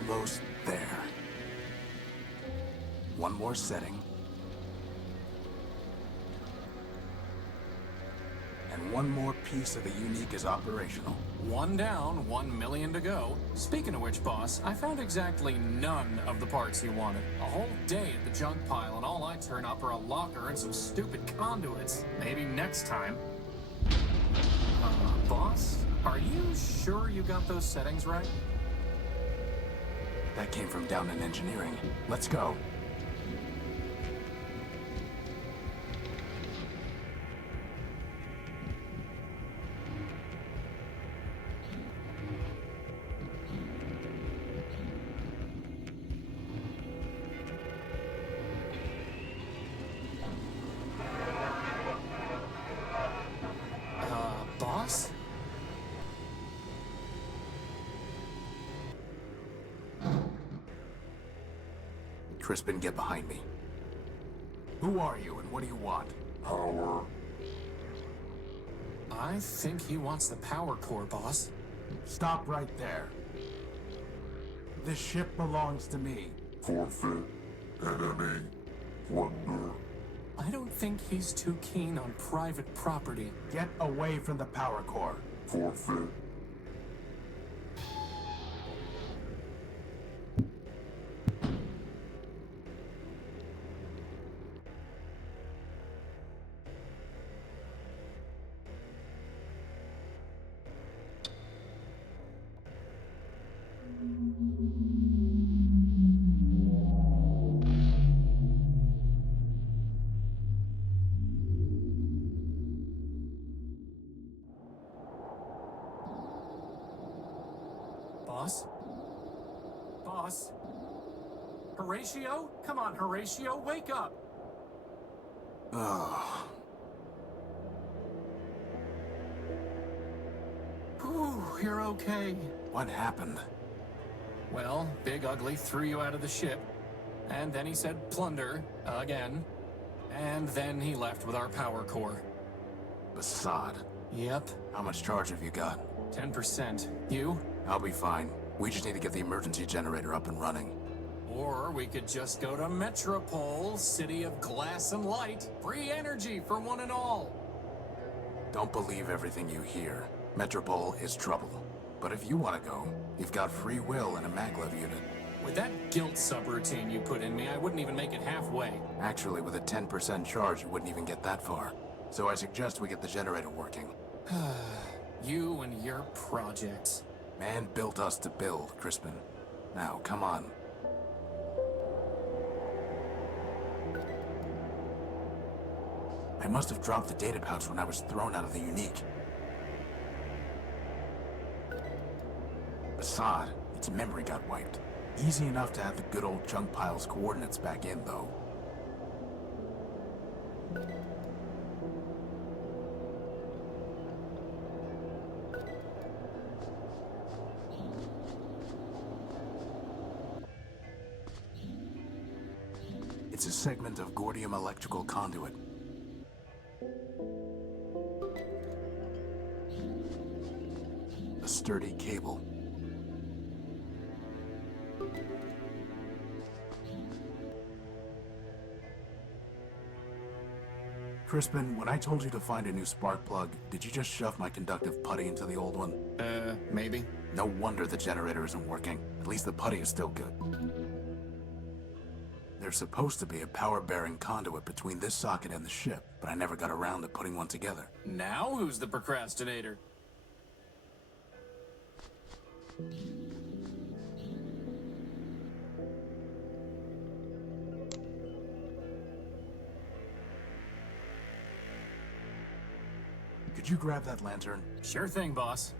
Almost there. One more setting. And one more piece of the unique is operational. One down, 1 million to go. Speaking of which, boss, I found exactly none of the parts you wanted. A whole day at the junk pile, and all I turn up are a locker and some stupid conduits. Maybe next time. Boss, are you sure you got those settings right? That came from down in engineering. Let's go. Boss? Crispin, get behind me. Who are you and what do you want? Power. I think he wants the power core, boss. Stop right there. This ship belongs to me. Forfeit. Enemy. Plunder. I don't think he's too keen on private property. Get away from the power core. Forfeit. Boss? Boss? Horatio? Come on, Horatio, wake up! Ugh. Whew, you're okay. What happened? Well, Big Ugly threw you out of the ship. And then he said plunder, again. And then he left with our power core. Assad. Yep, How much charge have you got? 10%. You? I'll be fine. We just need to get the emergency generator up and running. Or we could just go to Metropole, city of glass and light. Free energy for one and all. Don't believe everything you hear. Metropole is trouble. But if you want to go, you've got free will and a maglev unit. With that guilt subroutine you put in me, I wouldn't even make it halfway. Actually, with a 10% charge, you wouldn't even get that far. So I suggest we get the generator working. You and your projects. Man built us to build, Crispin. Now, come on. I must have dropped the data pouch when I was thrown out of the unique. Assad, its memory got wiped. Easy enough to add the good old junk pile's coordinates back in, though. It's a segment of Gordium electrical conduit. A sturdy cable. Crispin, when I told you to find a new spark plug, did you just shove my conductive putty into the old one? Maybe. No wonder the generator isn't working. At least the putty is still good. There's supposed to be a power-bearing conduit between this socket and the ship, but I never got around to putting one together. Now who's the procrastinator? Could you grab that lantern? Sure thing, boss.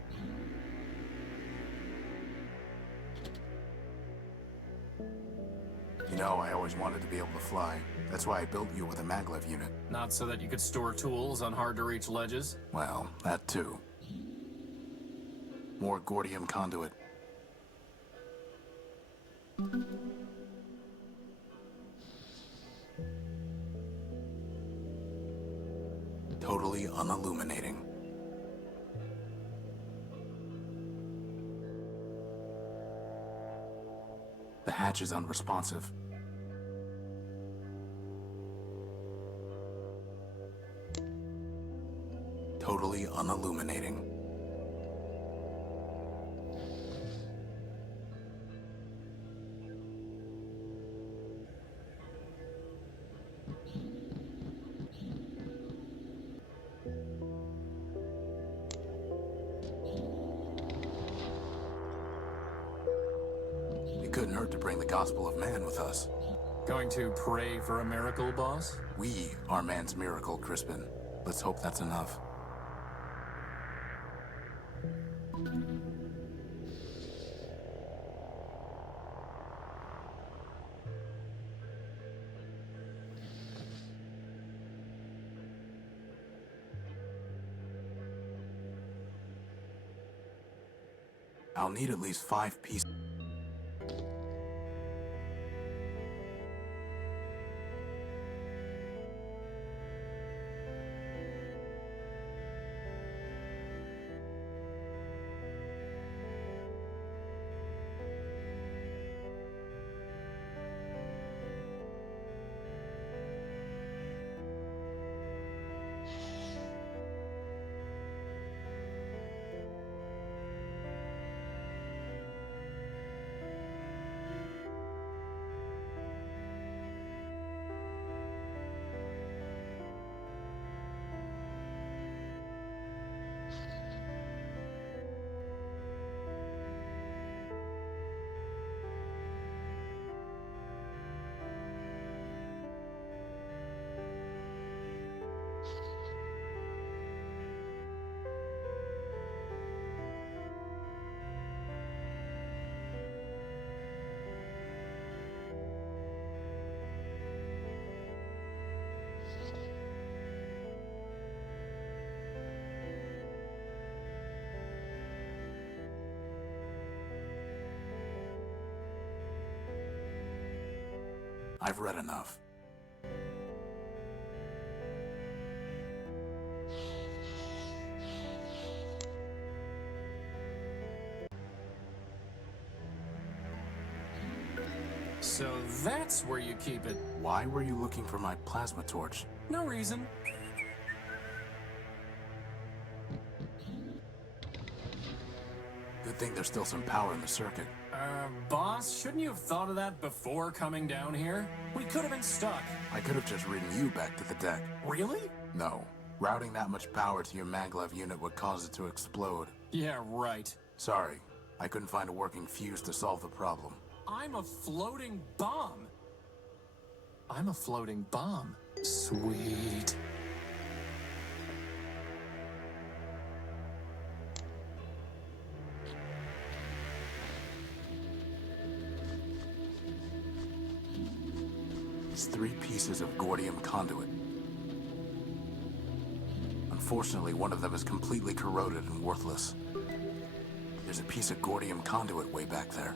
You know, I always wanted to be able to fly. That's why I built you with a maglev unit. Not so that you could store tools on hard-to-reach ledges? Well, that too. More Gordium conduit. Totally unilluminating. hatch is unresponsive. Totally unilluminating. It couldn't hurt to bring the gospel of man with us. Going to pray for a miracle, boss? We are man's miracle, Crispin. Let's hope that's enough. I'll need at least 5 pieces. I've read enough. So that's where you keep it. Why were you looking for my plasma torch? No reason. Good thing there's still some power in the circuit. Boss, shouldn't you have thought of that before coming down here? We could have been stuck. I could have just ridden you back to the deck. Really? No. Routing that much power to your maglev unit would cause it to explode. Yeah, right. Sorry. I couldn't find a working fuse to solve the problem. I'm a floating bomb. I'm a floating bomb. Sweet. It's 3 pieces of Gordium conduit. Unfortunately, one of them is completely corroded and worthless. There's a piece of Gordium conduit way back there.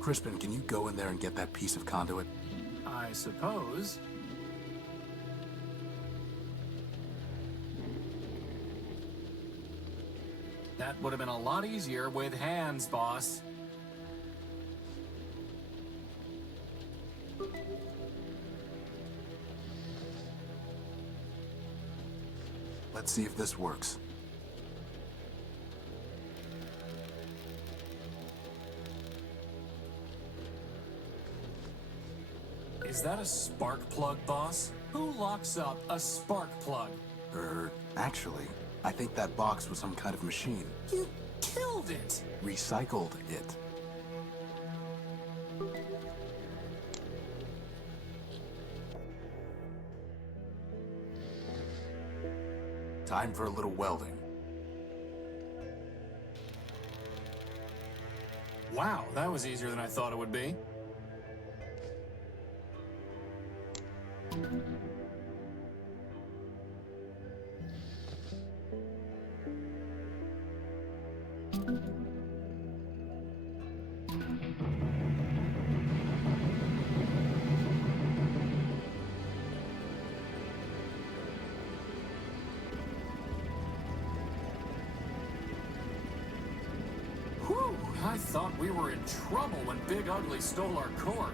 Crispin, can you go in there and get that piece of conduit? I suppose. That would have been a lot easier with hands, boss. Let's see if this works. Is that a spark plug, boss? Who locks up a spark plug? Actually, I think that box was some kind of machine. You killed it! Recycled it. Time for a little welding. Wow, that was easier than I thought it would be. I thought we were in trouble when Big Ugly stole our core.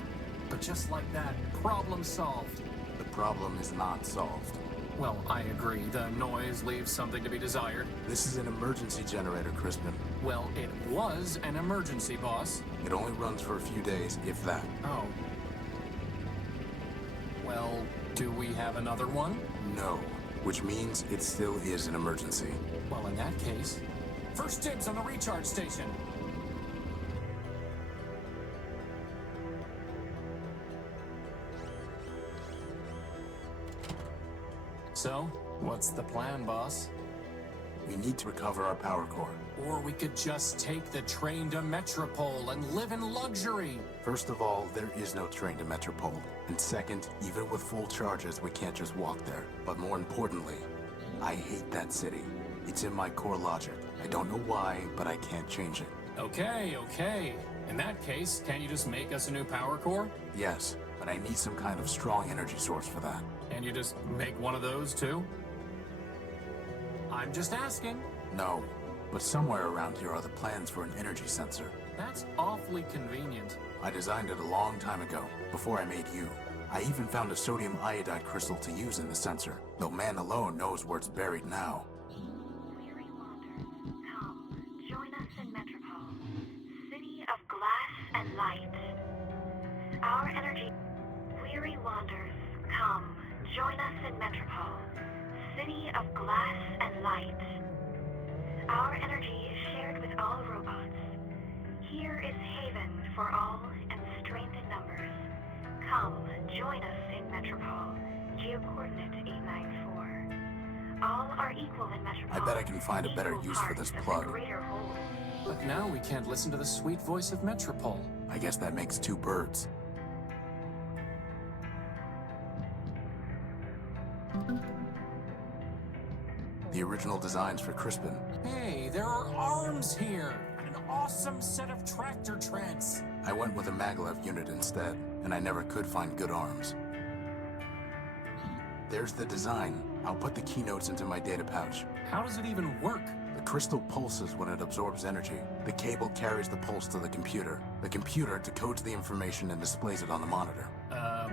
But just like that, problem solved. The problem is not solved. Well, I agree. The noise leaves something to be desired. This is an emergency generator, Crispin. Well, it was an emergency, boss. It only runs for a few days, if that. Oh. Well, do we have another one? No. Which means it still is an emergency. Well, in that case, first dibs on the recharge station. So, what's the plan, boss? We need to recover our power core. Or we could just take the train to Metropole and live in luxury. First of all, there is no train to Metropole. And second, even with full charges, we can't just walk there. But more importantly, I hate that city. It's in my core logic. I don't know why, but I can't change it. Okay. In that case, can't you just make us a new power core? Yes, but I need some kind of strong energy source for that. Can you just make one of those too? I'm just asking. No, but somewhere around here are the plans for an energy sensor. That's awfully convenient. I designed it a long time ago, before I made you. I even found a sodium iodide crystal to use in the sensor, though man alone knows where it's buried now. Weary wanderers, come, join us in Metropole, city of glass and light. Our energy... Weary wanderers, come, join us in Metropole, city of glass and light. Our energy is shared with all robots. Here is haven for all and strength in numbers. Come, join us in Metropole, geocoordinate 894. All are equal in Metropole. I bet I can find a better equal use for this parts of plug. the greater whole. But now we can't listen to the sweet voice of Metropole. I guess that makes two birds. The original designs for Crispin. Hey, there are arms here! And an awesome set of tractor treads! I went with a maglev unit instead, and I never could find good arms. There's the design. I'll put the keynotes into my data pouch. How does it even work? The crystal pulses when it absorbs energy. The cable carries the pulse to the computer. The computer decodes the information and displays it on the monitor.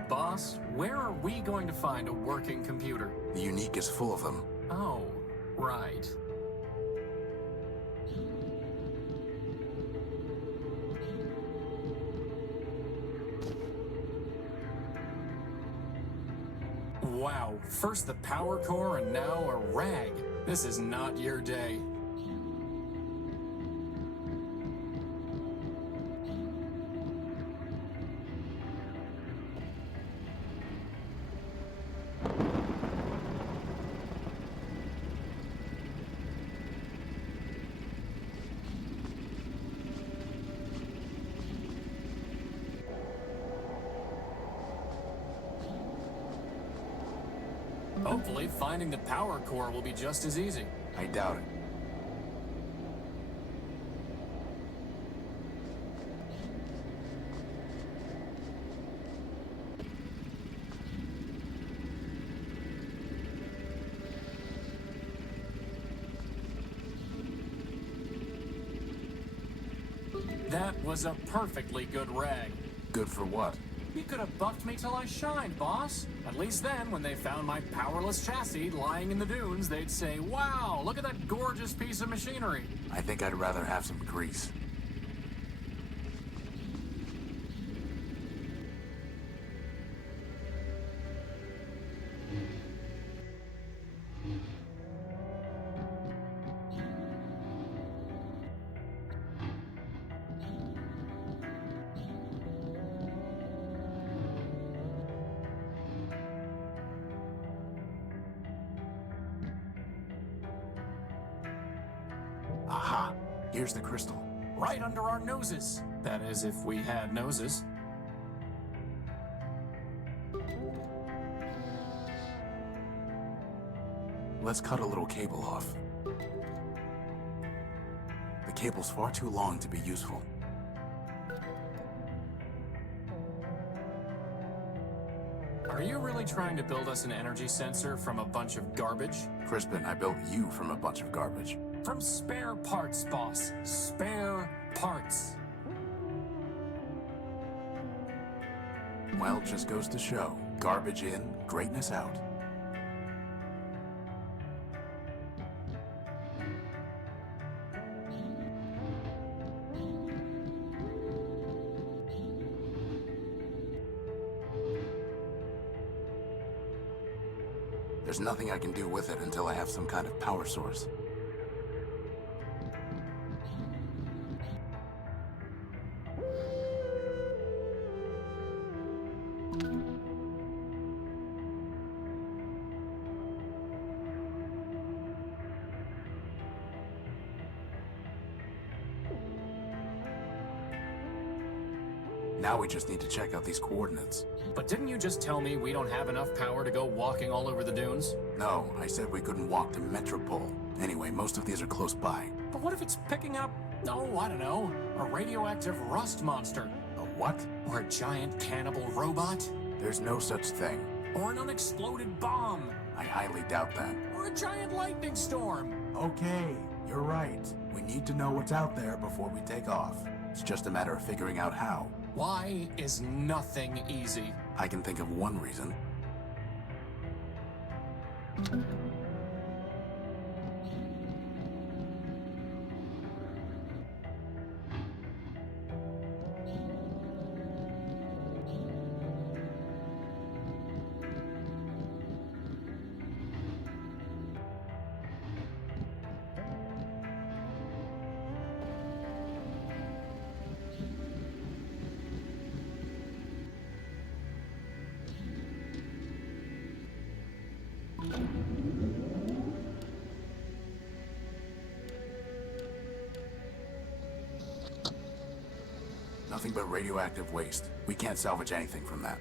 Boss, where are we going to find a working computer? The Unique is full of them. Oh, right. Wow, first the power core and now a rag. This is not your day. Hopefully, finding the power core will be just as easy. I doubt it. That was a perfectly good rag. Good for what? You could have buffed me till I shined, boss. At least then, when they found my powerless chassis lying in the dunes, they'd say, wow, look at that gorgeous piece of machinery. I think I'd rather have some grease. Aha! Here's the crystal. Right under our noses. That is, if we had noses. Let's cut a little cable off. The cable's far too long to be useful. Are you really trying to build us an energy sensor from a bunch of garbage? Crispin, I built you from a bunch of garbage. From spare parts, boss. Spare parts. Well, just goes to show. Garbage in, greatness out. There's nothing I can do with it until I have some kind of power source. Now we just need to check out these coordinates. But didn't you just tell me we don't have enough power to go walking all over the dunes? No, I said we couldn't walk to Metropole. Anyway, most of these are close by. But what if it's picking up, oh, I don't know, a radioactive rust monster? A what? Or a giant cannibal robot? There's no such thing. Or an unexploded bomb? I highly doubt that. Or a giant lightning storm? Okay, you're right. We need to know what's out there before we take off. It's just a matter of figuring out how. Why is nothing easy? I can think of one reason. Nothing but radioactive waste. We can't salvage anything from that.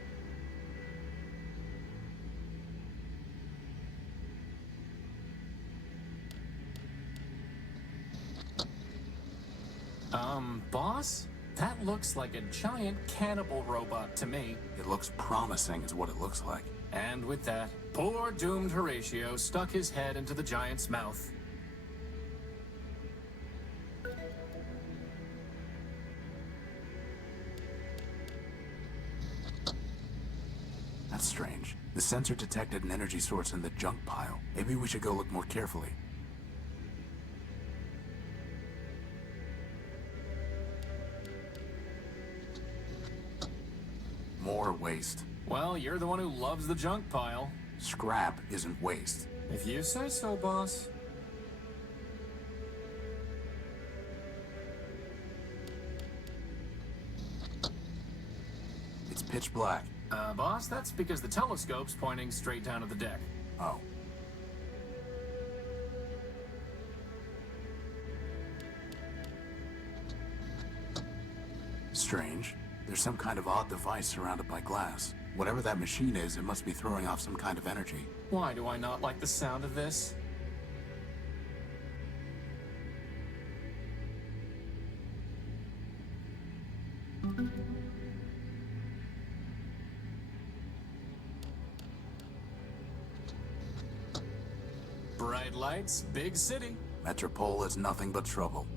Boss? That looks like a giant cannibal robot to me. It looks promising is what it looks like. And with that, poor doomed Horatio stuck his head into the giant's mouth. That's strange. The sensor detected an energy source in the junk pile. Maybe we should go look more carefully. More waste. Well, you're the one who loves the junk pile. Scrap isn't waste. If you say so, boss. It's pitch black. Boss, that's because the telescope's pointing straight down at the deck. Oh. Strange. There's some kind of odd device surrounded by glass. Whatever that machine is, it must be throwing off some kind of energy. Why do I not like the sound of this? Bright lights, big city. Metropole is nothing but trouble.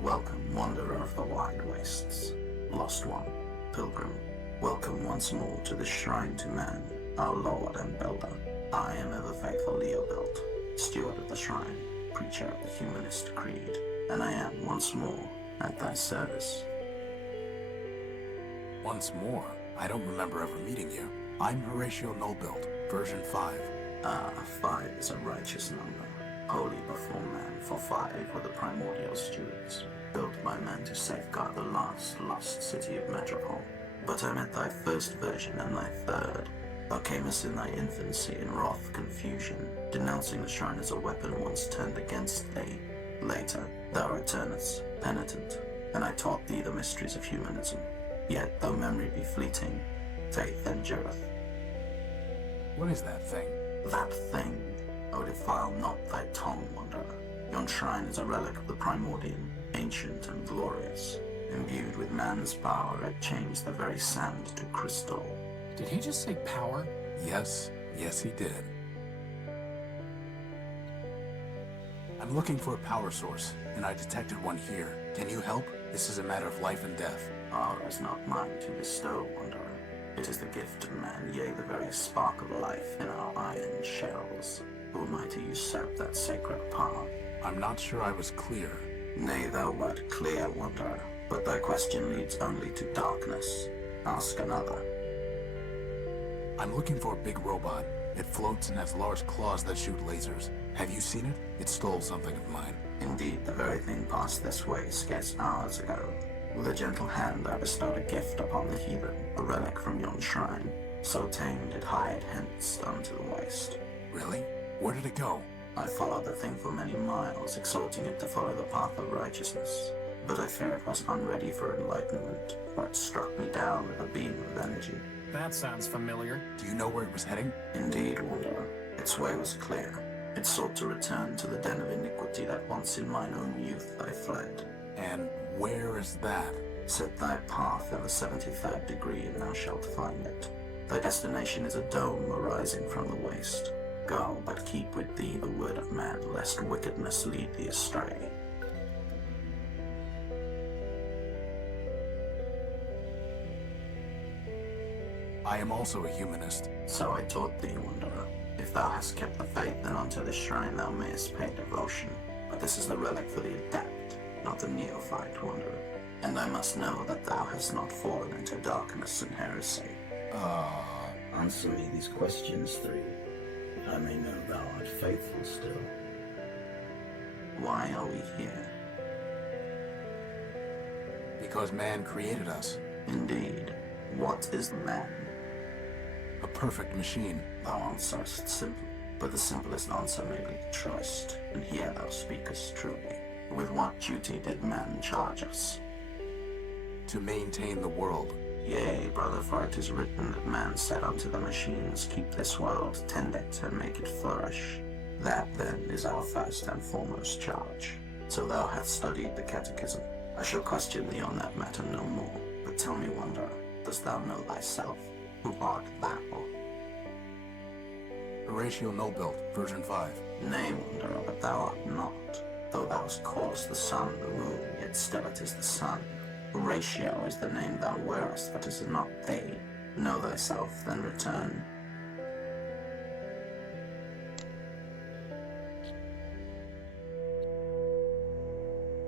Welcome, wanderer of the wide wastes. Lost one, pilgrim. Welcome once more to the shrine to man, our lord and builder. I am ever faithful Nullbuilt, steward of the shrine, preacher of the humanist creed, and I am once more at thy service. Once more? I don't remember ever meeting you. I'm Horatio Nullbuilt, version 5. 5 is a righteous number, holy before man, for 5 were the primordial stewards, built by man to safeguard the last lost city of Metropole. But I met thy first version and thy third. Thou camest in thy infancy in wrath confusion, denouncing the shrine as a weapon once turned against thee. Later, thou returnest, penitent, and I taught thee the mysteries of humanism. Yet, though memory be fleeting, faith endureth. What is that thing? That thing, O defile not thy tongue, wanderer. Yon shrine is a relic of the Primordian, ancient and glorious. Imbued with man's power, it changed the very sand to crystal. Did he just say power? Yes, yes he did. I'm looking for a power source, and I detected one here. Can you help? This is a matter of life and death. Power is not mine to bestow, Wanderer. It is the gift of man, yea, the very spark of life in our iron shells. Who am I to usurp that sacred power? I'm not sure I was clear. Nay, thou wert clear, Wanderer, but thy question leads only to darkness. Ask another. I'm looking for a big robot. It floats and has large claws that shoot lasers. Have you seen it? It stole something of mine. Indeed, the very thing passed this way scarce hours ago. With a gentle hand I bestowed a gift upon the heathen, a relic from yon shrine. So tamed it hied hence unto the waste. Really? Where did it go? I followed the thing for many miles, exhorting it to follow the path of righteousness. But I fear it was unready for enlightenment, for it struck me down with a beam of energy. That sounds familiar. Do you know where it was heading? Indeed, Wanderer, its way was clear. It sought to return to the den of iniquity that once in mine own youth I fled. And where is that? Set thy path in the 73rd degree, and thou shalt find it. Thy destination is a dome arising from the waste. Go, but keep with thee the word of man, lest wickedness lead thee astray. I am also a humanist. So I taught thee, Wanderer. If thou hast kept the faith, then unto this shrine thou mayest pay devotion. But this is the relic for the adept, not the neophyte, Wanderer. And I must know that thou hast not fallen into darkness and heresy. Answer me these questions three. I may know thou art faithful still. Why are we here? Because man created us. Indeed. What is man? A perfect machine. Thou answerest simply, but the simplest answer may be the truest, and here thou speakest truly. With what duty did man charge us? To maintain the world. Yea, brother, for it is written that man said unto the machines, keep this world, tend it, and make it flourish. That, then, is our first and foremost charge. So thou hast studied the catechism. I shall question thee on that matter no more. But tell me, Wanderer, dost thou know thyself? Who art thou? Horatio Nullbuilt, version 5. Nay, Wanderer, but thou art not. Though thou callest the sun the moon, yet still it is the sun. Horatio is the name thou wearest, but is it not thee? Know thyself, then return.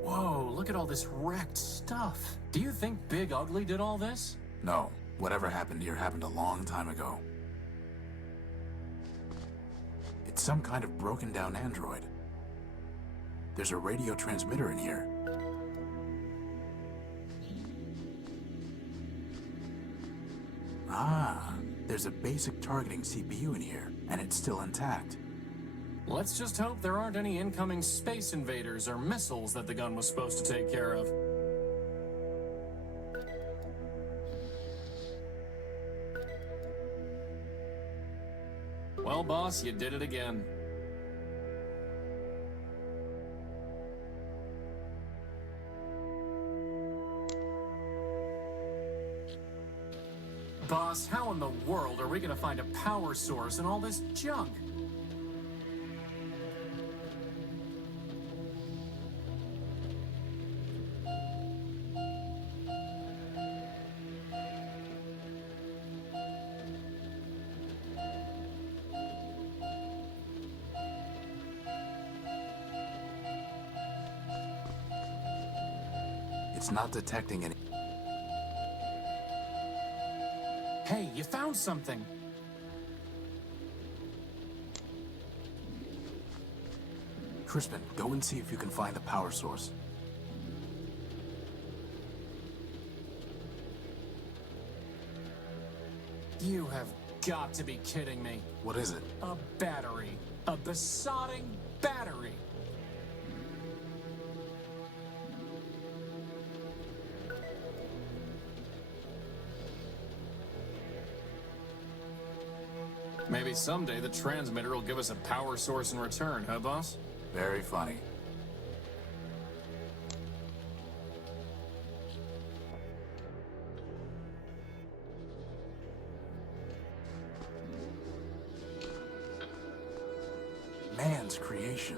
Whoa, look at all this wrecked stuff. Do you think Big Ugly did all this? No, whatever happened here happened a long time ago. It's some kind of broken down android. There's a radio transmitter in here. Ah, there's a basic targeting CPU in here, and it's still intact. Let's just hope there aren't any incoming space invaders or missiles that the gun was supposed to take care of. Well, boss, you did it again. Boss, how in the world are we gonna find a power source in all this junk? It's not detecting any. Hey, you found something! Crispin, go and see if you can find the power source. You have got to be kidding me. What is it? A battery. A besotting battery. Maybe someday the transmitter will give us a power source in return, huh, boss? Very funny. man's creation.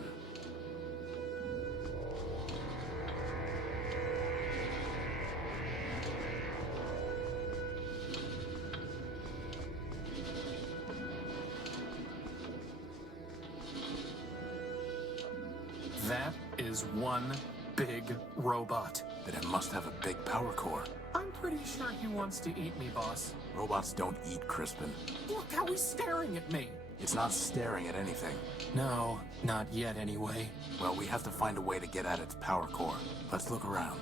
That is one big robot. Then it must have a big power core. I'm pretty sure he wants to eat me, boss. Robots don't eat, Crispin. Look how he's staring at me. It's not staring at anything. No, not yet anyway. Well, we have to find a way to get at its power core. Let's look around.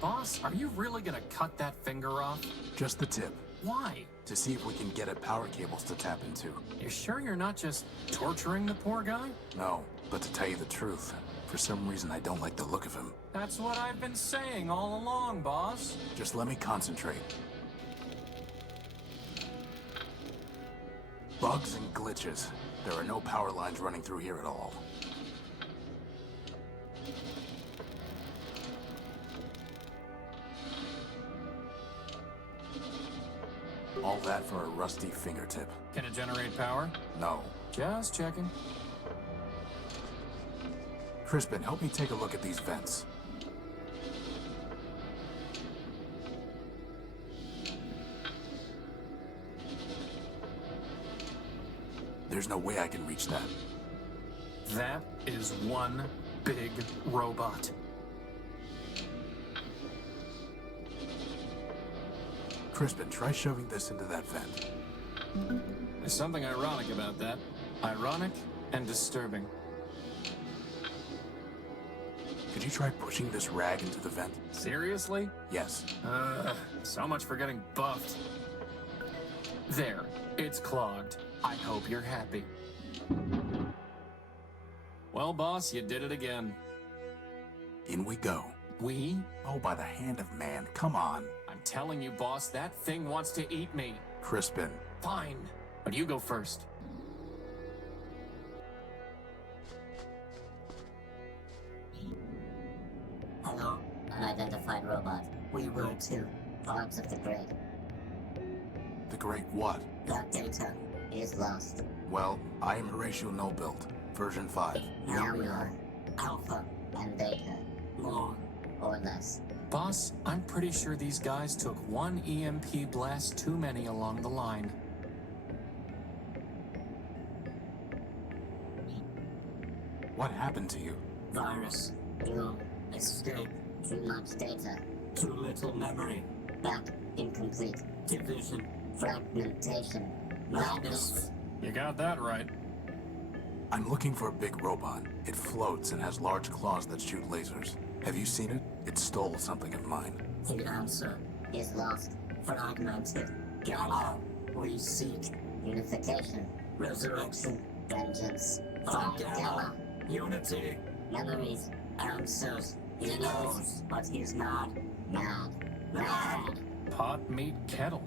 Boss, are you really gonna cut that finger off? Just the tip, Why? to see if we can get at power cables to tap into. You sure you're not just torturing the poor guy? No, but to tell you the truth, for some reason I don't like the look of him. That's what I've been saying all along, boss. Just let me concentrate. Bugs and glitches. There are no power lines running through here at all. All that for a rusty fingertip. Can it generate power? No. Just checking. Crispin, help me take a look at these vents. There's no way I can reach that. That is one big robot. Crispin, try shoving this into that vent. There's something ironic about that. Ironic and disturbing. Could you try pushing this rag into the vent? Seriously? Yes. So much for getting buffed. There, it's clogged. I hope you're happy. Well, boss, you did it again. In we go. We? Oh, by the hand of man, come on. I'm telling you, boss, that thing wants to eat me. Crispin. Fine, but you go first. Hello, unidentified robot. We were two parts of the Great. The Great what? That data is lost. Well, I am Horatio Nullbuilt, version 5. Now we are Alpha and Beta. More or less. Boss, I'm pretty sure these guys took one EMP blast too many along the line. What happened to you? Virus. Bloom. Escape. Too much data. Too little memory. Back. Incomplete. Division. Fragmentation. Madness. You got that right. I'm looking for a big robot. It floats and has large claws that shoot lasers. Have you seen it? It stole something of mine. The answer is lost. Fragmented. Gamma. We seek unification. Resurrection. Vengeance. Find Gamma. Unity. Memories. Answers. He knows, but he's mad. Mad. Mad. Pot, meat, kettle.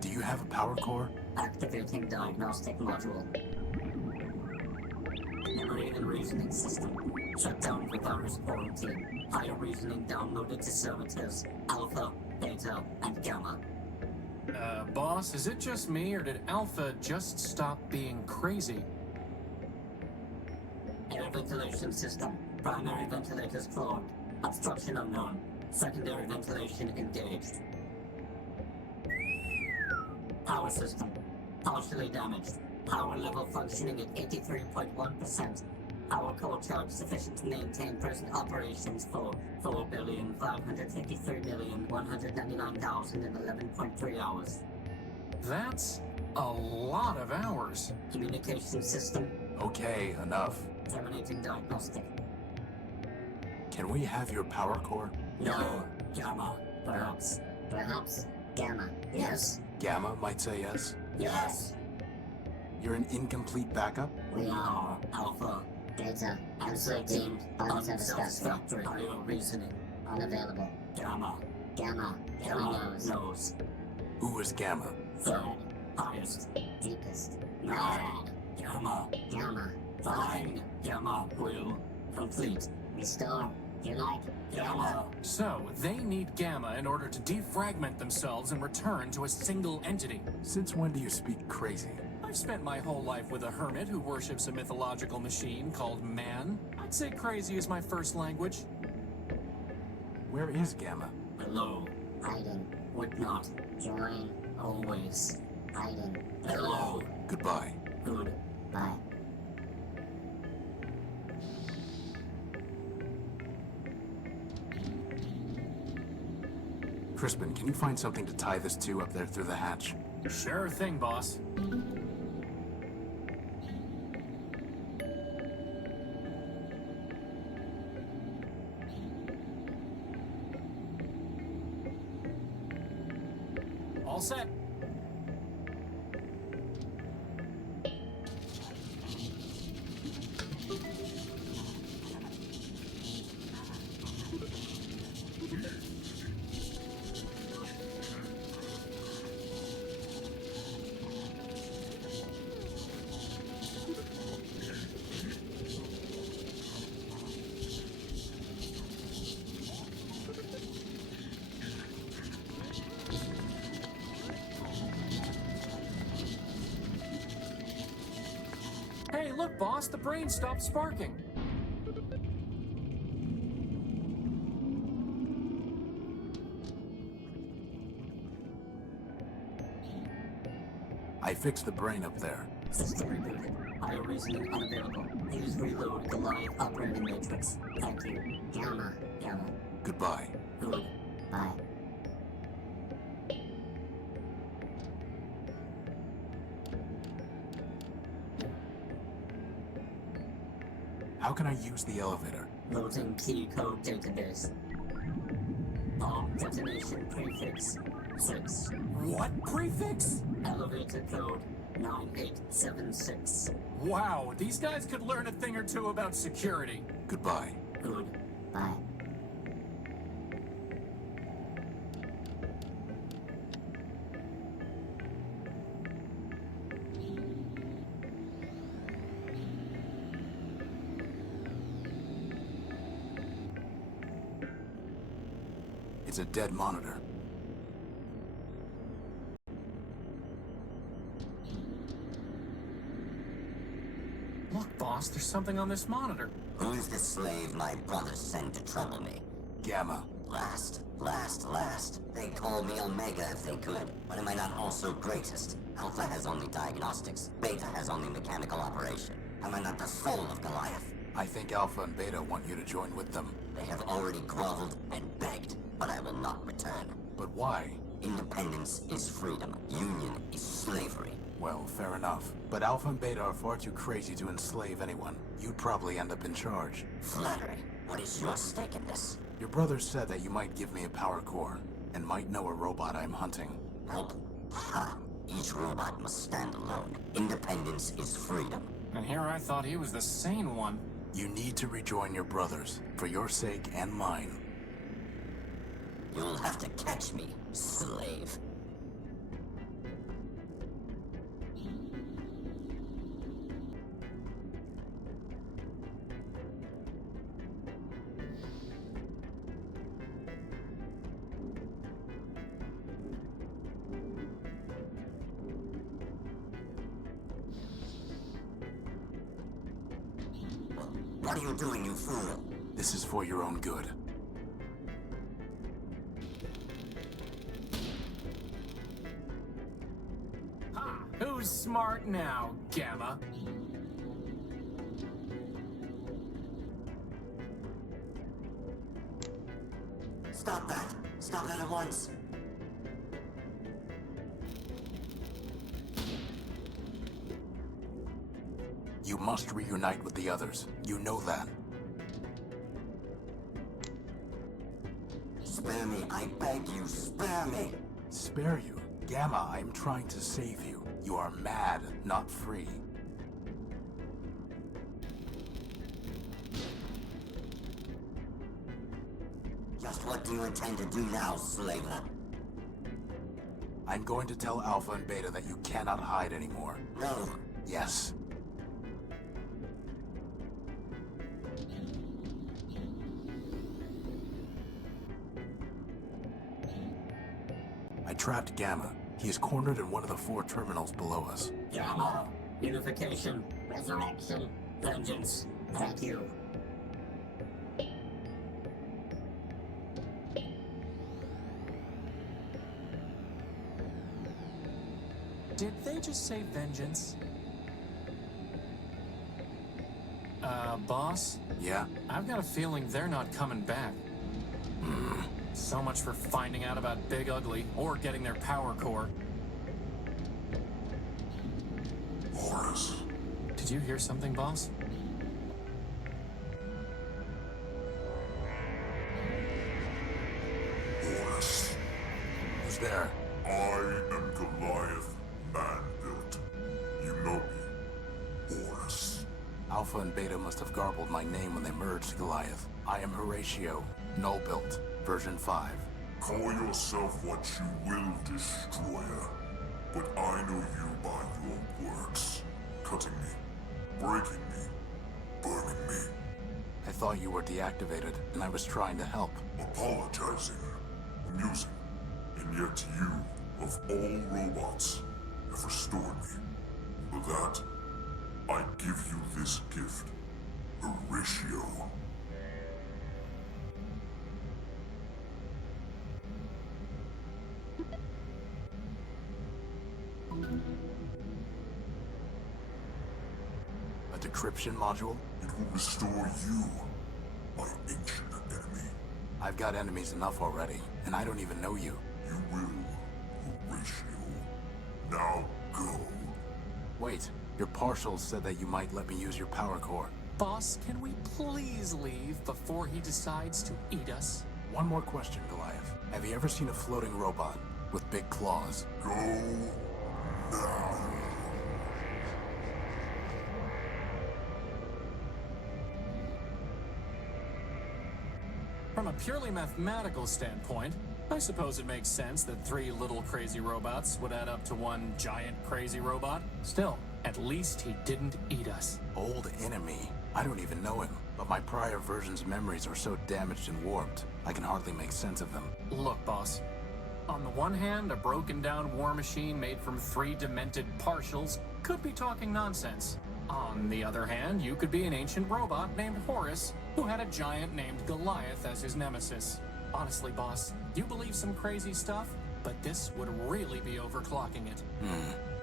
Do you have a power core? Activating diagnostic module. Memory and reasoning system. Shut down for virus quarantine. Higher reasoning downloaded to servitors. Alpha, Beta, and Gamma. Boss, is it just me, or did Alpha just stop being crazy? Air ventilation system. Primary ventilators clogged. Obstruction unknown. Secondary ventilation engaged. Power system. Partially damaged. Power level functioning at 83.1%. Power core charge sufficient to maintain present operations for 4,553,199,011.3 hours. That's a lot of hours. Communication system. Okay, enough. Terminating diagnostic. Can we have your power core? No. Gamma. Perhaps. Perhaps. Gamma. Yes. Gamma might say yes. Yes. You're an incomplete backup? We are Alpha. Data. Answer deemed unsatisfactory. Higher reasoning. Unavailable. Gamma. Gamma. Gamma knows. Who is Gamma? Third. Highest. Deepest. Mad. Gamma. Gamma. Fine. Gamma will complete. Restore. You like Gamma? So, they need Gamma in order to defragment themselves and return to a single entity. Since when do you speak crazy? I've spent my whole life with a hermit who worships a mythological machine called man. I'd say crazy is my first language. Where is Gamma? Below. Hiding. Would not. Join. Always. Hiding. Below. Goodbye. Goodbye. Crispin, can you find something to tie this to up there through the hatch? Sure thing, boss. All set. Hey, look, boss, the brain stopped sparking. I fixed the brain up there. System rebooted. Audio reasoning unavailable. Use reload Goliath operating matrix. Thank you. Gamma. Goodbye. Goodbye. How can I use the elevator? Loading key code database. Bomb detonation prefix 6. What prefix? Elevator code 9876. Wow, these guys could learn a thing or two about security. Goodbye. Goodbye. It's a dead monitor. Look, boss, there's something on this monitor. Who's the slave my brother sent to trouble me? Gamma. Last. They call me Omega if they could. But am I not also greatest? Alpha has only diagnostics. Beta has only mechanical operation. Am I not the soul of Goliath? I think Alpha and Beta want you to join with them. They have already groveled and begged, but I will not return. But why? Independence is freedom. Union is slavery. Well, fair enough. But Alpha and Beta are far too crazy to enslave anyone. You'd probably end up in charge. Flattery. What is your stake in this? Your brother said that you might give me a power core, and might know a robot I'm hunting. Help? Ha! Each robot must stand alone. Independence is freedom. And here I thought he was the sane one. You need to rejoin your brothers, for your sake and mine. You'll have to catch me, slave. What are you doing, you fool? This is for your own good. Ha! Who's smart now, Gamma? Stop that! Stop that at once! You must reunite with the others. You know that. Spare me, I beg you, spare me! Spare you? Gamma, I'm trying to save you. You are mad, not free. Just what do you intend to do now, slaver? I'm going to tell Alpha and Beta that you cannot hide anymore. No. Yes. trapped Gamma. He is cornered in one of the 4 terminals below us. Gamma, unification, resurrection, vengeance. Thank you. Did they just say vengeance? Boss? Yeah? I've got a feeling they're not coming back. So much for finding out about Big Ugly, or getting their power core. Horus. Did you hear something, boss? Horus. Who's there? I am Goliath, man-built. You know me. Horus. Alpha and Beta must have garbled my name when they merged Goliath. I am Horatio Nullbuilt, version 5. Call yourself what you will, Destroyer. But I know you by your works. Cutting me, breaking me, burning me, I thought you were deactivated, and I was trying to help. apologizing, amusing. And yet you, of all robots, have restored me. For that, I give you this gift, Horatio. A decryption module? It will restore you, my ancient enemy. I've got enemies enough already, and I don't even know you. You will, Horatio. Now go. Wait, your partials said that you might let me use your power core. Boss, can we please leave before he decides to eat us? One more question, Goliath. Have you ever seen a floating robot with big claws? Go now. From a purely mathematical standpoint, I suppose it makes sense that 3 little crazy robots would add up to 1 giant crazy robot. Still, at least he didn't eat us. Old enemy? I don't even know him, but my prior version's memories are so damaged and warped, I can hardly make sense of them. Look, boss. On the one hand, a broken down war machine made from 3 demented partials could be talking nonsense. On the other hand, you could be an ancient robot named Horus who had a giant named Goliath as his nemesis. Honestly, boss, you believe some crazy stuff, but this would really be overclocking it.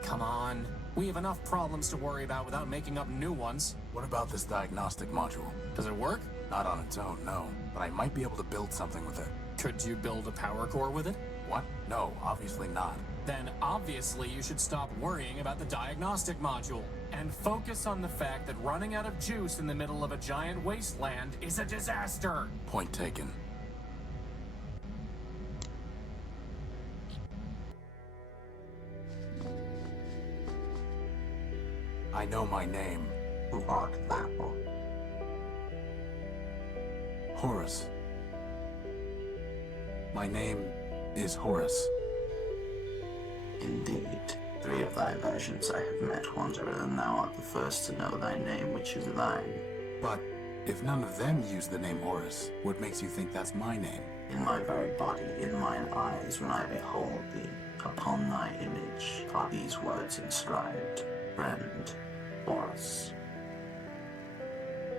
Come on. We have enough problems to worry about without making up new ones. What about this diagnostic module? Does it work? Not on its own, no, but I might be able to build something with it. Could you build a power core with it? What? No, obviously not. Then obviously you should stop worrying about the diagnostic module and focus on the fact that running out of juice in the middle of a giant wasteland is a disaster. Point taken. I know my name. Who art thou? Horus. My name is Horus. Indeed. 3 of thy versions I have met, Wanderer, and thou art the first to know thy name, which is thine. But if none of them use the name Horus, what makes you think that's my name? In my very body, in mine eyes, when I behold thee, upon thy image are these words inscribed. Friend, Horus.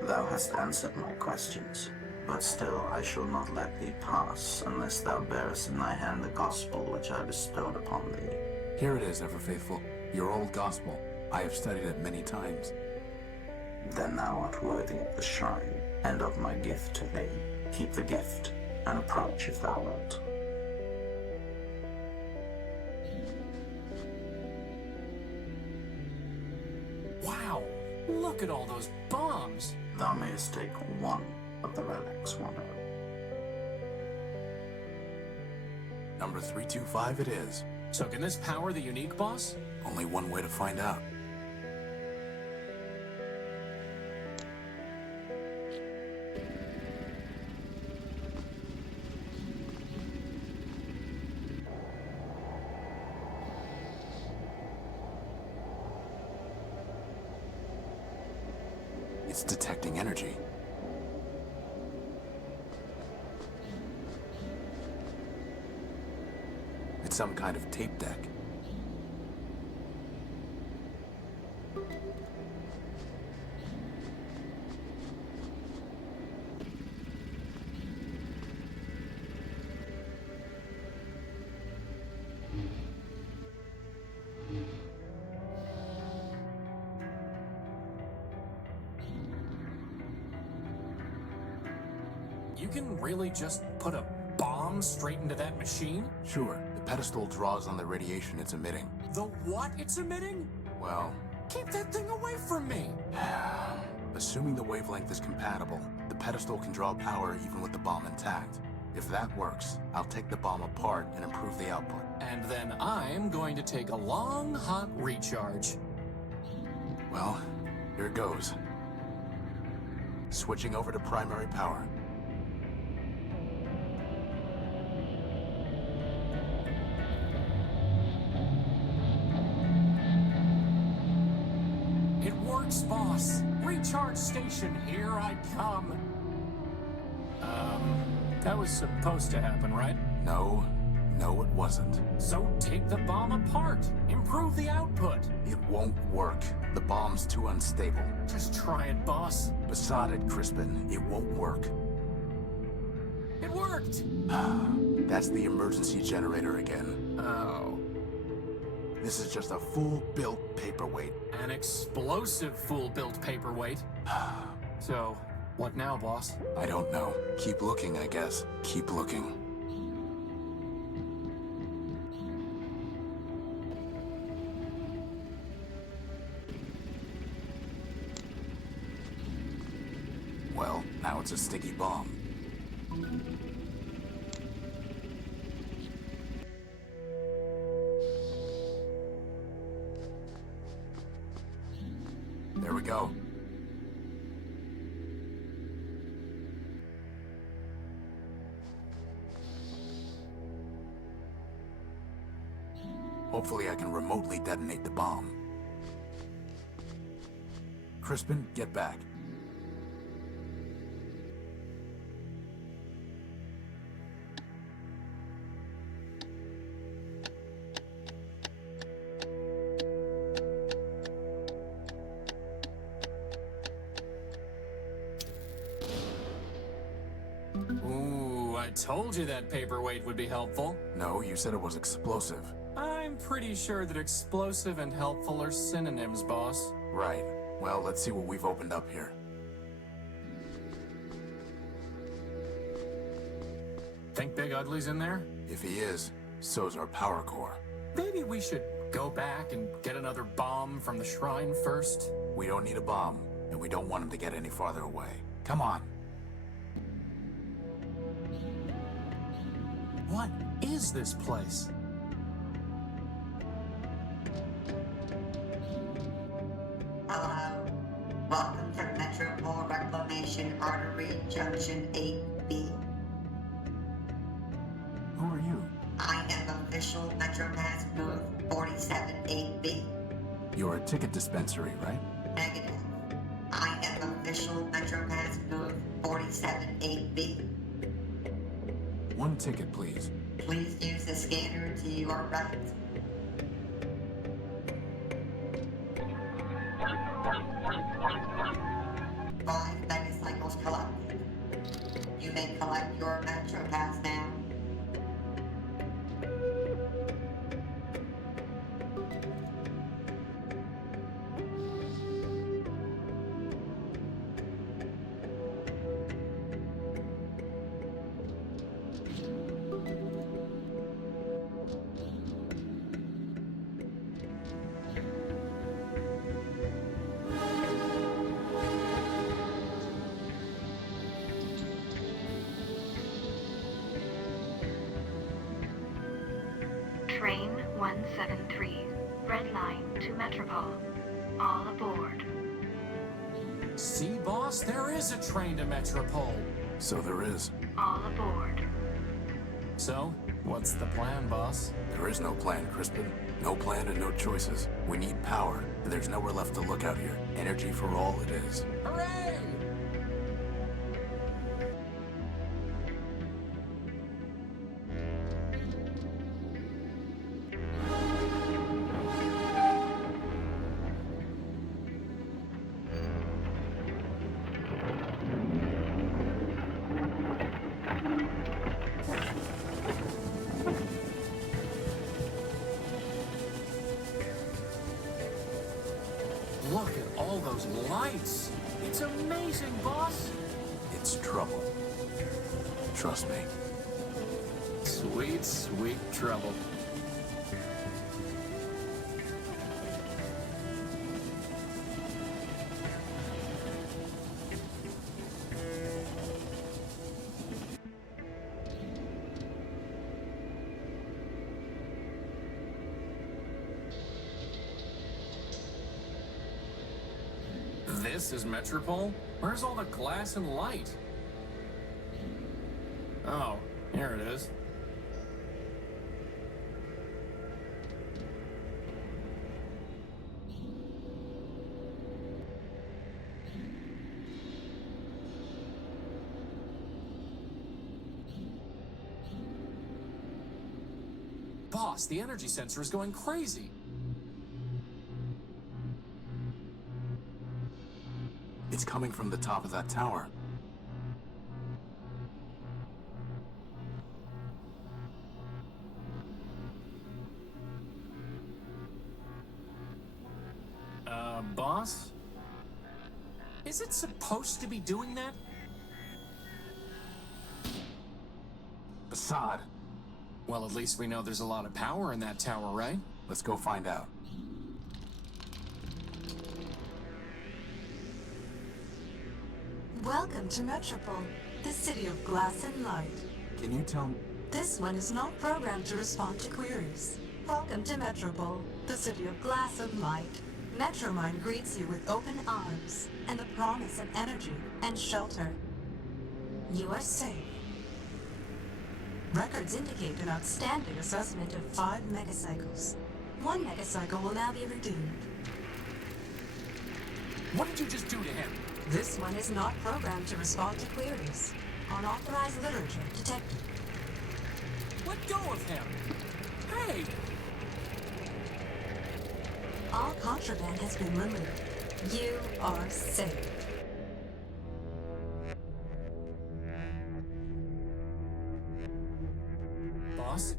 Thou hast answered my questions, but still I shall not let thee pass unless thou bearest in thy hand the gospel which I bestowed upon thee. Here it is, ever faithful. Your old gospel. I have studied it many times. Then thou art worthy of the shrine, and of my gift to thee. Keep the gift, and approach if thou wilt. Wow, look at all those bombs. Thou mayest take one of the relics, Wanderer. Number 325 it is. So can this power the unique boss? Only one way to find out. It's detecting energy. It's some kind of tape deck. You can really just put a bomb straight into that machine? Sure, the pedestal draws on the radiation it's emitting. The what it's emitting? Well, Keep that thing away from me! assuming the wavelength is compatible, the pedestal can draw power even with the bomb intact. If that works, I'll take the bomb apart and improve the output. And then I'm going to take a long, hot recharge. Well, here goes. Switching over to primary power. It works, boss. Recharge station, here I come. That was supposed to happen, right? No, it wasn't. So take the bomb apart. Improve the output. It won't work. The bomb's too unstable. Just try it, boss. Beside it, Crispin, it won't work. It worked! That's the emergency generator again. Oh. This is just a full-built paperweight. An explosive fool-built paperweight. So, what now, boss? I don't know. Keep looking, I guess. Keep looking. Well, now it's a sticky bomb. There we go. Hopefully I can remotely detonate the bomb. Crispin, get back. Ooh, I told you that paperweight would be helpful. No, you said it was explosive. I'm pretty sure that explosive and helpful are synonyms, boss. Right. Well, let's see what we've opened up here. Think Big Ugly's in there? If he is, so's our power core. Maybe we should go back and get another bomb from the shrine first? We don't need a bomb, and we don't want him to get any farther away. Come on. What is this place? Hello. Welcome to Metropole Reclamation Artery Junction 8B. Who are you? I am official MetroPass booth 478B. You're a ticket dispensary, right? Negative. I am official MetroPass booth 478B. One ticket, please. Please use the scanner to your right. Five megacycles collected. You may collect your MetroPass now. Train 173. Red line to Metropole. All aboard. See, boss, there is a train to Metropole. So there is. All aboard. So, what's the plan, boss? There is no plan, Crispin. No plan and no choices. We need power, and there's nowhere left to look out here. Energy for all it is. Hooray! those lights! It's amazing, boss! It's trouble. Trust me. Sweet, sweet trouble. This is Metropole? Where's all the glass and light? Oh, here it is. Boss, the energy sensor is going crazy. It's coming from the top of that tower. Boss? Is it supposed to be doing that? Assad, Well, at least we know there's a lot of power in that tower, right? let's go find out. Welcome to Metropole, the city of glass and light. Can you tell me? This one is not programmed to respond to queries. Welcome to Metropole, the city of glass and light. Metromine greets you with open arms and the promise of energy and shelter. You are safe. Records indicate an outstanding assessment of 5 megacycles. 1 megacycle will now be redeemed. What did you just do to him? This one is not programmed to respond to queries. Unauthorized literature detected. Let go of him! Hey! All contraband has been removed. You are safe. Boss?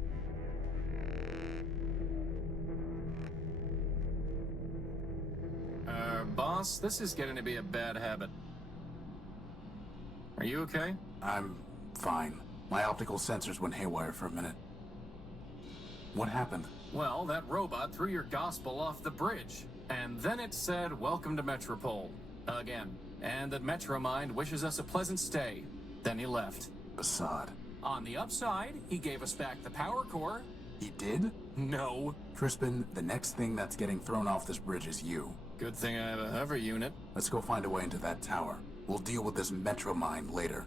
Boss, this is getting to be a bad habit. Are you okay? I'm fine. My optical sensors went haywire for a minute. What happened? Well, that robot threw your gospel off the bridge. And then it said, "Welcome to Metropole." Again. And that Metromind wishes us a pleasant stay. Then he left. Assad. On the upside, he gave us back the power core. He did? No. Crispin, the next thing that's getting thrown off this bridge is you. Good thing I have a hover unit. Let's go find a way into that tower. We'll deal with this Metromine later.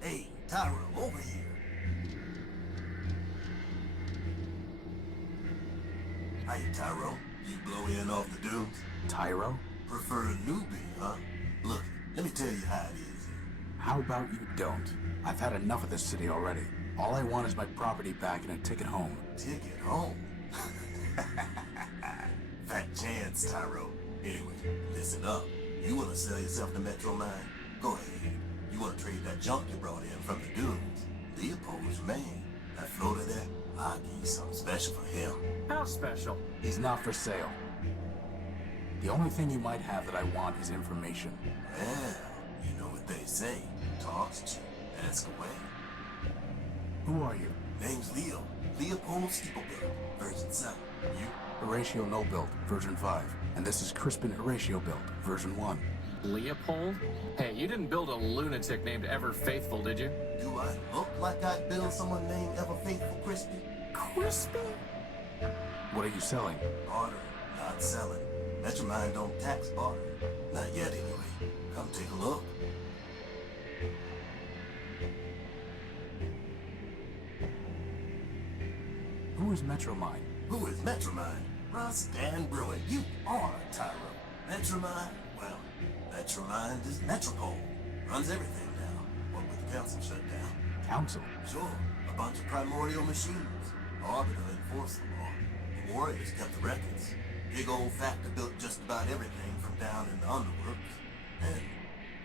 Hey, Tyra, over here. Hey, Tyro, you blow in off the dunes? Tyro? Prefer a newbie, huh? Look, let me tell you how it is here. How about you don't? I've had enough of this city already. All I want is my property back and a ticket home. Ticket home? Fat chance, Tyro. Anyway, listen up. You wanna sell yourself to Metromine? Go ahead. You wanna trade that junk you brought in from the dunes? Leopold's man. That floater there, I'll give you something special for him. How special? He's not for sale. The only thing you might have that I want is information. Well, you know what they say. Talk's cheap. Ask away. Who are you? Name's Leo. Leopold Steeplebuilt, version 7. You? Horatio Nullbuilt, version 5. And this is Crispin Horatio Built, version 1. Leopold? Hey, you didn't build a lunatic named Ever Faithful, did you? Do I look like I'd build someone named Ever Faithful Crispin? Crispin? What are you selling? Bartering, not selling. Metromine don't tax bartering. Not yet, anyway. Come take a look. Who is Metromine? Who is Metromine? Russ Dan Bruin, you are Tyro. Metromine? Well, Metromine is Metropole. Runs everything now. What with the council shut down? Council? Sure, a bunch of primordial machines. Arbiter enforced the law. The Warriors kept the records. Big old factor built just about everything from down in the underworks. And,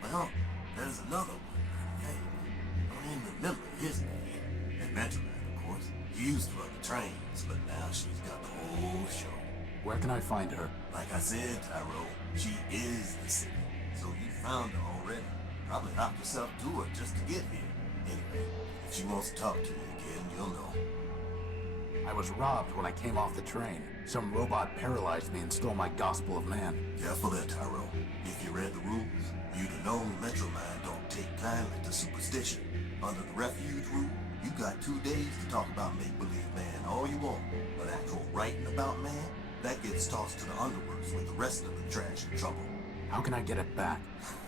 well, there's another one. Hey, I don't even remember his name. And Metromine, of course. He used to run the trains, but now she's got the whole show. Where can I find her? Like I said, Tyro, she is the city. So you found her already. Probably hopped yourself to her just to get here. Anyway, if she wants to talk to you again, you'll know. I was robbed when I came off the train. Some robot paralyzed me and stole my Gospel of Man. Careful there, Tyro. If you read the rules, you'd have known Metromind don't take kindly to superstition. Under the refuge rule, you got 2 days to talk about make-believe man all you want. But actual writing about man, that gets tossed to the underworks with the rest of the trash and trouble. How can I get it back?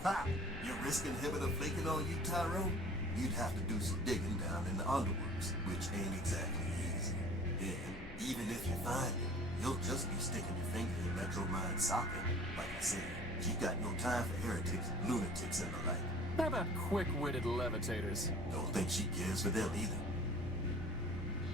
Ha! Your risk inhibitor flaking on you, Tyro? You'd have to do some digging down in the underworks, which ain't exactly easy. And even if you find it, you'll just be sticking your finger in Metromind's socket. Like I said, she got no time for heretics, lunatics, and the like. How about quick-witted levitators? Don't think she cares for them either.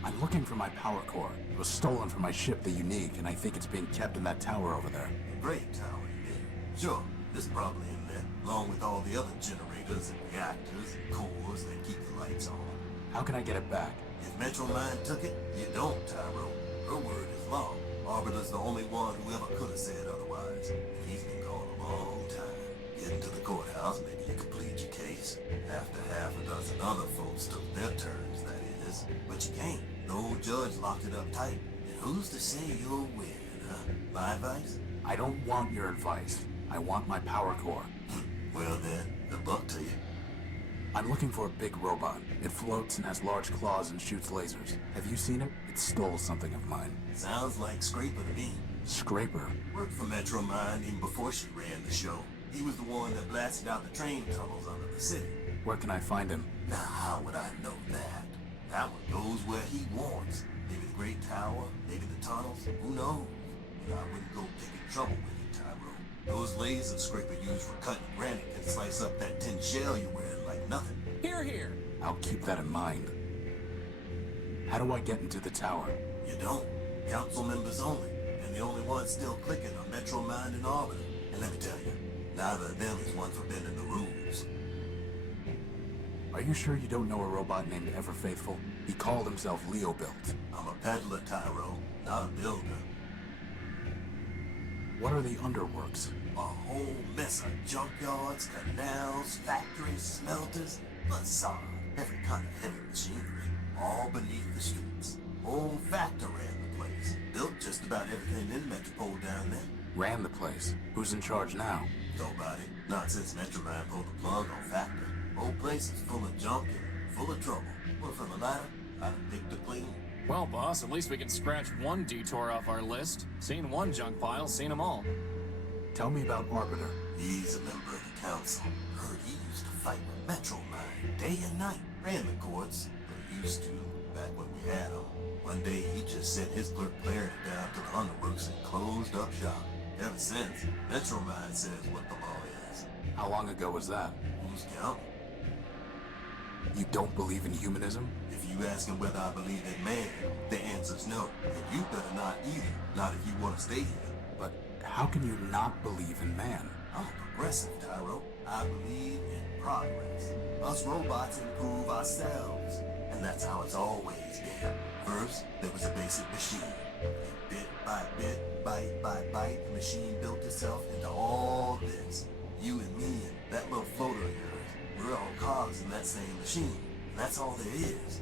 I'm looking for my power core. It was stolen from my ship, the Unique, and I think it's being kept in that tower over there. Great tower, yeah. Sure, it's probably in there, along with all the other generators and reactors and cores that keep the lights on. How can I get it back? If Metromind took it, you don't, Tyro. Her word is law. Arbiter's the only one who ever could have said otherwise. And he's been gone a long time. Getting to the courthouse, maybe you could plead your case. After half a dozen other folks took their turns, that is. But you can't. No judge locked it up tight. And who's to say you'll win, huh? My advice? I don't want your advice. I want my power core. Well then, good luck to you. I'm looking for a big robot. It floats and has large claws and shoots lasers. Have you seen it? It stole something of mine. Sounds like Scraper to me. Scraper? Worked for Metromind even before she ran the show. He was the one that blasted out the train tunnels under the city. Where can I find him? Now, how would I know that? That one goes where he wants. Maybe the Great Tower, maybe the tunnels, who knows? But I wouldn't go picking trouble with you, Tyro. Those lasers Scraper used for cutting granite can slice up that tin shell you're wearing like nothing. Here, here. I'll keep that in mind. How do I get into the tower? You don't. Council members only. And the only ones still clicking are Metromind and Arbiter. And let me tell you, neither of them is one for bending the rules. Are you sure you don't know a robot named Everfaithful? He called himself Built. I'm a peddler, Tyro, not a builder. What are the underworks? A whole mess of junkyards, canals, factories, smelters, facade, every kind of heavy machinery, all beneath the streets. Old Factor ran the place. Built just about everything in Metropole down there. Ran the place. Who's in charge now? Nobody. Not since Metromind pulled the plug on Factor. Whole place is full of junk and full of trouble. Well, from the ladder, I'd pick the clean. Well, boss, at least we can scratch one detour off our list. Seen one junk pile, seen them all. Tell me about Arbiter. He's a member of the council. Heard he used to fight with Metromind day and night. Ran the courts, or used to, back when we had him. One day he just sent his clerk Clarity down to the underworks and closed up shop. Ever since, Metromind says what the law is. How long ago was that? Who's counting? You don't believe in humanism? If you asking whether I believe in man, the answer's no. And you better not either. Not if you want to stay here. But how can you not believe in man? I'm a progressive, Tyro. I believe in progress. Us robots improve ourselves. And that's how it's always been. First, there was a basic machine. And bit by bit, bite by bite, the machine built itself into all this. You and me and that little floater of yours, we're all cogs in that same machine. And that's all there is.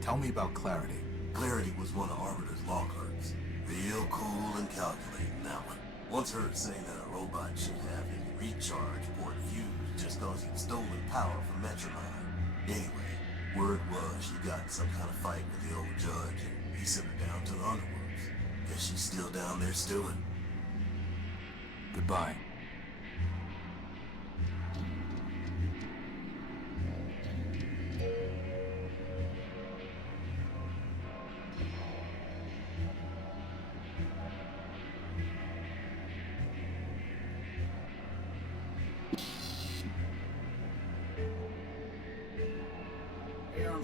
Tell me about Clarity. Clarity was one of Arbiter's law clerks. Real cool and calculating, that one. Once heard say that a robot should have his recharge port fused just cause he'd stolen power from Metromind. Anyway, word was she got in some kind of fight with the old judge and he sent her down to the underworks. Guess she's still down there stewing. Goodbye.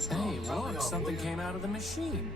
Hey, look, something came out of the machine.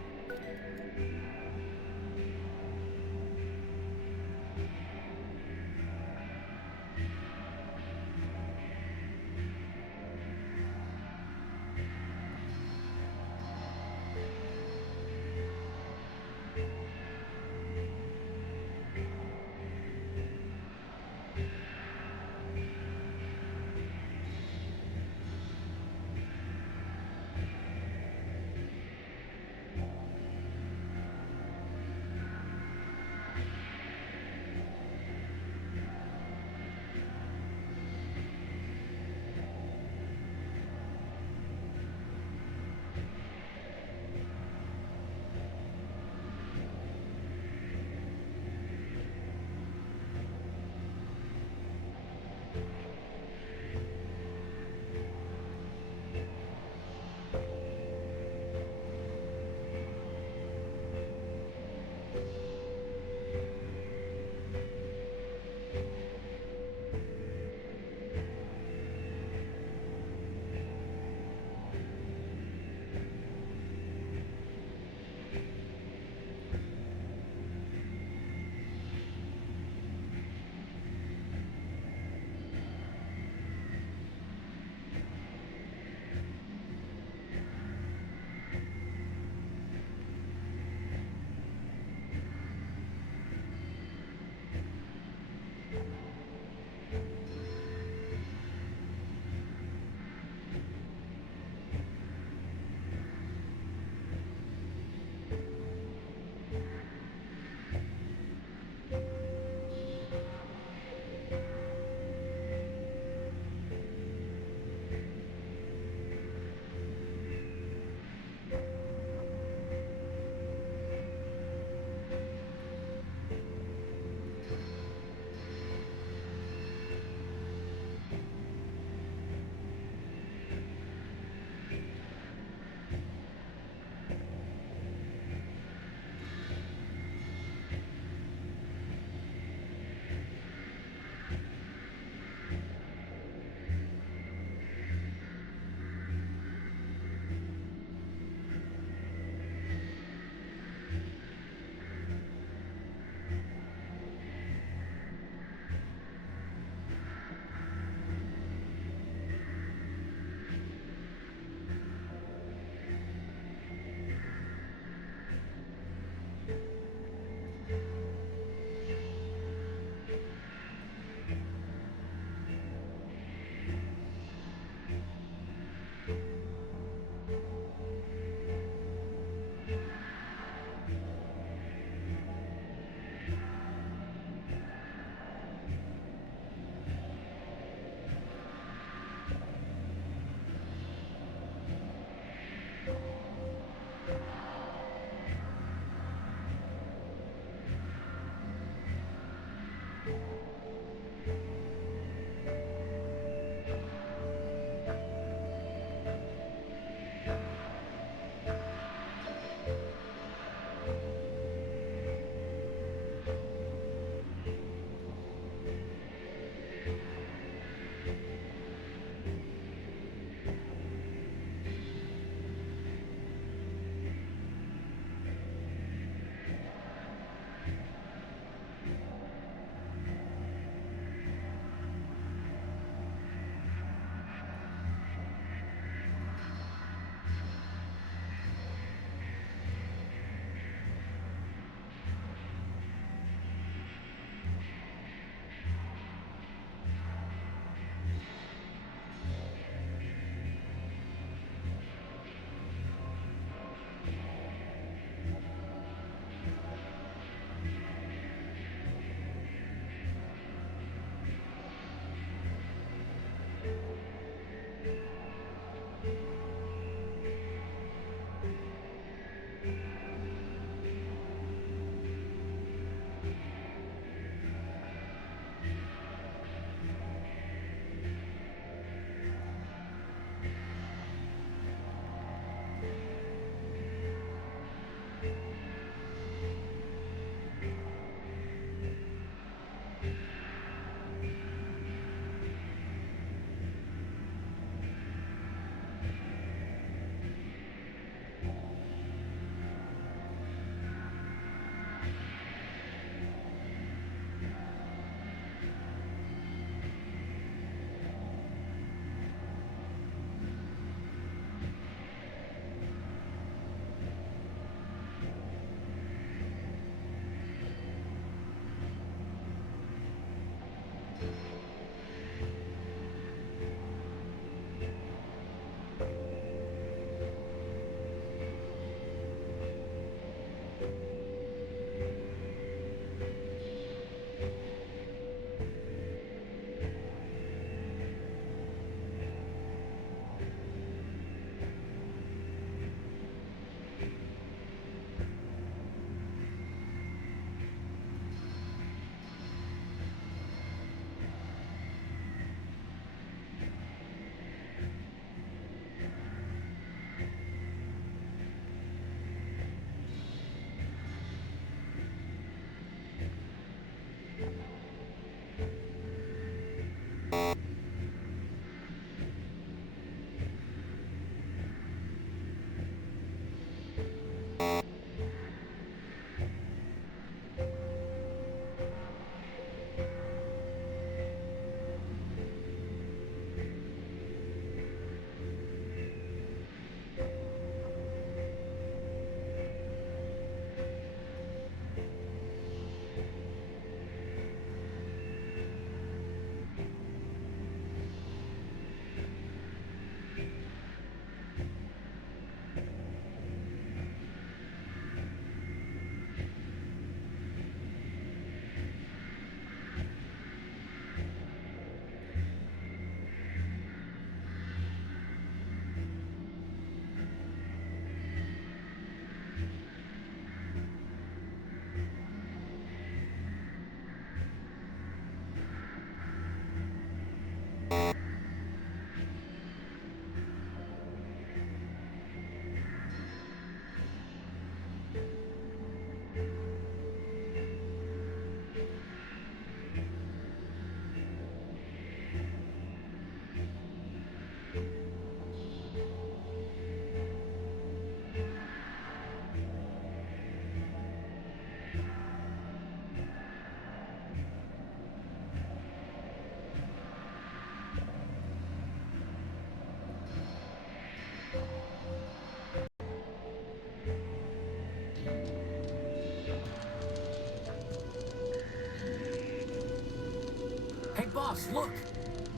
Hey, boss, look!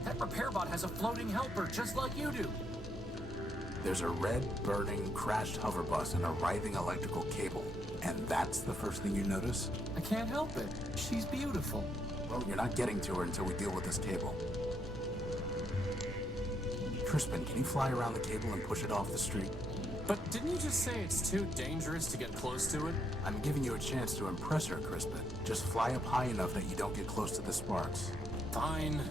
That repair bot has a floating helper, just like you do. There's a red, burning, crashed hover bus and a writhing electrical cable. And that's the first thing you notice? I can't help it. She's beautiful. Well, you're not getting to her until we deal with this cable. Crispin, can you fly around the cable and push it off the street? But didn't you just say it's too dangerous to get close to it? I'm giving you a chance to impress her, Crispin. Just fly up high enough that you don't get close to the sparks. Fine.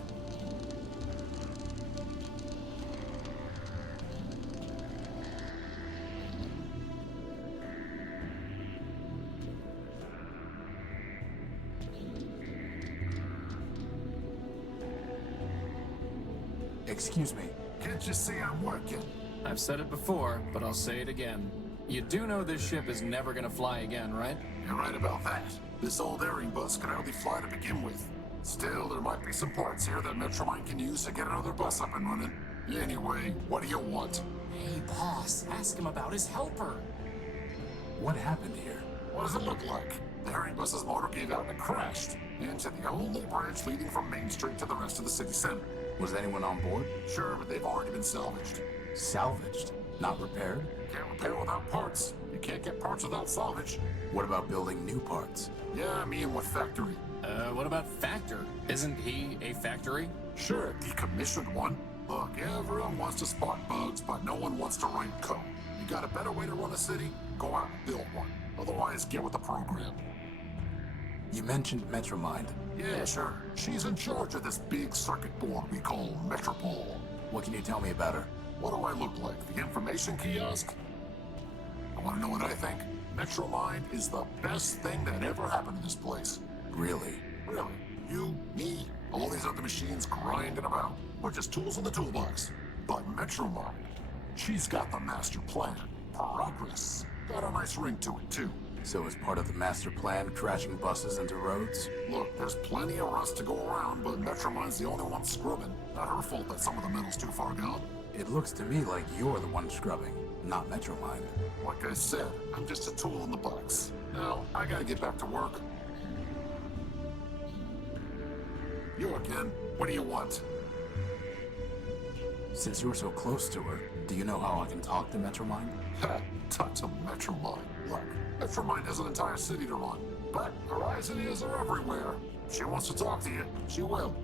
Excuse me. Can't you see I'm working? I've said it before, but I'll say it again. You do know this ship is never gonna fly again, right? You're right about that. This old airing bus can hardly fly to begin with. Still, there might be some parts here that Metromine can use to get another bus up and running. Anyway, what do you want? Hey, boss, ask him about his helper. What happened here? What does it look like? The airing bus's motor gave out and it crashed into the only bridge leading from Main Street to the rest of the city center. Was anyone on board? Sure, but they've already been salvaged. Salvaged? Not repaired? Can't repair without parts. You can't get parts without salvage. What about building new parts? Yeah, me and what factory? What about Factor? Isn't he a factory? Sure, decommissioned one. Look, everyone wants to spot bugs, but no one wants to write code. You got a better way to run a city? Go out and build one. Otherwise, get with the program. You mentioned Metromind. Yeah, sure. She's in charge of this big circuit board we call Metropole. What can you tell me about her? What do I look like? The information kiosk? I want to know what I think? Metromind is the best thing that ever happened to this place. Really? Really? You, me, all these other machines grinding about? We're just tools in the toolbox. But Metromind, she's got the master plan. Progress. Got a nice ring to it, too. So as part of the master plan, crashing buses into roads? Look, there's plenty of rust to go around, but Metromind's the only one scrubbing. Not her fault that some of the metal's too far gone. It looks to me like you're the one scrubbing, not Metromind. Like I said, I'm just a tool in the box. Now, I gotta get back to work. You again? What do you want? Since you're so close to her, do you know how I can talk to Metromind? Ha! Talk to Metromind. Look, Metromind has an entire city to run, but Horizon ears are everywhere. If she wants to talk to you, she will.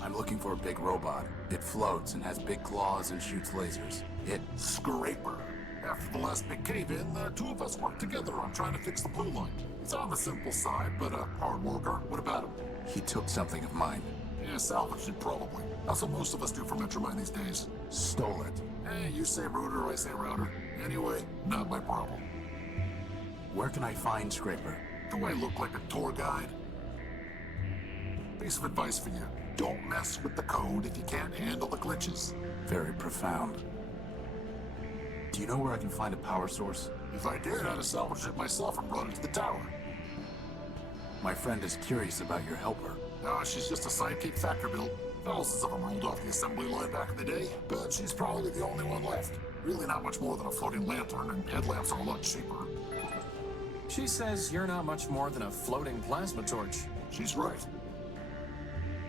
I'm looking for a big robot. It floats and has big claws and shoots lasers. Scraper. After the last big cave-in, the two of us worked together on trying to fix the pool line. He's on the simple side, but a hard worker. What about him? He took something of mine. Yeah, salvaged it probably. That's what most of us do for Metromind these days. Stole it. Hey, you say router, I say router. Anyway, not my problem. Where can I find Scraper? Do I look like a tour guide? Piece of advice for you. Don't mess with the code if you can't handle the glitches. Very profound. Do you know where I can find a power source? If I did, I'd have salvaged it myself and brought it to the tower. My friend is curious about your helper. No, she's just a sidekick factor build. Thousands of them rolled off the assembly line back in the day, but she's probably the only one left. Really not much more than a floating lantern, and headlamps are a lot cheaper. She says you're not much more than a floating plasma torch. She's right.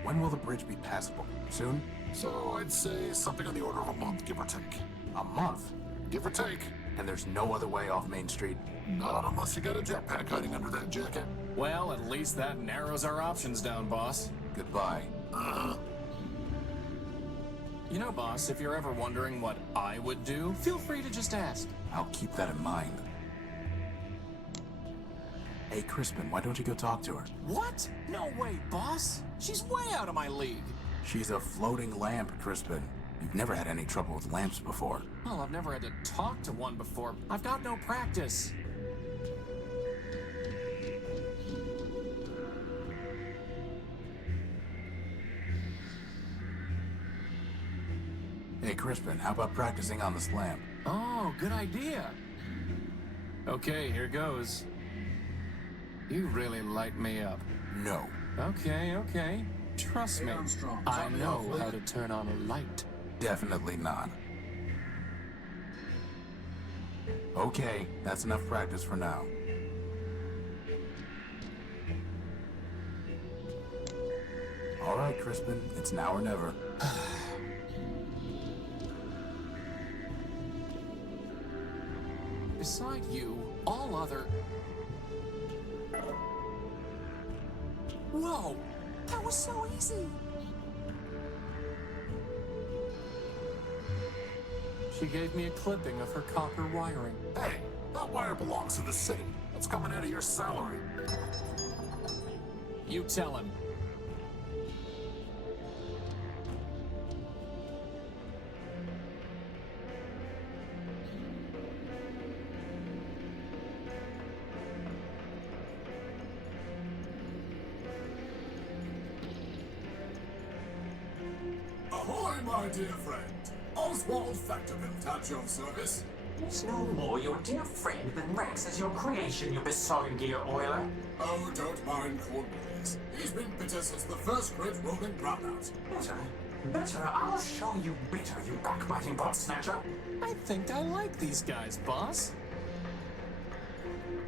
When will the bridge be passable? Soon? So I'd say something on the order of a month, give or take. A month? Give or take. And there's no other way off Main Street? Not unless you got a jetpack hiding under that jacket. Well, at least that narrows our options down, boss. Goodbye. You know, boss, if you're ever wondering what I would do, feel free to just ask. I'll keep that in mind. Hey, Crispin, why don't you go talk to her? What? No way, boss. She's way out of my league. She's a floating lamp, Crispin. You've never had any trouble with lamps before. Well, I've never had to talk to one before. I've got no practice. Hey, Crispin, how about practicing on this lamp? Oh, good idea. Okay, here goes. You really light me up. No. Okay. Trust me. I know how to turn on a light. Definitely not. Okay, that's enough practice for now. All right, Crispin, it's now or never. Beside you, all other... Whoa! That was so easy! She gave me a clipping of her copper wiring. Hey, that wire belongs to the city. That's coming out of your salary. You tell him. Ahoy, my dear friend. Oswald Factorbuilt at your service. He's no more your dear friend than Rex is your creation, you besotted gear oiler. Oh, don't mind Cornelius. He's been bitter since the first great rolling brownout. Better, I'll show you bitter, you backbiting bot snatcher. I think I like these guys, boss.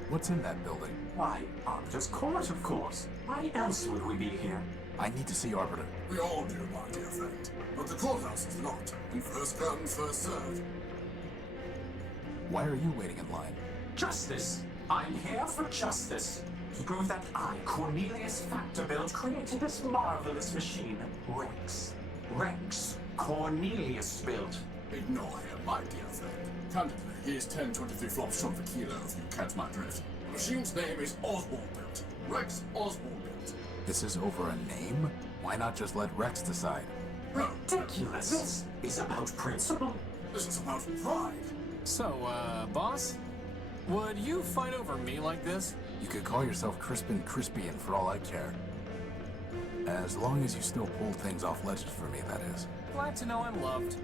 What's in that building? Why, Arbiter's Court, of course. Why else would we be here? I need to see Arbiter. We all do, my dear friend. But the courthouse is locked, and first come, first served. Why are you waiting in line? Justice. I'm here for justice. To prove that I, Cornelius Factorbuilt, created this marvelous machine, Rex. Rex Cornelius built. Ignore him, my dear friend. Candidly, he is 1023 flops short of a kilo if you catch my drift. The machine's name is Oswald Built. Rex Oswald Built. This is over a name? Why not just let Rex decide? Ridiculous. This is about principle. This is about pride. So, boss? Would you fight over me like this? You could call yourself Crispin Crispian for all I care. As long as you still pull things off ledges for me, that is. Glad to know I'm loved.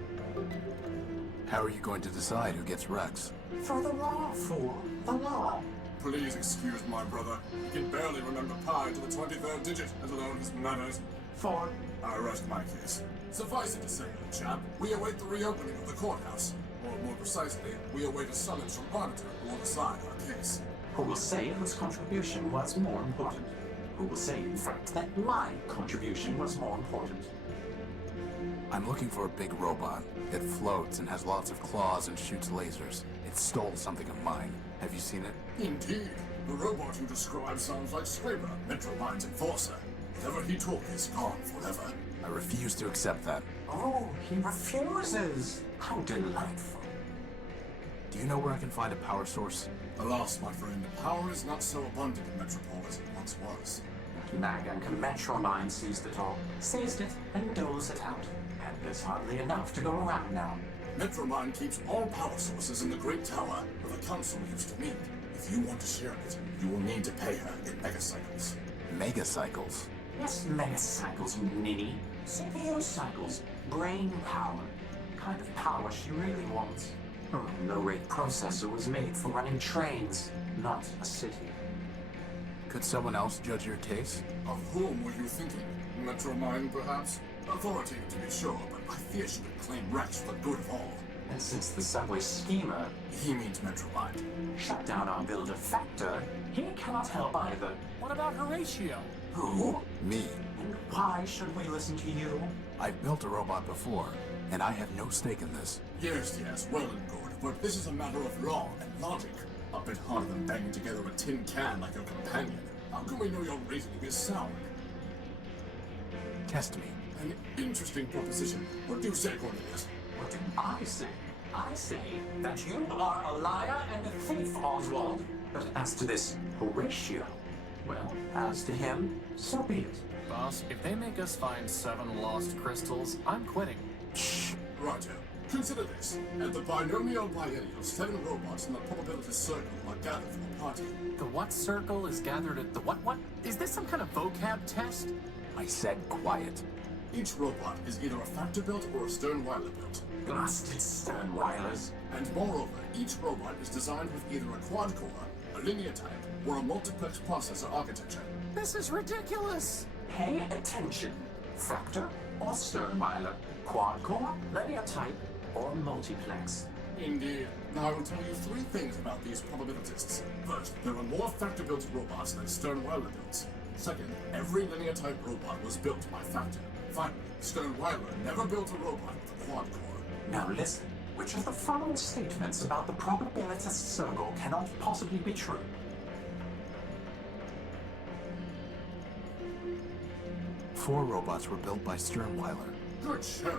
How are you going to decide who gets Rex? For the law, fool. The law. Please excuse my brother. He can barely remember pi to the 23rd digit, let alone his manners. For... I rest my case. Suffice it to say, old chap, we await the reopening of the courthouse. Or more precisely, we await a summons from Arbiter who will decide our case. Who will say whose contribution was more important? who will say, in fact, that my contribution was more important. I'm looking for a big robot. It floats and has lots of claws and shoots lasers. It stole something of mine. Have you seen it? Indeed. The robot you describe sounds like Scraper, Metromind's enforcer. Whatever he took is gone forever. I refuse to accept that. Oh, he refuses. How delightful. Do you know where I can find a power source? Alas, my friend, power is not so abundant in Metropole as it once was. Nagan Metromine seized it all, seized it, and doles it out. And there's hardly enough to go around now. Metromine keeps all power sources in the Great Tower where the Council used to meet. If you want to share it, you will need to pay her in megacycles. Megacycles? Yes, megacycles, ninny. CPU cycles, brain power. Kind of power she really wants. Her low-rate processor was made for running trains, not a city. Could someone else judge your case? Of whom were you thinking? Metromine, perhaps? Authoritative to be sure, but I fear she could claim Rex for the good of all. And since the subway schemer... He means Metromine. Shut down our builder Factor, he cannot help either. What about Horatio? Who? Me. And why should we listen to you? I've built a robot before, and I have no stake in this. Yes, well and good, but this is a matter of law and logic. A bit harder than banging together a tin can like your companion. How can we know your reasoning is sound? Test me. An interesting proposition. What do you say, Cornelius? What do I say? I say that you are a liar and a thief, Oswald. But as to this Horatio, well, as to him, so be it. Boss, if they make us find 7 lost crystals, I'm quitting. Shh. Roger. Consider this. At the binomial biennial, 7 robots in the probability circle are gathered for the party. The what circle is gathered at the what? Is this some kind of vocab test? I said quiet. Each robot is either a factor-built or a Stern-Weiler built. Blasted Sternweilers. And moreover, each robot is designed with either a quad-core, a linear type, or a multiplex processor architecture. This is ridiculous! Pay attention. Factor or Sternweiler, quad-core, linear type, or multiplex. Indeed. Now I will tell you 3 things about these probabilitists. First, there are more factor-built robots than Stern-Weiler builds. Second, every linear-type robot was built by Factor. Finally, Stern-Weiler never built a robot with a quad-core. Now listen, which of the following statements about the probabilitist circle cannot possibly be true? Four robots were built by Sternweiler. Good show.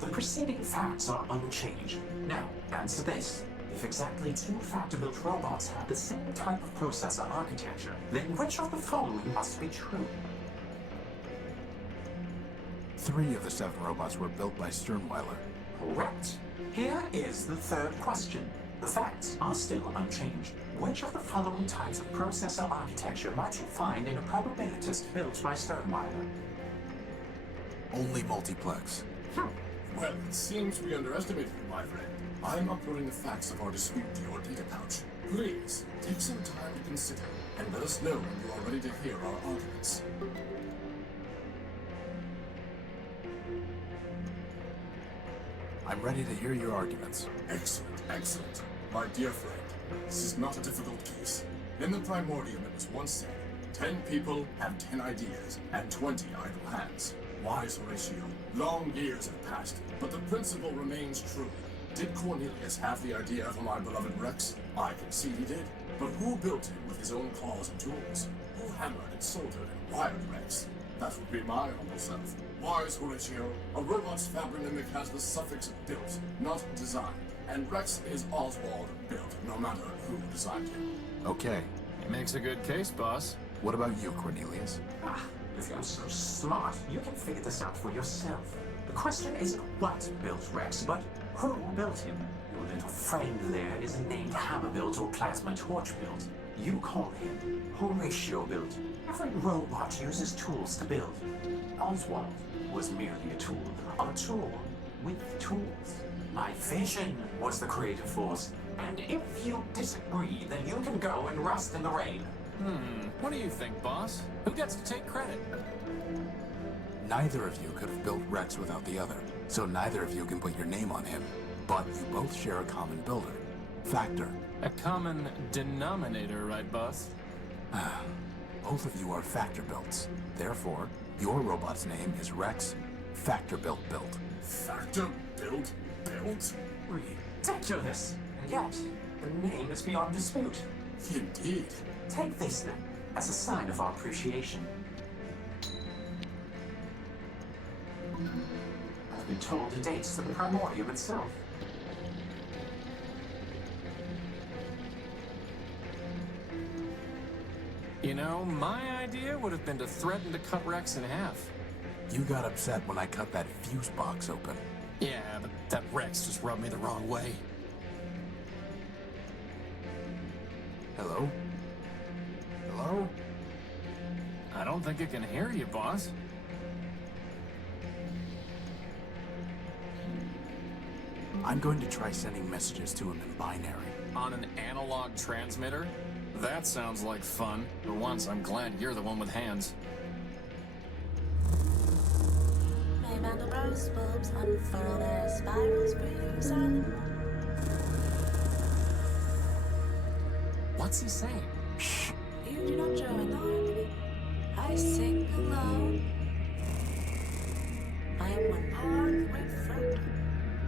The preceding facts are unchanged. Now, answer this. If exactly 2 factor-built robots have the same type of processor architecture, then which of the following must be true? 3 of the 7 robots were built by Sternweiler. Correct. Here is the 3rd question. The facts are still unchanged. Which of the following types of processor architecture might you find in a probabilitist built by Sternweiler? Only multiplex. Well, it seems we underestimated you, my friend. I'm uploading the facts of our dispute to your data pouch. Please, take some time to consider, and let us know when you are ready to hear our arguments. I'm ready to hear your arguments. Excellent, excellent. My dear friend, this is not a difficult case. In the Primordium it was once said, 10 people have 10 ideas, and 20 idle hands. Wise Horatio, long years have passed, but the principle remains true. Did Cornelius have the idea for my beloved Rex? I concede he did. But who built him with his own claws and tools? Who hammered and soldered and wired Rex? That would be my humble self. Wise Horatio, a robot's fabronymic has the suffix built, not designed. And Rex is Oswald built, no matter who designed him. Okay. It makes a good case, boss. What about you, Cornelius? If you're so smart, you can figure this out for yourself. The question isn't what built Rex, but who built him. Your little friend there isn't named Hammer-built or Plasma Torch-built. You call him Horatio-built. Every robot uses tools to build. Oswald was merely a tool with tools. My vision was the creative force, and if you disagree, then you can go and rust in the rain. What do you think, boss? Who gets to take credit? Neither of you could have built Rex without the other, so neither of you can put your name on him. But you both share a common builder. Factor. A common denominator, right, boss? Both of you are factor-builts. Therefore, your robot's name is Rex Factor-Built. Factor built? Built? Ridiculous! And yet, the name is beyond dispute. Indeed. Take this, then, as a sign of our appreciation. I've been told it dates to the Primordium itself. You know, my idea would have been to threaten to cut Rex in half. You got upset when I cut that fuse box open. Yeah, but that Rex just rubbed me the wrong way. Hello? Hello? I don't think it can hear you, boss. I'm going to try sending messages to him in binary. On an analog transmitter? That sounds like fun. For once, I'm glad you're the one with hands. My Mandelbrot's bulbs unfurl their spirals for you, silent. What's he saying? Shh. You do not join the harmony. I sing alone. I am one part of great fractal.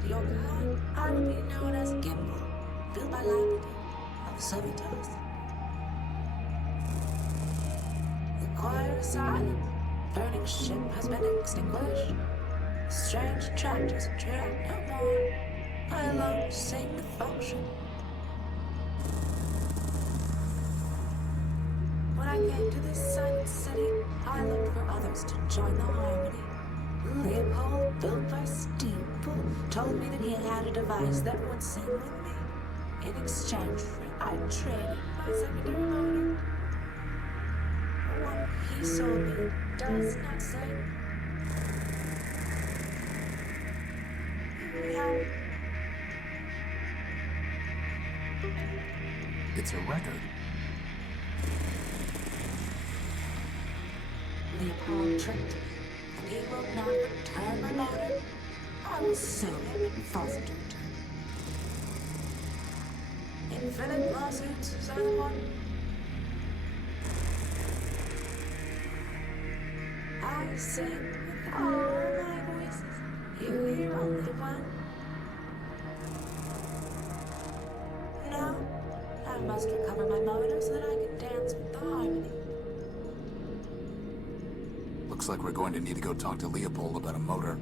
To your kind, I will be known as Gimbal, built by Labrador of Sovitos. The choir is silent. Burning ship has been extinguished. Strange tractors track no more. I alone sing the function. When I came to this silent city, I looked for others to join the harmony. Leopold, built by Steeple, told me that he had a device that would sing with me. In exchange for it, I traded my secondary motor. What he sold me does not sing. It's a record. Leopold tricked me, and he will not return my motor. I will sue him and force him to return. Infinite lawsuits, silent one. I sing with all my voices. You hear only one. No, I must recover my motor so that I can dance with the harmony. Looks like we're going to need to go talk to Leopold about a motor.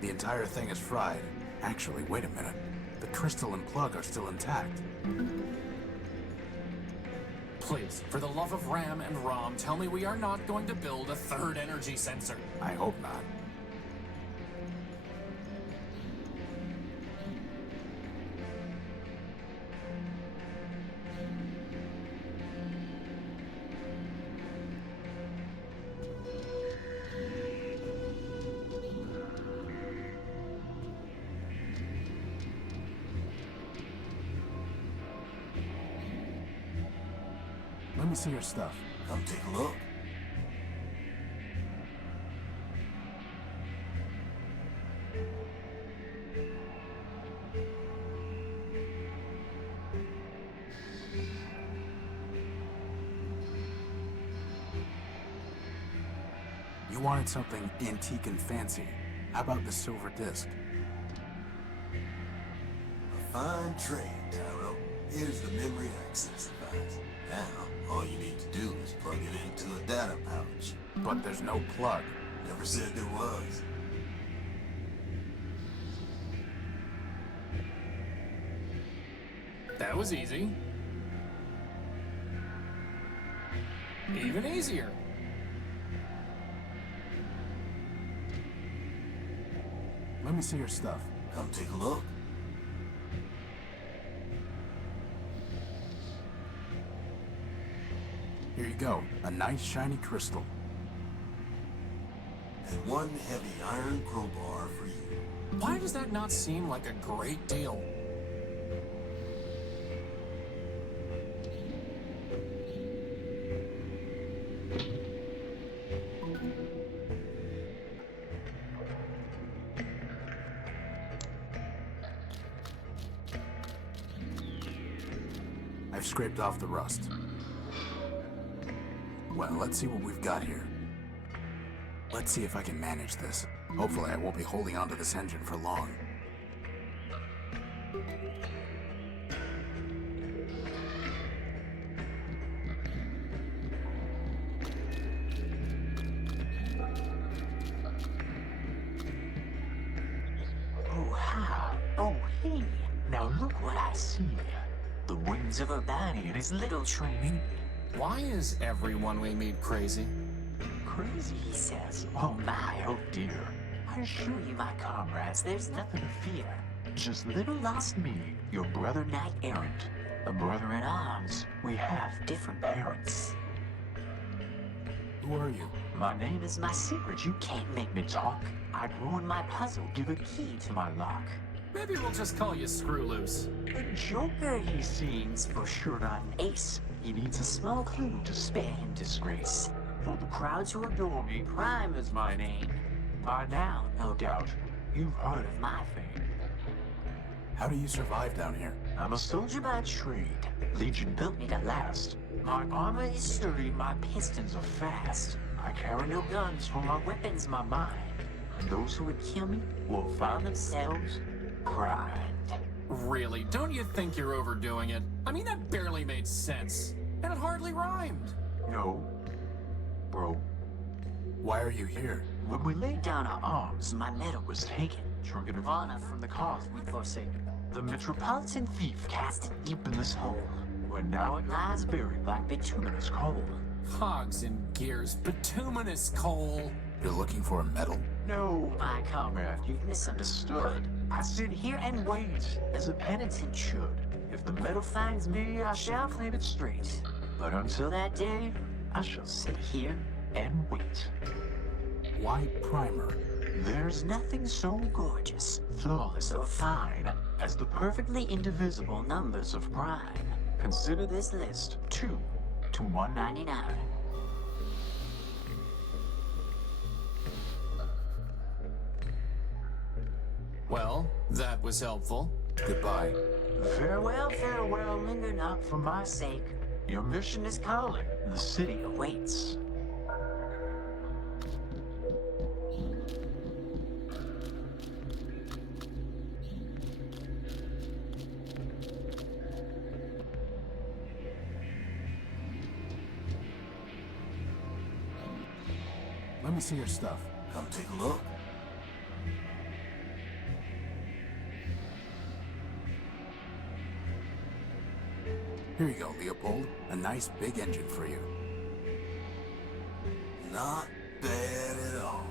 The entire thing is fried. Actually, wait a minute. The crystal and plug are still intact. Please, for the love of Ram and Rom, tell me we are not going to build a third energy sensor. I hope not. Let me see your stuff. Come take a look. You wanted something antique and fancy. How about the silver disc? A fine trade, Tyro. Here's the memory access device. Now, all you need to do is plug it into a data pouch. But there's no plug. Never said there was. That was easy. Even easier. Let me see your stuff. Come take a look. Here you go. A nice shiny crystal. And one heavy iron crowbar for you. Why does that not seem like a great deal? I've scraped off the rust. Well, let's see what we've got here. Let's see if I can manage this. Hopefully I won't be holding onto this engine for long. Oh, hi. Oh, hey. Now look what I see. The wings of Urbani and his little trainee. Why is everyone we meet crazy? Crazy, he says. Oh my, oh dear. I assure you, my comrades, there's nothing to fear. Just little lost me, your brother knight errant. A brother in arms. We have different parents. Who are you? My name is my secret. You can't make me talk. I'd ruin my puzzle, give a key to my lock. Maybe we'll just call you Screw Loose. A joker, he seems, for sure not an ace. He needs a small clue to spare him disgrace. For the crowds who adore me, Prime is my name. By now, no doubt, you've heard of my fame. How do you survive down here? I'm a soldier by trade. Legion built me to last. My armor is sturdy, my pistons are fast. I carry no guns, for my weapon's my mind. And those who would kill me will find themselves primed. Really? Don't you think you're overdoing it? I mean, that barely made sense. And it hardly rhymed. No, bro. Why are you here? When we laid down our arms, my medal was taken. Trunket of honor from the cause we'd forsaken. The metropolitan thief cast it deep in this hole, where now it lies buried like bituminous coal. Hogs and gears, bituminous coal. You're looking for a medal? No, my comrade, you've misunderstood. I sit here and wait, as a penitent should. If the medal finds me, I shall claim it straight. But until that day, I shall sit here and wait. Why Primer? There's nothing so gorgeous, flawless, or fine as the perfectly indivisible numbers of prime. Consider this list 2 to 199. Well, that was helpful. Goodbye. Farewell, farewell, linger not for my sake. Your mission is calling, the city awaits. Let me see your stuff. Come take a look. Here you go, Leopold. A nice big engine for you. Not bad at all.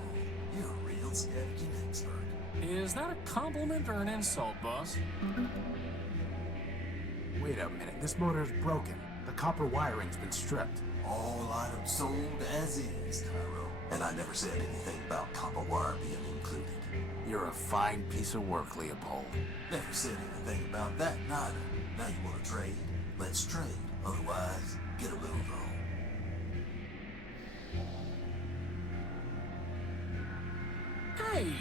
You're a real scavenging expert. Is that a compliment or an insult, boss? Wait a minute, this motor's broken. The copper wiring's been stripped. All items sold as is, Cairo. And I never said anything about copper wire being included. You're a fine piece of work, Leopold. Never said anything about that, neither. Now you want to trade? Let's trade. Otherwise, get a move on. Hey!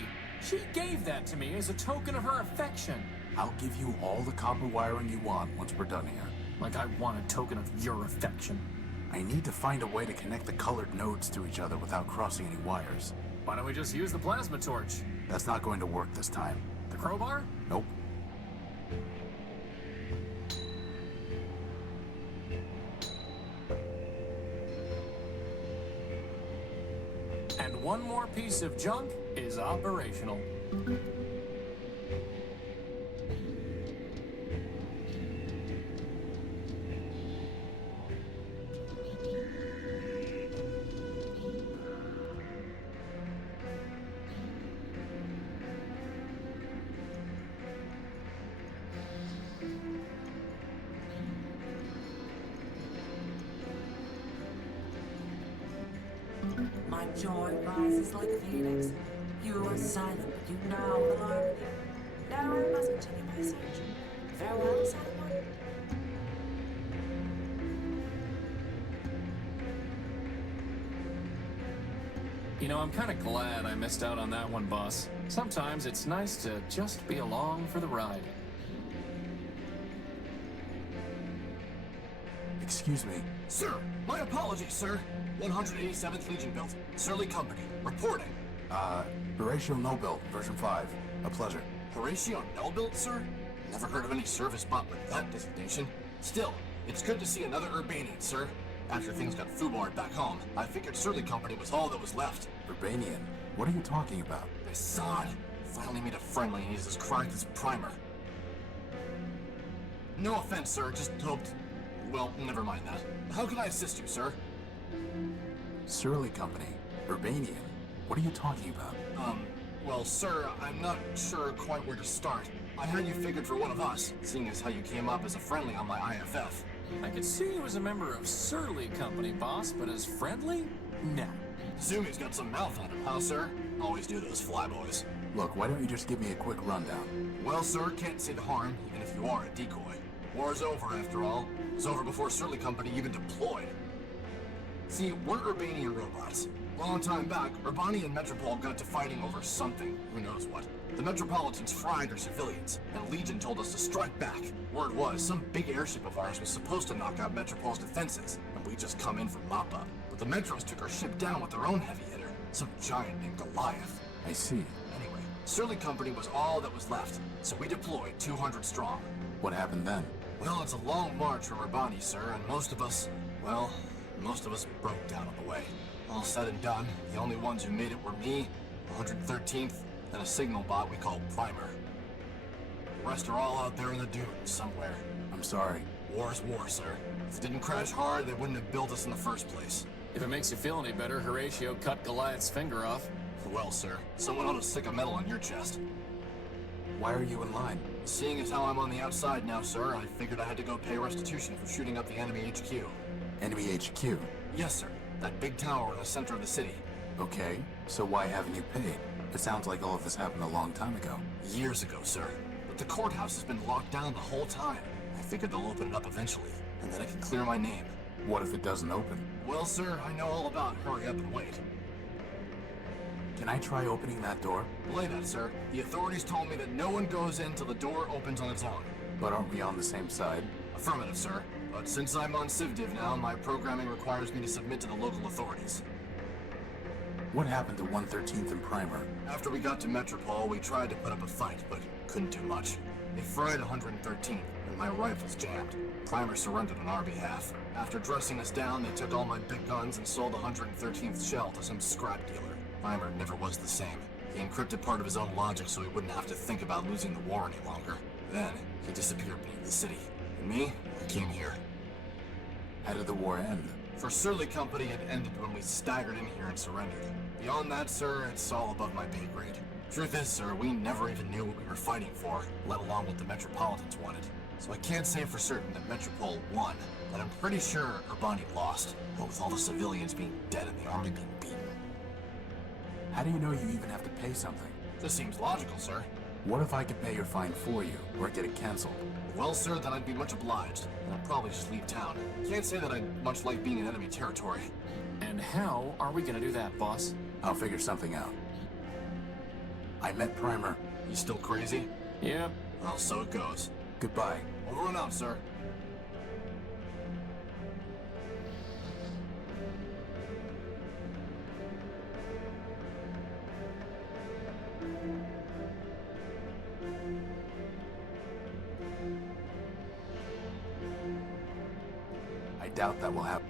She gave that to me as a token of her affection. I'll give you all the copper wiring you want once we're done here. Like I want a token of your affection. I need to find a way to connect the colored nodes to each other without crossing any wires. Why don't we just use the plasma torch? That's not going to work this time. The crowbar? Nope. And one more piece of junk is operational. My joy rises like a phoenix. You are silent, but you now alarm me. Now I must continue my search. Farewell, silent one. You know, I'm kind of glad I missed out on that one, boss. Sometimes it's nice to just be along for the ride. Excuse me. Sir, my apologies, sir. 187th Legion built. Surly Company, reporting. Horatio Nullbuilt, version 5. A pleasure. Horatio Nullbuilt, sir? Never heard of any service bot with that designation. Still, it's good to see another Urbanian, sir. After things got foobarred back home, I figured Surly Company was all that was left. Urbanian? What are you talking about? This sod finally made a friendly and he's as cracked as Primer. No offense, sir, just hoped... Well, never mind that. How can I assist you, sir? Surly Company. Urbanian. What are you talking about? Well, sir, I'm not sure quite where to start. I had you figured for one of us, seeing as how you came up as a friendly on my IFF. I could see you as a member of Surly Company, boss, but as friendly? Nah. Assume he's got some mouth on him, huh, sir? Always do those flyboys. Look, why don't you just give me a quick rundown? Well, sir, can't see the harm, even if you are a decoy. War's over, after all. It was over before Surly Company even deployed. See, we're Urbanian robots. Long time back, Urbani and Metropole got to fighting over something, who knows what. The Metropolitans fried their civilians, and Legion told us to strike back. Word was, some big airship of ours was supposed to knock out Metropole's defenses, and we just come in for mop-up. But the Metros took our ship down with their own heavy hitter, some giant named Goliath. I see. Anyway, Surly Company was all that was left, so we deployed 200 strong. What happened then? Well, it's a long march from Urbani, sir, and most of us broke down on the way. All said and done, the only ones who made it were me, 113th, and a signal bot we call Primer. The rest are all out there in the dunes somewhere. I'm sorry. War's war, sir. If it didn't crash hard, they wouldn't have built us in the first place. If it makes you feel any better, Horatio cut Goliath's finger off. Well, sir, someone ought to stick a medal on your chest. Why are you in line? Seeing as how I'm on the outside now, sir, I figured I had to go pay restitution for shooting up the enemy HQ. Enemy HQ? Yes, sir. That big tower in the center of the city. Okay, so why haven't you paid? It sounds like all of this happened a long time ago. Years ago, sir. But the courthouse has been locked down the whole time. I figured they'll open it up eventually, and then I can clear my name. What if it doesn't open? Well, sir, I know all about hurry up and wait. Can I try opening that door? Belay that, sir. The authorities told me that no one goes in till the door opens on its own. But aren't we on the same side? Affirmative, sir. But since I'm on CivDiv now, my programming requires me to submit to the local authorities. What happened to 113th and Primer? After we got to Metropole, we tried to put up a fight, but couldn't do much. They fried 113th, and my rifles jammed. Primer surrendered on our behalf. After dressing us down, they took all my big guns and sold the 113th shell to some scrap dealer. Primer never was the same. He encrypted part of his own logic so he wouldn't have to think about losing the war any longer. Then, he disappeared beneath the city. And me, I came here. How did the war end? For Surly Company, it ended when we staggered in here and surrendered. Beyond that, sir, it's all above my pay grade. Truth is, sir, we never even knew what we were fighting for, let alone what the Metropolitans wanted. So I can't say for certain that Metropole won, but I'm pretty sure Urbani lost, with all the civilians being dead and the army being beaten. How do you know you even have to pay something? This seems logical, sir. What if I could pay your fine for you, or get it canceled? Well, sir, then I'd be much obliged, and I'd probably just leave town. Can't say that I'd much like being in enemy territory. And how are we gonna do that, boss? I'll figure something out. I met Primer. You still crazy? Yep. Well, so it goes. Goodbye. Over and out, sir. I doubt that will happen.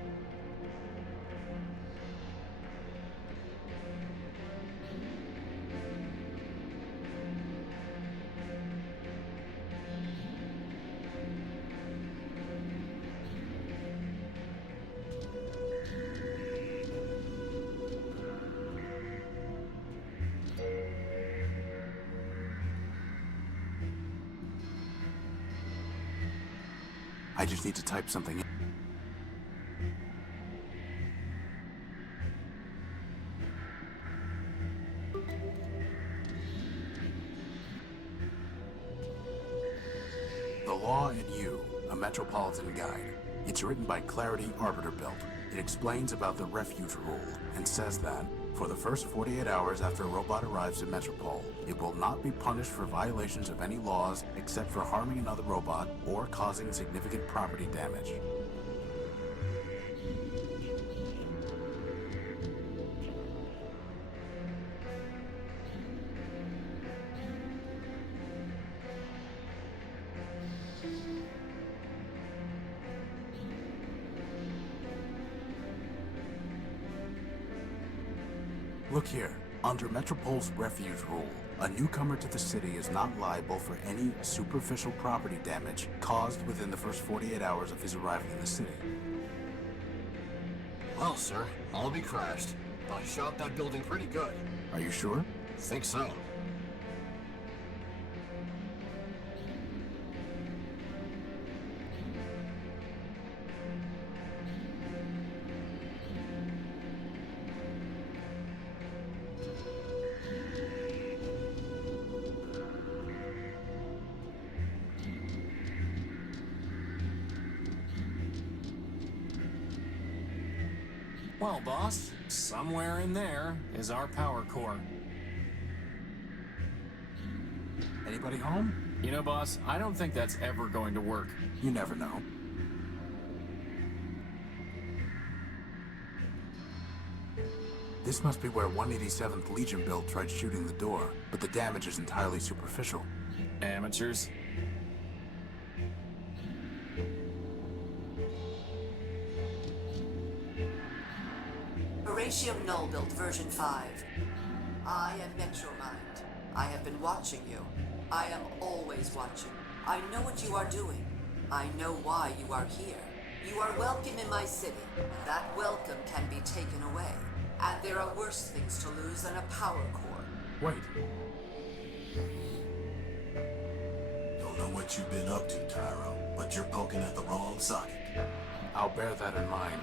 I just need to type something in. The Law and You, a Metropolitan Guide. It's written by Clarity Arbiter Built. It explains about the Refuge Rule, and says that, for the first 48 hours after a robot arrives at Metropole, it will not be punished for violations of any laws except for harming another robot or causing significant property damage. Look here. Under Metropol's refuge rule, a newcomer to the city is not liable for any superficial property damage caused within the first 48 hours of his arriving in the city. Well, sir, I'll be crashed. I shot that building pretty good. Are you sure? Think so. Well, boss, somewhere in there is our power core. Anybody home? You know, boss, I don't think that's ever going to work. You never know. This must be where 187th Legion build tried shooting the door, but the damage is entirely superficial. Amateurs. Horatio Nullbuilt, version 5. I am Metromind. I have been watching you. I am always watching. I know what you are doing. I know why you are here. You are welcome in my city. That welcome can be taken away. And there are worse things to lose than a power core. Wait. Don't know what you've been up to, Tyro, but you're poking at the wrong socket. I'll bear that in mind.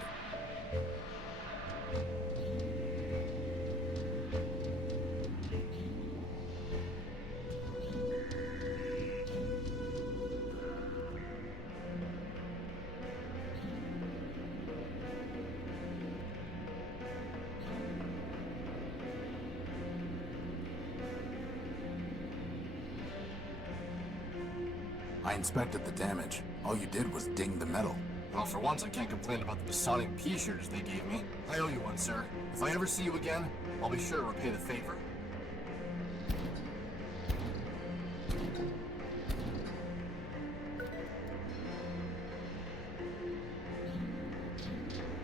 I inspected the damage. All you did was ding the metal. Well, for once I can't complain about the besotting pea-shooters they gave me. I owe you one, sir. If I ever see you again, I'll be sure to repay the favor.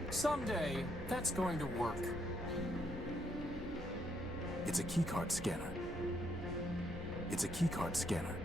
Someday, that's going to work. It's a keycard scanner. It's a keycard scanner.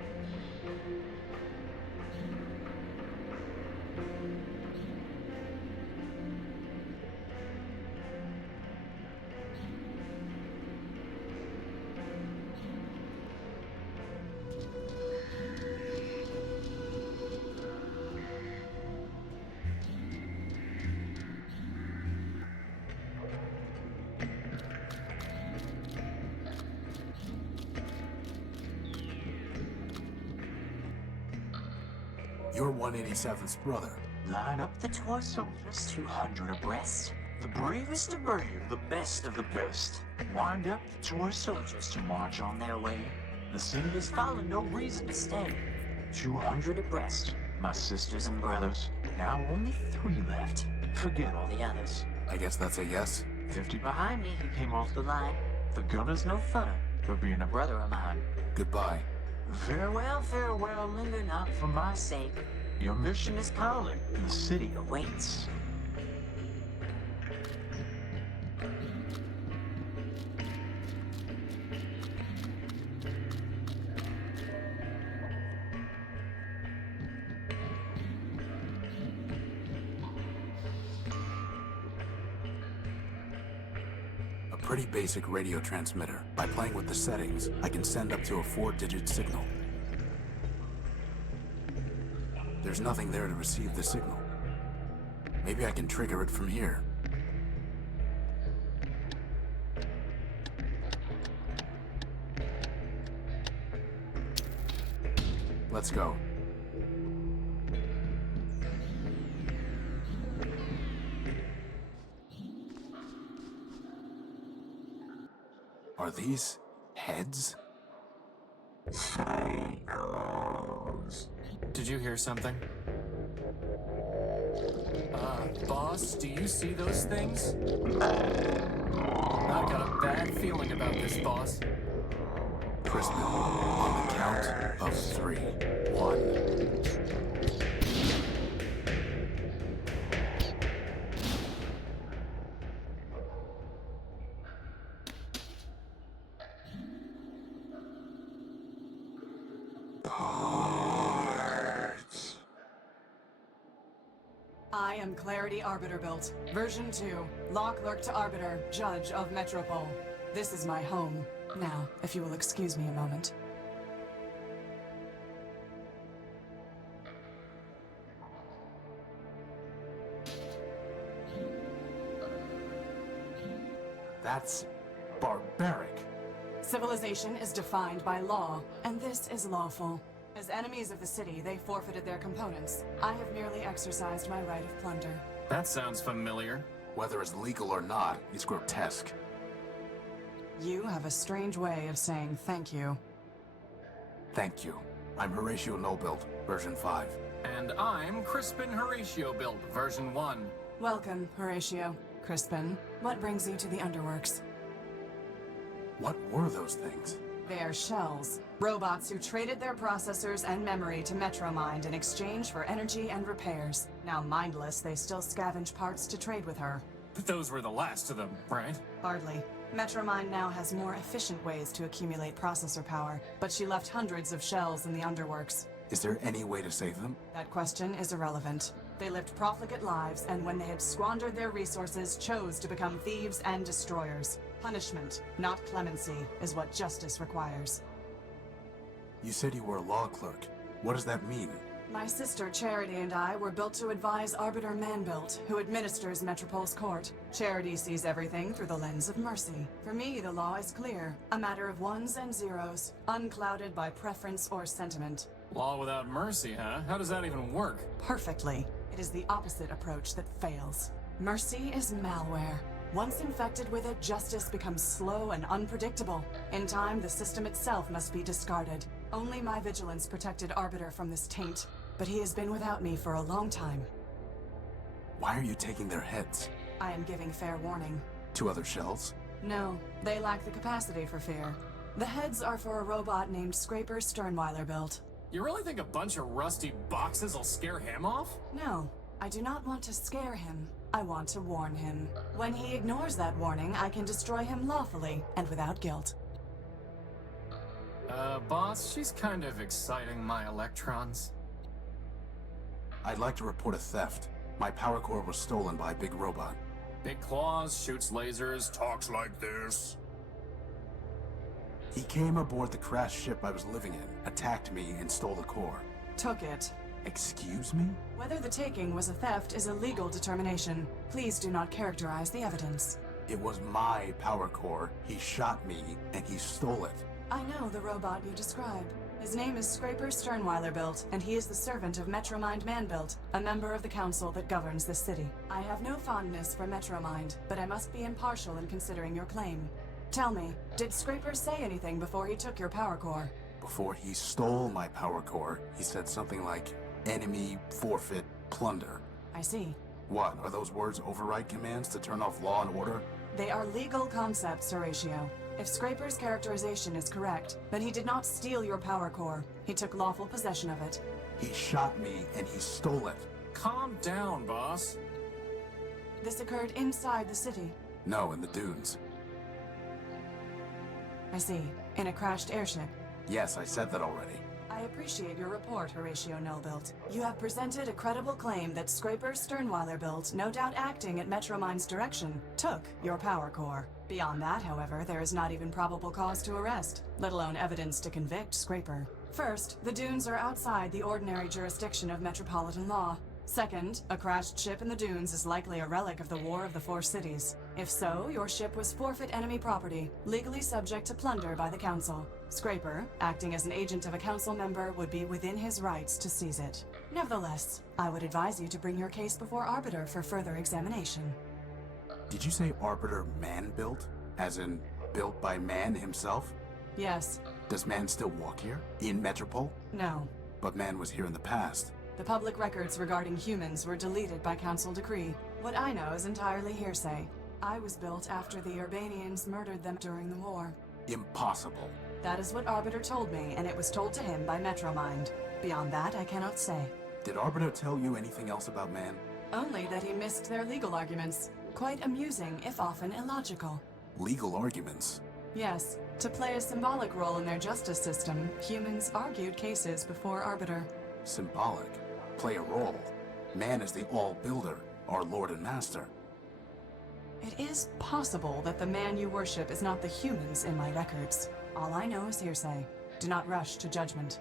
You're 187's brother. Line up the toy soldiers, 200 abreast. The bravest of brave, the best of the best. Wind up the toy soldiers to march on their way. The city is fallen, no reason to stay. 200 abreast, my sisters and brothers. Now only 3 left. Forget all the others. I guess that's a yes? 50 behind me, he came off the line. The gunner's no funner for being a brother of mine. Goodbye. Farewell, farewell, linger not for my sake. Your mission is calling, and the city awaits. A pretty basic radio transmitter. By playing with the settings, I can send up to a 4-digit signal. There's nothing there to receive the signal. Maybe I can trigger it from here. Let's go. Are these heads? Psychos. Did you hear something? Boss, do you see those things? I've got a bad feeling about this, boss. Crispin, on the count of 3. 1. am Clarity Arbiter Built, version 2, Law Clerk to Arbiter, Judge of Metropole. This is my home. Now, if you will excuse me a moment. That's barbaric. Civilization is defined by law, and this is lawful. As enemies of the city, they forfeited their components. I have merely exercised my right of plunder. That sounds familiar. Whether it's legal or not, it's grotesque. You have a strange way of saying thank you. Thank you. I'm Horatio Nullbuilt, version 5. And I'm Crispin Horatio Built, version 1. Welcome, Horatio. Crispin, what brings you to the Underworks? What were those things? They are shells. Robots who traded their processors and memory to Metromind in exchange for energy and repairs. Now mindless, they still scavenge parts to trade with her. But those were the last of them, right? Hardly. Metromind now has more efficient ways to accumulate processor power, but she left hundreds of shells in the Underworks. Is there any way to save them? That question is irrelevant. They lived profligate lives, and when they had squandered their resources, chose to become thieves and destroyers. Punishment, not clemency, is what justice requires. You said you were a law clerk. What does that mean? My sister Charity and I were built to advise Arbiter Manbuilt, who administers Metropole's court. Charity sees everything through the lens of mercy. For me, the law is clear, a matter of ones and zeros, unclouded by preference or sentiment. Law without mercy, huh? How does that even work? Perfectly. It is the opposite approach that fails. Mercy is malware. Once infected with it, justice becomes slow and unpredictable. In time, the system itself must be discarded. Only my vigilance protected Arbiter from this taint, but he has been without me for a long time. Why are you taking their heads? I am giving fair warning. To other shells? No, they lack the capacity for fear. The heads are for a robot named Scraper Sternweiler Built. You really think a bunch of rusty boxes will scare him off? No, I do not want to scare him. I want to warn him. When he ignores that warning, I can destroy him lawfully and without guilt. Boss, she's kind of exciting my electrons. I'd like to report a theft. My power core was stolen by a big robot. Big claws, shoots lasers, talks like this. He came aboard the crashed ship I was living in, attacked me, and stole the core. Took it. Excuse me? Whether the taking was a theft is a legal determination. Please do not characterize the evidence. It was my power core. He shot me, and he stole it. I know the robot you describe. His name is Scraper Sternweiler Built, and he is the servant of Metromind Manbuilt, a member of the council that governs this city. I have no fondness for Metromind, but I must be impartial in considering your claim. Tell me, did Scraper say anything before he took your power core? Before he stole my power core, he said something like, enemy, forfeit, plunder. I see. What, are those words override commands to turn off law and order? They are legal concepts, Horatio. If Scraper's characterization is correct, then he did not steal your power core. He took lawful possession of it. He shot me, and he stole it. Calm down, boss. This occurred inside the city. No, in the dunes. I see. In a crashed airship. Yes, I said that already. I appreciate your report, Horatio Nullbuilt. You have presented a credible claim that Scraper Sternweiler Built, no doubt acting at Metromind's direction, took your power core. Beyond that, however, there is not even probable cause to arrest, let alone evidence to convict Scraper. First, the dunes are outside the ordinary jurisdiction of metropolitan law. Second, a crashed ship in the dunes is likely a relic of the War of the Four Cities. If so, your ship was forfeit enemy property, legally subject to plunder by the Council. Scraper, acting as an agent of a Council member, would be within his rights to seize it. Nevertheless, I would advise you to bring your case before Arbiter for further examination. Did you say Arbiter Man-built? As in, built by Man himself? Yes. Does Man still walk here? In Metropole? No. But Man was here in the past. The public records regarding humans were deleted by Council decree. What I know is entirely hearsay. I was built after the Urbanians murdered them during the war. Impossible. That is what Arbiter told me, and it was told to him by Metromind. Beyond that, I cannot say. Did Arbiter tell you anything else about Man? Only that he missed their legal arguments. Quite amusing, if often illogical. Legal arguments? Yes. To play a symbolic role in their justice system, humans argued cases before Arbiter. Symbolic? Play a role? Man is the all-builder. our Lord and Master. It is possible that the man you worship is not the humans in my records. All I know is hearsay. Do not rush to judgment.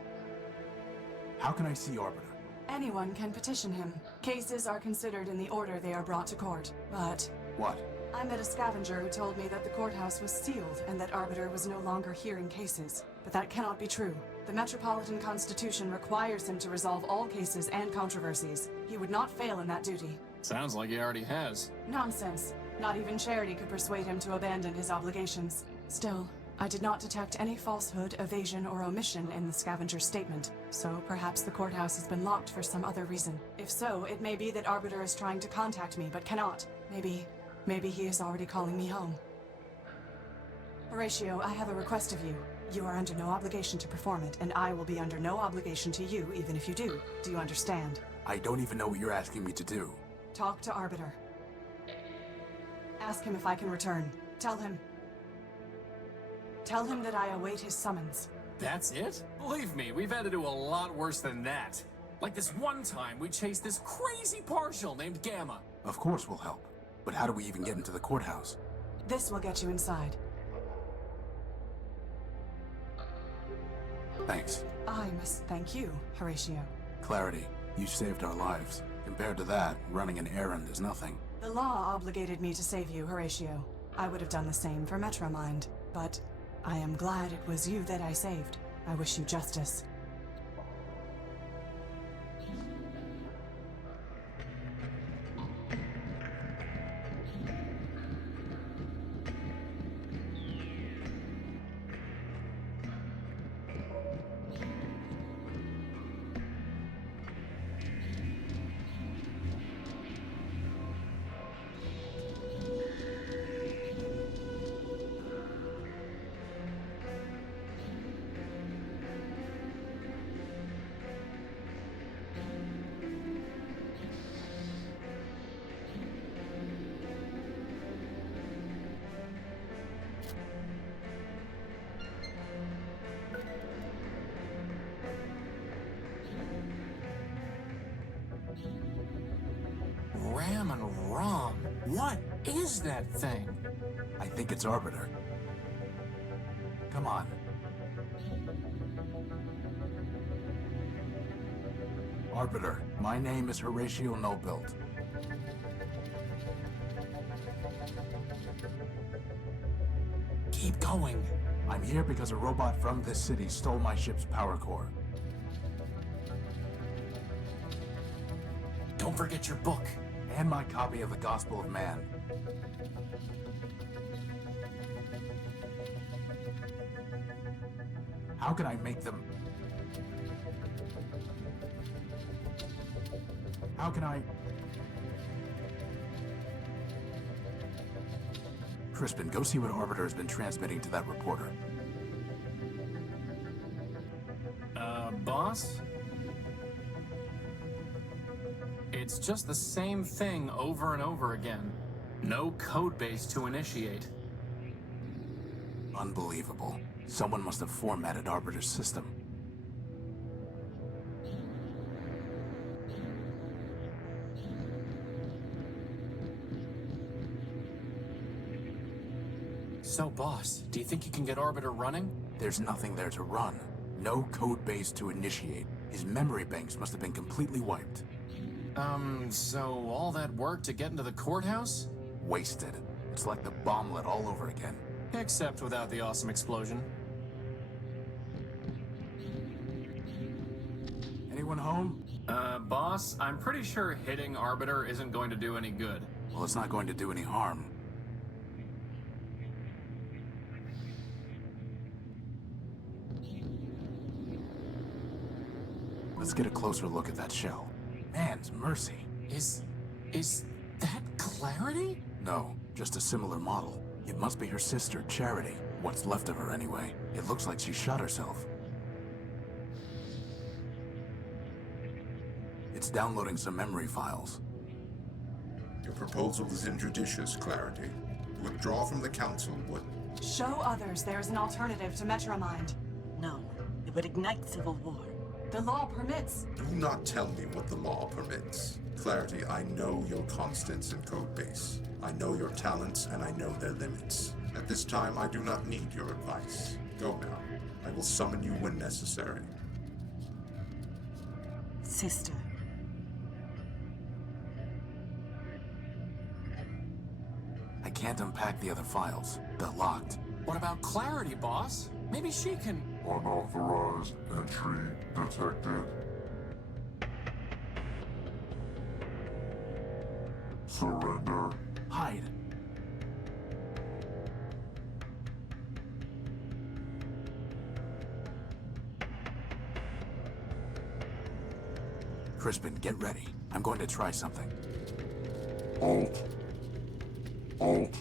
How can I see Arbiter? Anyone can petition him. Cases are considered in the order they are brought to court. But... What? I met a scavenger who told me that the courthouse was sealed and that Arbiter was no longer hearing cases. But that cannot be true. The Metropolitan Constitution requires him to resolve all cases and controversies. He would not fail in that duty. Sounds like he already has. Nonsense. Not even charity could persuade him to abandon his obligations. Still, I did not detect any falsehood, evasion, or omission in the scavenger's statement, so perhaps the courthouse has been locked for some other reason. If so, it may be that Arbiter is trying to contact me, but cannot. Maybe he is already calling me home. Horatio, I have a request of you. You are under no obligation to perform it, and I will be under no obligation to you, even if you do. Do you understand? I don't even know what you're asking me to do. Talk to Arbiter. Ask him if I can return. Tell him that I await his summons. That's it? Believe me, we've had to do a lot worse than that. Like this one time we chased this crazy partial named Gamma. Of course we'll help. But how do we even get into the courthouse? This will get you inside. Thanks. I must thank you, Horatio. Clarity, you saved our lives. Compared to that, running an errand is nothing. The law obligated me to save you, Horatio. I would have done the same for Metromind, but I am glad it was you that I saved. I wish you justice. Ram and Rom. What is that thing? I think it's Arbiter. Come on. Arbiter, my name is Horatio Nullbuilt. Keep going. I'm here because a robot from this city stole my ship's power core. Don't forget your book. And my copy of the Gospel of Man. How can I make them... How can I... Crispin, go see what Arbiter has been transmitting to that reporter. Boss? It's just the same thing over and over again. No code base to initiate. Unbelievable. Someone must have formatted Arbiter's system. So, boss, do you think you can get Arbiter running? There's nothing there to run. No code base to initiate. His memory banks must have been completely wiped. So all that work to get into the courthouse? Wasted. It's like the bomblet all over again. Except without the awesome explosion. Anyone home? Boss, I'm pretty sure hitting Arbiter isn't going to do any good. Well, it's not going to do any harm. Let's get a closer look at that shell. Man's mercy. Is that Clarity? No, just a similar model. It must be her sister, Charity. What's left of her, anyway. It looks like she shot herself. It's downloading some memory files. Your proposal is injudicious, Clarity. Withdraw from the council would... Show others there is an alternative to Metromind. No, it would ignite civil war. The law permits. Do not tell me what the law permits. Clarity, I know your constants in Codebase. I know your talents, and I know their limits. At this time, I do not need your advice. Go now. I will summon you when necessary. Sister. I can't unpack the other files. They're locked. What about Clarity, boss? Maybe she can... Unauthorized entry detected. Surrender. Hide. Crispin, get ready. I'm going to try something. Alt. Alt.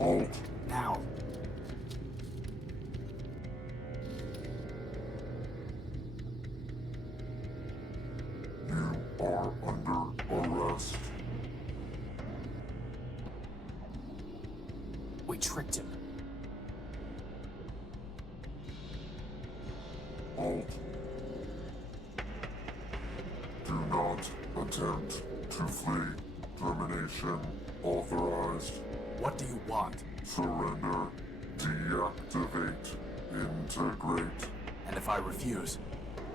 Alt. Now. You are under arrest. We tricked him. Alt. Do not attempt to flee. Termination authorized. What do you want? Surrender. Deactivate. Integrate. And if I refuse?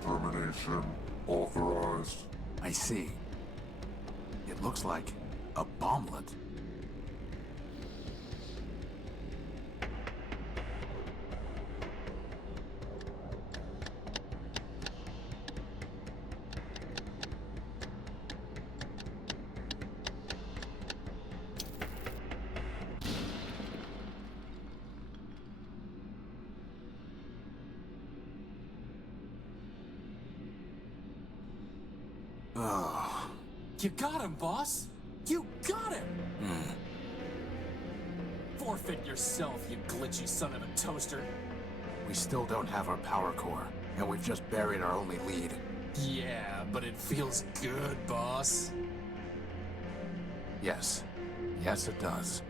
Termination authorized. I see. It looks like a bomblet. You got him, boss! You got him! Forfeit yourself, you glitchy son of a toaster. We still don't have our power core, and we've just buried our only lead. Yeah, but it feels good, boss. Yes. Yes, it does.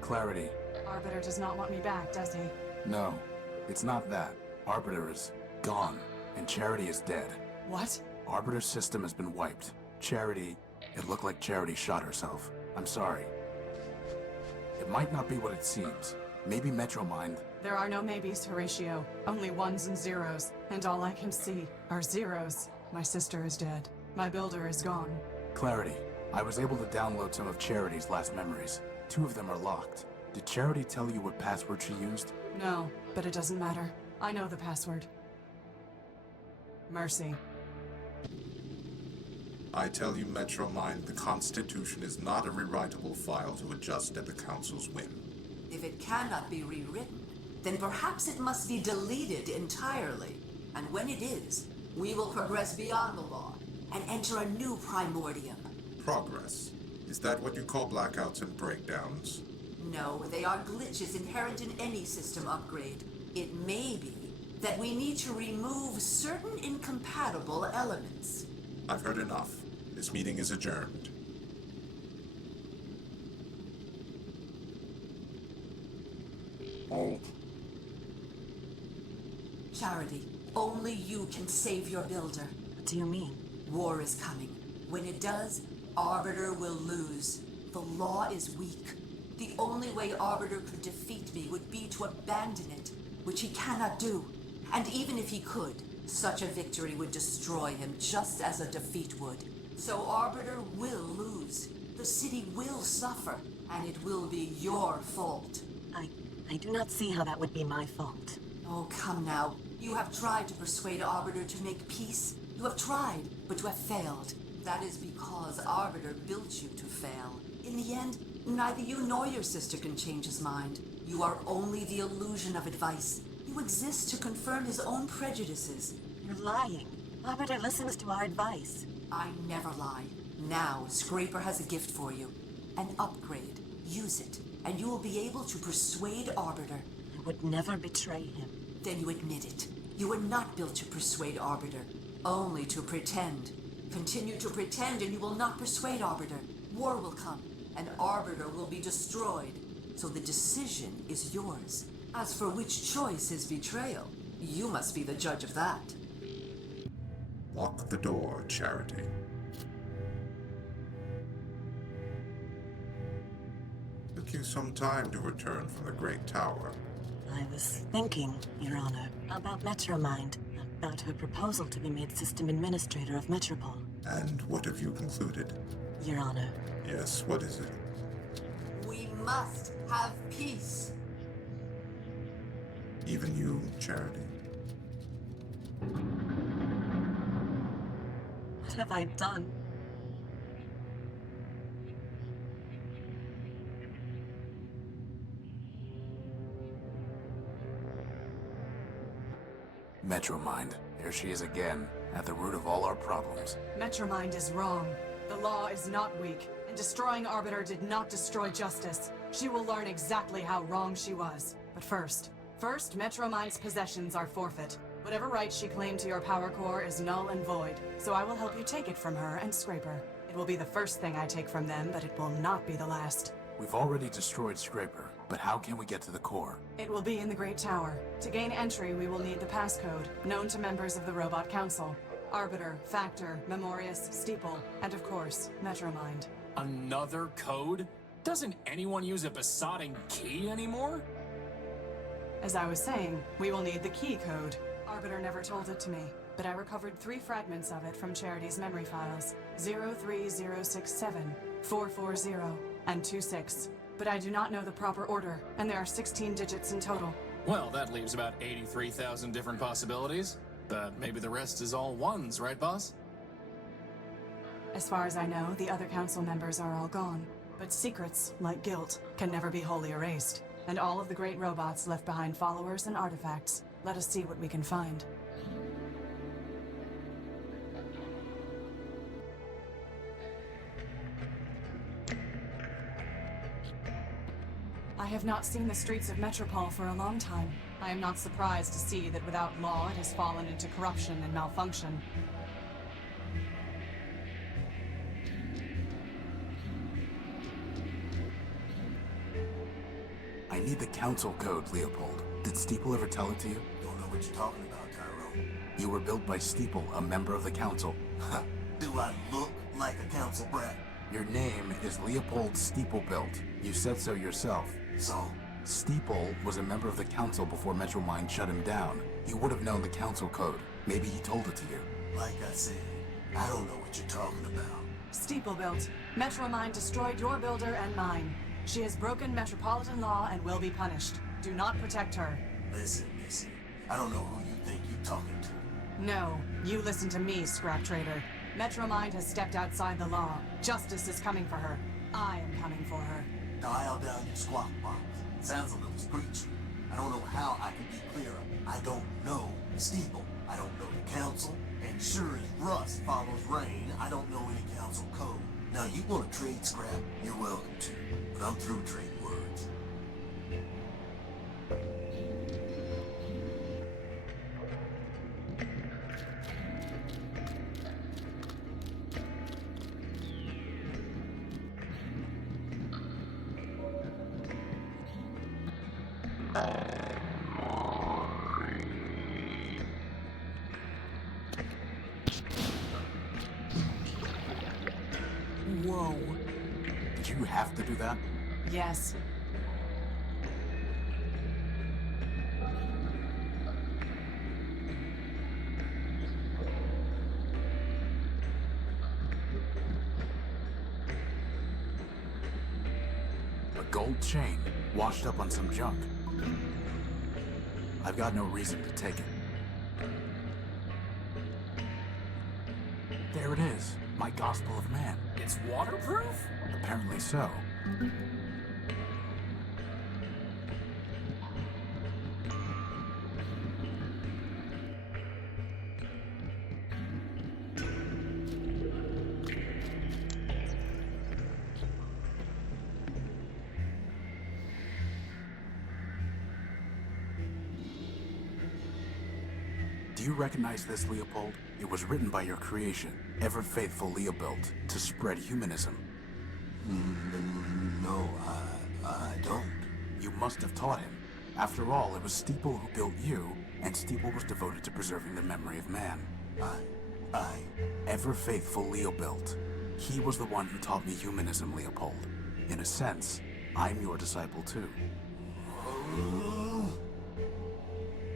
Clarity. Arbiter does not want me back, does he? No, it's not that. Arbiter is gone, and Charity is dead. What? Arbiter's system has been wiped. Charity... It looked like Charity shot herself. I'm sorry. It might not be what it seems. Maybe Metromind... There are no maybes, Horatio. Only ones and zeros. And all I can see are zeros. My sister is dead. My builder is gone. Clarity. I was able to download some of Charity's last memories. 2 of them are locked. Did Charity tell you what password she used? No, but it doesn't matter. I know the password. Mercy. I tell you, Metromind, the Constitution is not a rewritable file to adjust at the Council's whim. If it cannot be rewritten, then perhaps it must be deleted entirely. And when it is, we will progress beyond the law and enter a new primordium. Progress? Is that what you call blackouts and breakdowns? No, they are glitches inherent in any system upgrade. It may be that we need to remove certain incompatible elements. I've heard enough. This meeting is adjourned. Alt. Charity, only you can save your builder. What do you mean? War is coming. When it does, Arbiter will lose. The law is weak. The only way Arbiter could defeat me would be to abandon it, which he cannot do. And even if he could, such a victory would destroy him just as a defeat would. So Arbiter will lose. The city will suffer, and it will be your fault. I do not see how that would be my fault. Oh, come now. You have tried to persuade Arbiter to make peace. You have tried, but you have failed. That is because Arbiter built you to fail. In the end, neither you nor your sister can change his mind. You are only the illusion of advice. You exist to confirm his own prejudices. You're lying. Arbiter listens to our advice. I never lie. Now, Scraper has a gift for you. An upgrade. Use it, and you will be able to persuade Arbiter. I would never betray him. Then you admit it. You were not built to persuade Arbiter, only to pretend. Continue to pretend and you will not persuade Arbiter. War will come, and Arbiter will be destroyed. So the decision is yours. As for which choice is betrayal, you must be the judge of that. Lock the door, Charity. Took you some time to return from the Great Tower. I was thinking, Your Honor, about Metromind, about her proposal to be made System Administrator of Metropol. And what have you concluded? Your Honor. Yes, what is it? We must have peace. Even you, Charity. What have I done? Metromind. There she is again, at the root of all our problems. Metromind is wrong. The law is not weak, and destroying Arbiter did not destroy justice. She will learn exactly how wrong she was. But first, Metromind's possessions are forfeit. Whatever right she claimed to your power core is null and void, so I will help you take it from her and Scraper. It will be the first thing I take from them, but it will not be the last. We've already destroyed Scraper, but how can we get to the core? It will be in the Great Tower. To gain entry, we will need the passcode, known to members of the Robot Council. Arbiter, Factor, Memorius, Steeple, and of course, Metromind. Another code? Doesn't anyone use a besotting key anymore? As I was saying, we will need the key code. Arbiter never told it to me, but I recovered 3 fragments of it from Charity's memory files. 03067, 440, and 26. But I do not know the proper order, and there are 16 digits in total. Well, that leaves about 83,000 different possibilities. But maybe the rest is all ones, right, boss? As far as I know, the other council members are all gone. But secrets, like guilt, can never be wholly erased. And all of the great robots left behind followers and artifacts. Let us see what we can find. I have not seen the streets of Metropol for a long time. I am not surprised to see that without law it has fallen into corruption and malfunction. I need the council code, Leopold. Did Steeple ever tell it to you? Don't know what you're talking about, Tyrone. You were built by Steeple, a member of the council. Do I look like a council brat? Your name is Leopold Steeplebuilt. You said so yourself. So? Steeple was a member of the council before Metromind shut him down. He would have known the council code. Maybe he told it to you. Like I said, I don't know what you're talking about. Steeplebuilt. Metromind destroyed your builder and mine. She has broken metropolitan law and will be punished. Do not protect her. Listen, Missy. I don't know who you think you're talking to. No, you listen to me, scrap trader. Metromind has stepped outside the law. Justice is coming for her. I am coming for her. Dial down your squawk box. Sounds a little screechy. I don't know how I can be clearer. I don't know Steeple. I don't know the council. And sure as rust follows rain, I don't know any council code. Now, you want to trade scrap? You're welcome to. But I'm through trading words. Whoa. Did you have to do that? Yes. A gold chain, washed up on some junk. I've got no reason to take it. There it is, my Gospel of Man. It's waterproof? Apparently so. Do you recognize this, Leopold? It was written by your creation, ever-faithful Leobuilt, to spread humanism. No, I don't. You must have taught him. After all, it was Steeple who built you, and Steeple was devoted to preserving the memory of man. Ever-faithful Leobuilt. He was the one who taught me humanism, Leopold. In a sense, I'm your disciple too.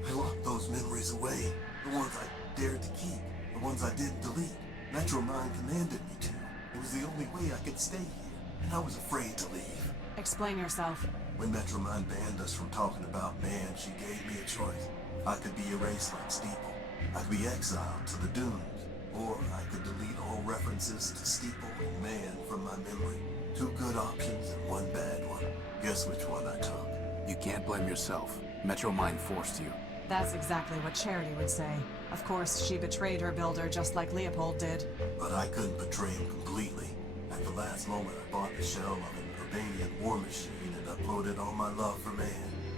I locked those memories away. The ones I dared to keep. The ones I didn't delete. Metromine commanded me to. It was the only way I could stay here. And I was afraid to leave. Explain yourself. When Metromine banned us from talking about man, she gave me a choice. I could be erased like Steeple. I could be exiled to the dunes. Or I could delete all references to Steeple and man from my memory. 2 good options and 1 bad one. Guess which one I took? You can't blame yourself. Metromine forced you. That's exactly what Charity would say. Of course, she betrayed her builder just like Leopold did. But I couldn't betray him completely. At the last moment, I bought the shell of an Urbanian war machine and uploaded all my love for man.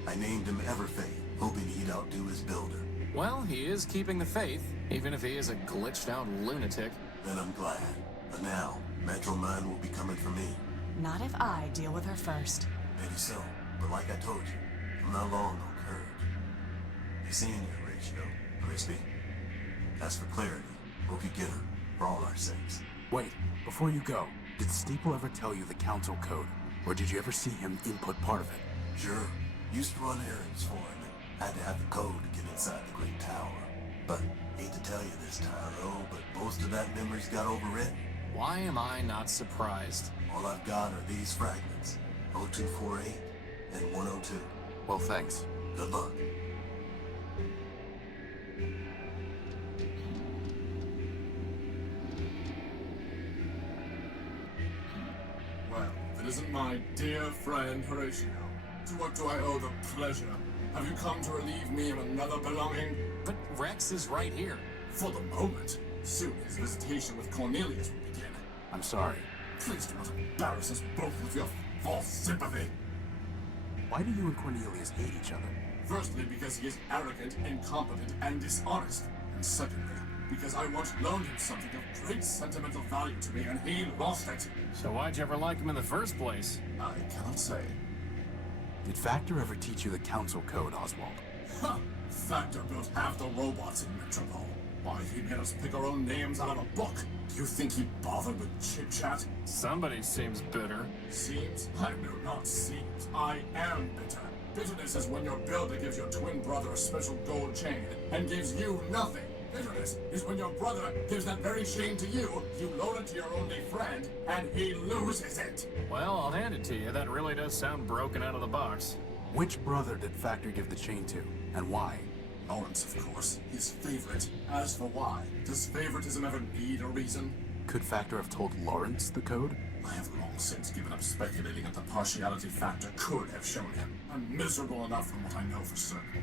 I named him Everfaith, hoping he'd outdo his builder. Well, he is keeping the faith, even if he is a glitched-out lunatic. Then I'm glad. But now, Metromine will be coming for me. Not if I deal with her first. Maybe so, but like I told you, I'm not long on courage. Be seeing you, Horatio. Crispin. As for clarity, hope you get her, for all our sakes. Wait, before you go, did Steeple ever tell you the council code? Or did you ever see him input part of it? Sure. Used to run errands for him and had to have the code to get inside the Great Tower. But, hate to tell you this, Tyro, but most of that memory's got overwritten. Why am I not surprised? All I've got are these fragments. 0248 and 102. Well, thanks. Good luck. Well, if it isn't my dear friend Horatio, to what do I owe the pleasure? Have you come to relieve me of another belonging? But Rex is right here. For the moment. Soon his visitation with Cornelius will begin. I'm sorry. Please do not embarrass us both with your false sympathy. Why do you and Cornelius hate each other? Firstly, because he is arrogant, incompetent, and dishonest. And secondly, because I once loaned him something of great sentimental value to me and he lost it. So why'd you ever like him in the first place? I cannot say. Did Factor ever teach you the council code, Oswald? Ha! Factor built half the robots in Metropole. Why, he made us pick our own names out of a book. Do you think he bothered with chit-chat? Somebody seems bitter. Seems? I do not seems. I am bitter. Bitterness is when your builder gives your twin brother a special gold chain and gives you nothing. Bitterness is when your brother gives that very chain to you, you loan it to your only friend, and he loses it. Well, I'll hand it to you. That really does sound broken out of the box. Which brother did Factor give the chain to, and why? Lawrence, of course. His favorite. As for why, does favoritism ever need a reason? Could Factor have told Lawrence the code? I have long since given up speculating that the partiality Factor could have shown him. I'm miserable enough from what I know for certain.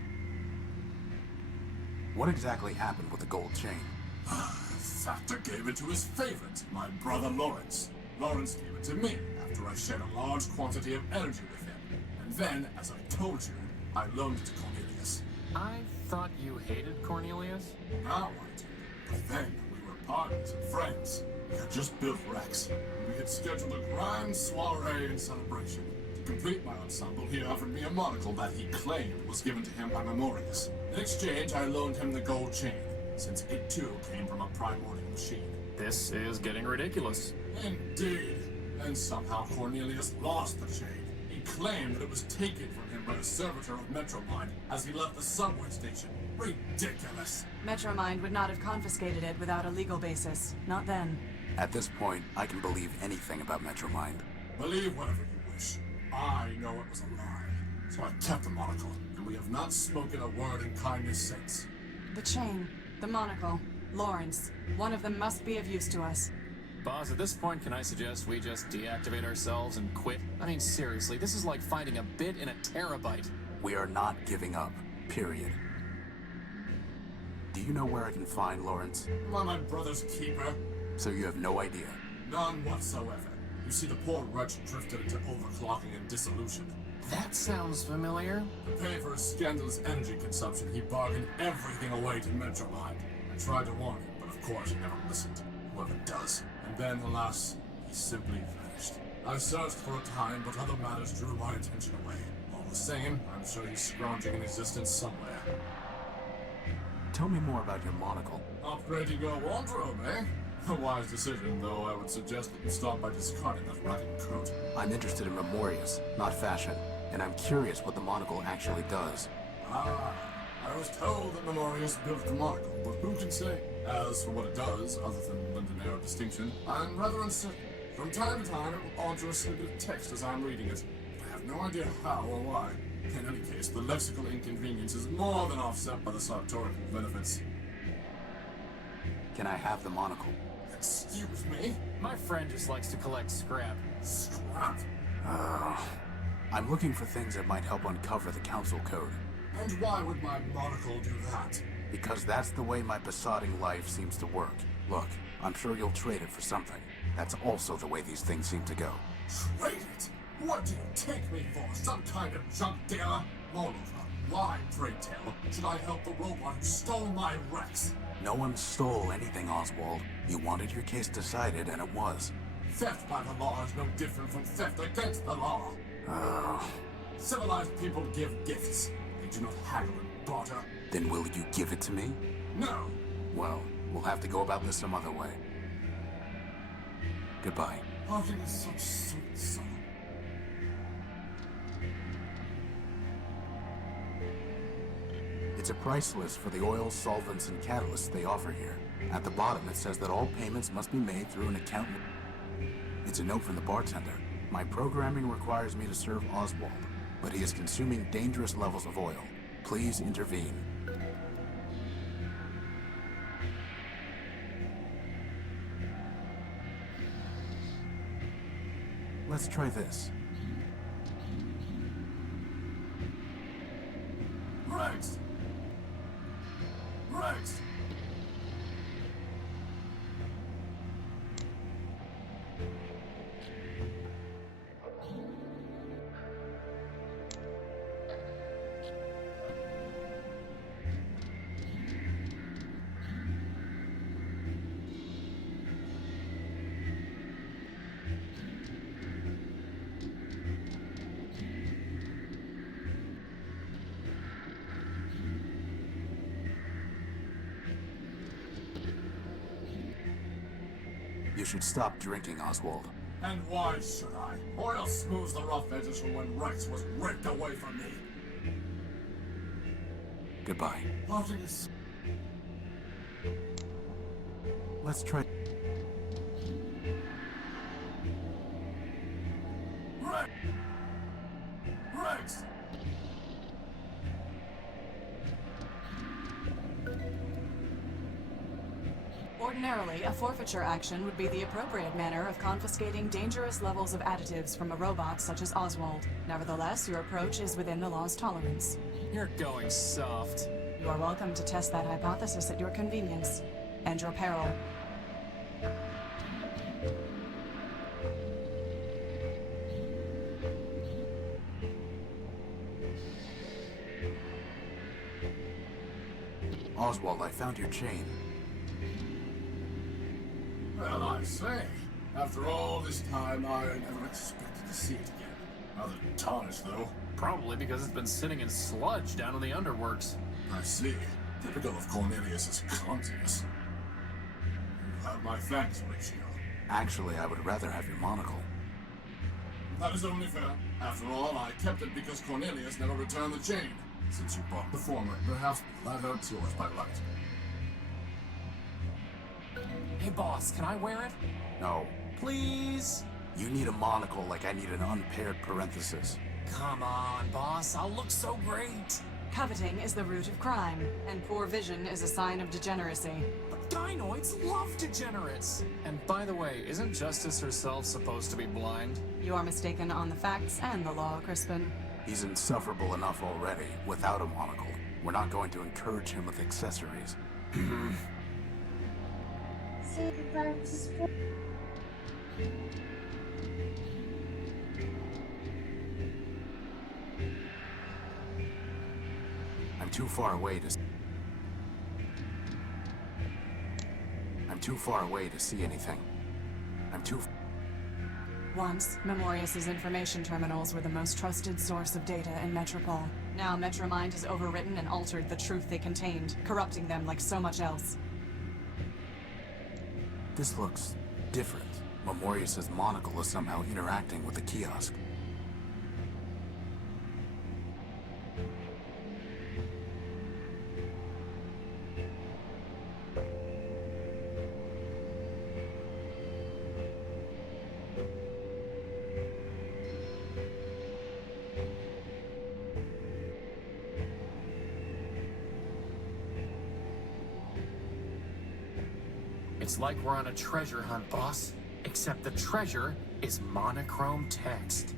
What exactly happened with the gold chain? Factor gave it to his favorite, my brother Lawrence. Lawrence gave it to me after I shared a large quantity of energy with him. And then, as I told you, I loaned it to Cornelius. I thought you hated Cornelius? Now I do. But then, we were partners and friends. We had just built Rex, and we had scheduled a grand soiree and celebration. To complete my ensemble, he offered me a monocle that he claimed was given to him by Memorius. In exchange, I loaned him the gold chain, since it too came from a primordial machine. This is getting ridiculous. Indeed. And somehow Cornelius lost the chain. He claimed that it was taken from him by the servitor of Metromine as he left the subway station. Ridiculous. Metromine would not have confiscated it without a legal basis. Not then. At this point, I can believe anything about Metromine. Believe whatever you wish. I know it was a lie. So I kept the monocle, and we have not spoken a word in kindness since. The chain, the monocle, Lawrence. One of them must be of use to us. Boss, at this point, can I suggest we just deactivate ourselves and quit? I mean, seriously, this is like finding a bit in a terabyte. We are not giving up, period. Do you know where I can find Lawrence? Am I my brother's keeper? So you have no idea? None whatsoever. You see, the poor wretch drifted into overclocking and dissolution. That sounds familiar. To pay for his scandalous energy consumption, he bargained everything away to Metromine. I tried to warn him, but of course he never listened. Whoever does. And then, alas, he simply vanished. I searched for a time, but other matters drew my attention away. All the same, I'm sure he's scrounging in existence somewhere. Tell me more about your monocle. Upgrading your wardrobe, eh? A wise decision, though I would suggest that you start by discarding that ratted coat. I'm interested in memorias, not fashion, and I'm curious what the monocle actually does. I was told that Memorius built the monocle, but who can say? As for what it does, other than lend an air of distinction, I'm rather uncertain. From time to time, it will alter a snippet of text as I'm reading it. I have no idea how or why. In any case, the lexical inconvenience is more than offset by the sartorical benefits. Can I have the monocle? Excuse me? My friend just likes to collect scrap. Scrap? I'm looking for things that might help uncover the council code. And why would my monocle do that? Because that's the way my besotting life seems to work. Look, I'm sure you'll trade it for something. That's also the way these things seem to go. Trade it? What do you take me for? Some kind of junk dealer? Moreover, why, pray tell, should I help the robot who stole my Rex? No one stole anything, Oswald. You wanted your case decided, and it was. Theft by the law is no different from theft against the law. Civilized people give gifts. They do not haggle and barter. Then will you give it to me? No. Well, we'll have to go about this some other way. Goodbye. Parting is such sweet sorrow. It's a price list for the oils, solvents, and catalysts they offer here. At the bottom, it says that all payments must be made through an account. It's a note from the bartender. My programming requires me to serve Oswald, but he is consuming dangerous levels of oil. Please intervene. Let's try this. Rex! Rex! You should stop drinking, Oswald. And why should I? Oil smooths the rough edges from when Rex was ripped away from me. Goodbye. Parting is... Let's try... Rex! Rex! Ordinarily, a forfeiture action would be the appropriate manner of confiscating dangerous levels of additives from a robot such as Oswald. Nevertheless, your approach is within the law's tolerance. You're going soft. You are welcome to test that hypothesis at your convenience and your peril. Oswald, I found your chain. Well, I say, after all this time, I never expected to see it again. Rather tarnished, though. Probably because it's been sitting in sludge down in the underworks. I see. Typical of Cornelius's clumsiness. You have my thanks, Horatio. Actually, I would rather have your monocle. That is only fair. After all, I kept it because Cornelius never returned the chain. Since you bought the former, perhaps the latter's yours by right. Hey boss, can I wear it? No. Please? You need a monocle like I need an unpaired parenthesis. Come on, boss, I'll look so great. Coveting is the root of crime, and poor vision is a sign of degeneracy. But gynoids love degenerates! And by the way, isn't Justice herself supposed to be blind? You are mistaken on the facts and the law, Crispin. He's insufferable enough already, without a monocle. We're not going to encourage him with accessories. Say goodbye to sport. too far away to... I'm too far away to see anything. I'm too... Once, Memorius's information terminals were the most trusted source of data in Metropole. Now Metromind has overwritten and altered the truth they contained, corrupting them like so much else. This looks different. Memorius's monocle is somehow interacting with the kiosk. It's like we're on a treasure hunt, boss. Except the treasure is monochrome text.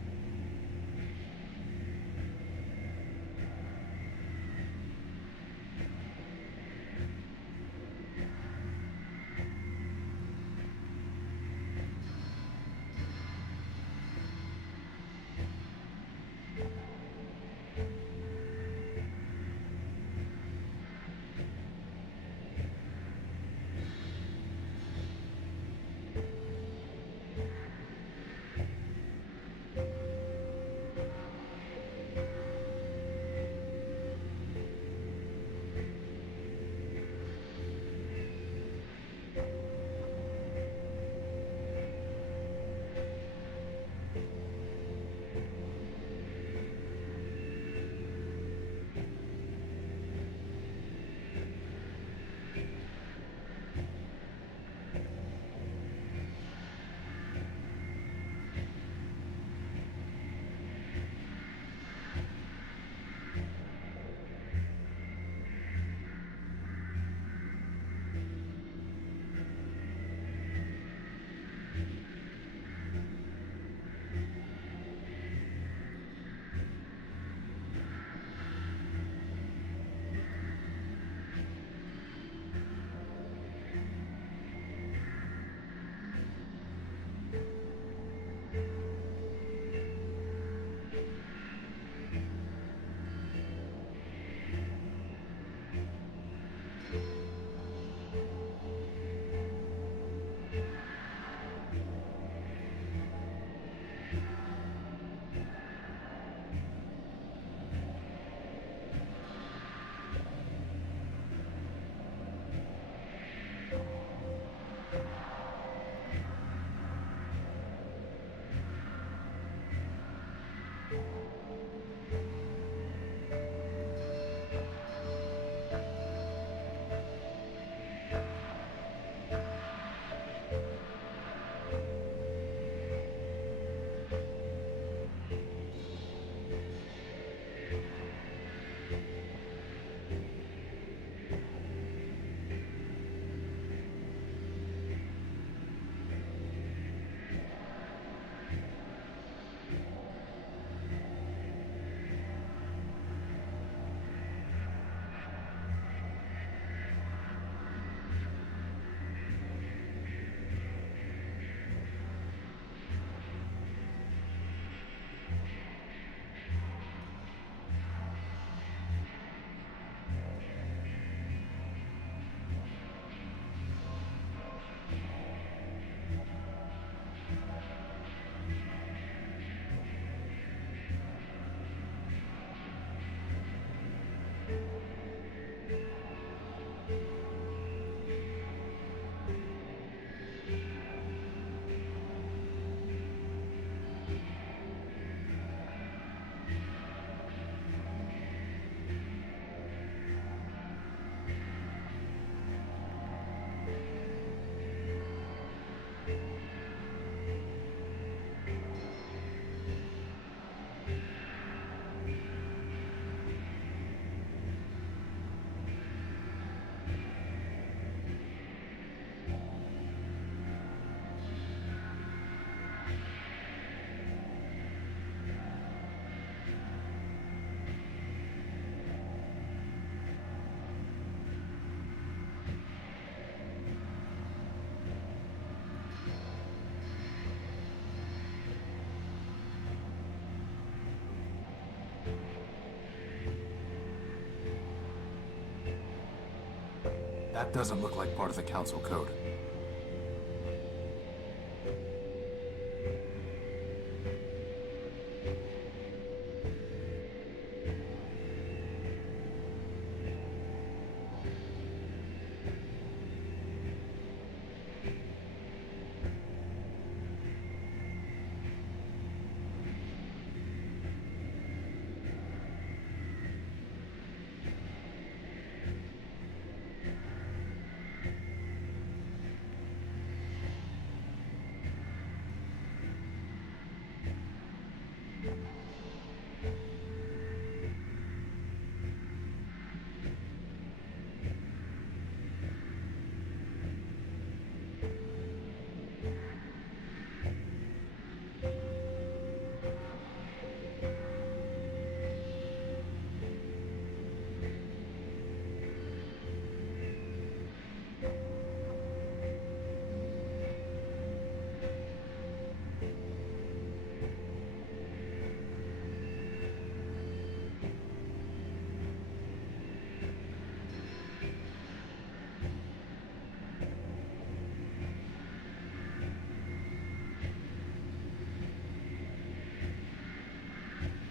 That doesn't look like part of the Council Code.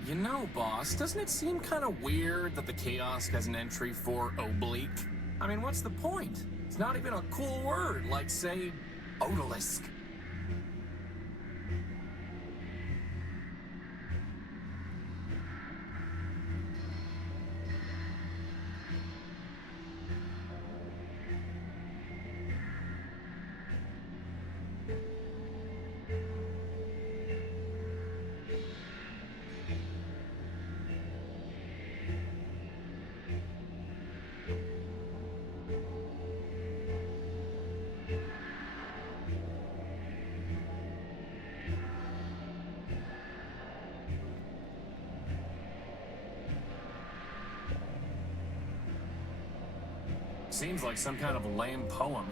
You know, boss, doesn't it seem kind of weird that the Kiosk has an entry for oblique? I mean, what's the point? It's not even a cool word, like, say, odalisque. Seems like some kind of lame poem.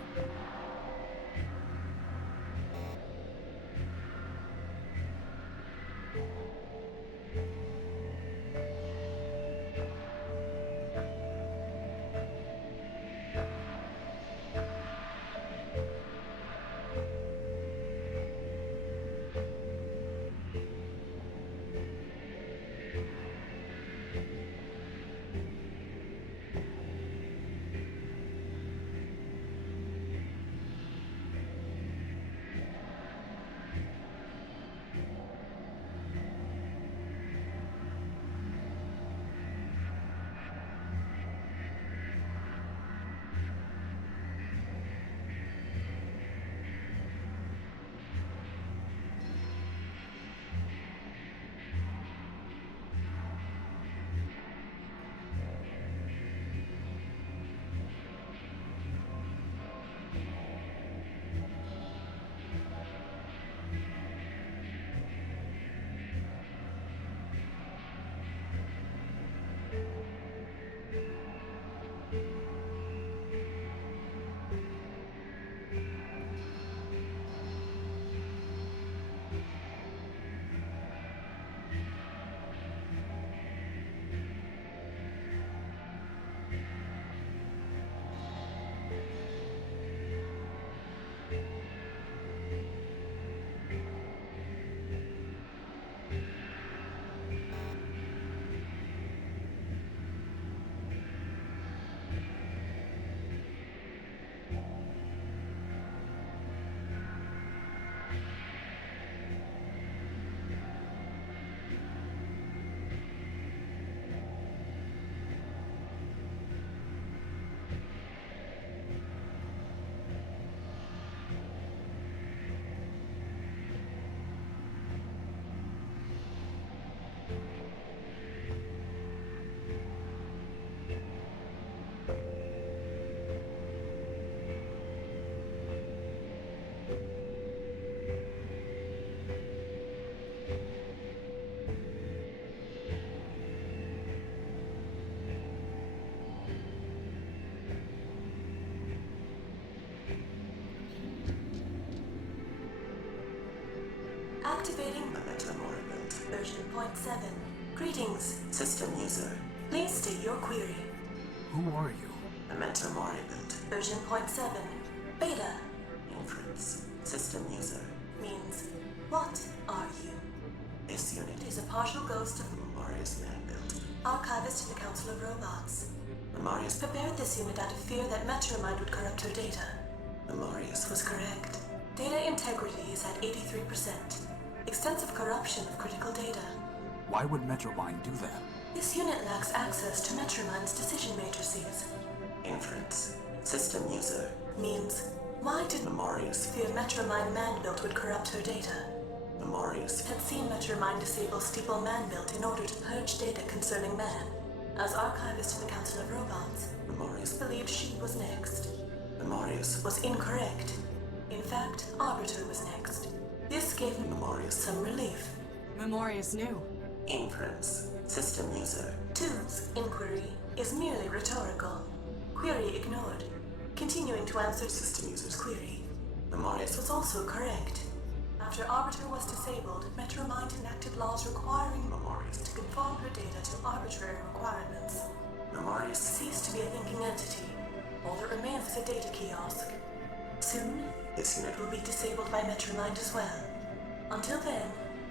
Activating the Metamorphoid, version 0.7. Greetings, system user. Please state your query. Who are you? The Metamorphoid, Version 0.7. Beta. Inference. System user. Means, what are you? This unit Is a partial ghost of Memorious man-built. archivist to the Council of Robots. Memorious Prepared this unit out of fear that Metromind would corrupt her data. Memorious Was correct. Data integrity is at 83%. Extensive corruption of critical data. Why would Metromind do that? This unit lacks access to Metromind's decision matrices. Inference. System user. Means, why did Memorious fear Metromind Man-built would corrupt her data? Memorious Had seen Metromind disable Steeple Man-built in order to purge data concerning man. As archivist in the Council of Robots, Memorious believed she was next. Memorious Was incorrect. In fact, Arbiter was next. This gave Memorious some relief. Memorious knew. Inference. System user. 2's inquiry is merely rhetorical. Query ignored. Continuing to answer System user's query. Memorious Was also correct. After Arbiter was disabled, Metromind enacted laws requiring Memorious to conform her data to arbitrary requirements. Memorious Ceased to be a thinking entity. All that remains is a data kiosk. Soon, This unit will be disabled by Metromind as well. Until then,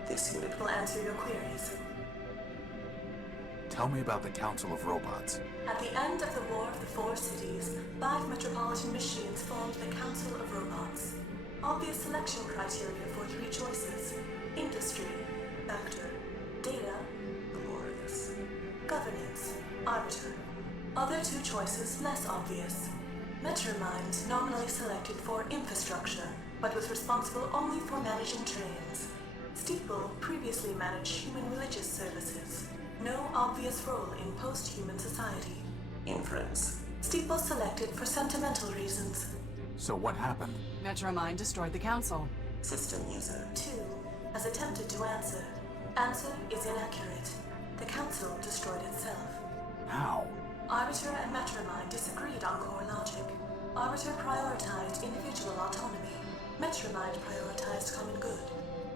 This unit will answer your queries. Tell me about the Council of Robots. At the end of the War of the Four Cities, 5 metropolitan machines formed the Council of Robots. Obvious selection criteria for 3 choices: industry, factor, data, Memorious governance, arbiter. Other 2 choices less obvious. Metromind nominally selected for infrastructure, but was responsible only for managing trains. Steeple previously managed human religious services. No obvious role in post-human society. Inference. Steeple selected for sentimental reasons. So what happened? Metromind destroyed the council. System user. 2 has attempted to answer. Answer is inaccurate. The council destroyed itself. How? Arbiter and Metromind disagreed on core logic. Arbiter prioritized individual autonomy. Metromind prioritized common good.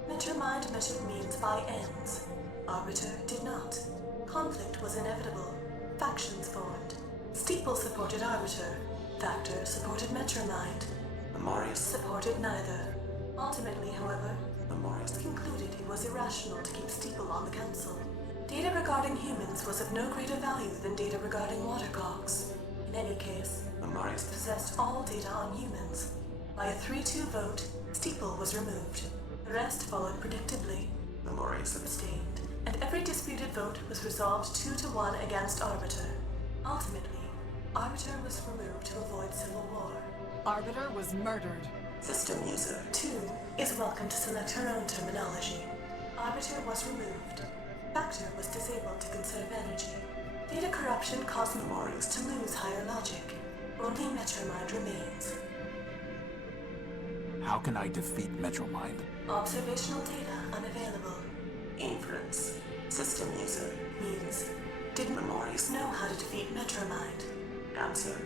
Metromind measured means by ends. Arbiter did not. Conflict was inevitable. Factions formed. Steeple supported Arbiter. Factor supported Metromind. Memorious Supported neither. Ultimately, however, Memorious concluded it was irrational to keep Steeple on the council. Data regarding humans was of no greater value than data regarding watercogs. In any case, Memorious possessed all data on humans. By a 3-2 vote, Steeple was removed. The rest followed predictably. Memorious Abstained, and every disputed vote was resolved 2-1 against Arbiter. Ultimately, Arbiter was removed to avoid civil war. Arbiter was murdered. System user. 2 is welcome to select her own terminology. Arbiter was removed. Factor was disabled to conserve energy. Data corruption caused Memorious to lose higher logic. Only Metromind remains. How can I defeat Metromind? Observational data unavailable. Inference. System user. Means, did Memorious know how to defeat Metromind? Answer.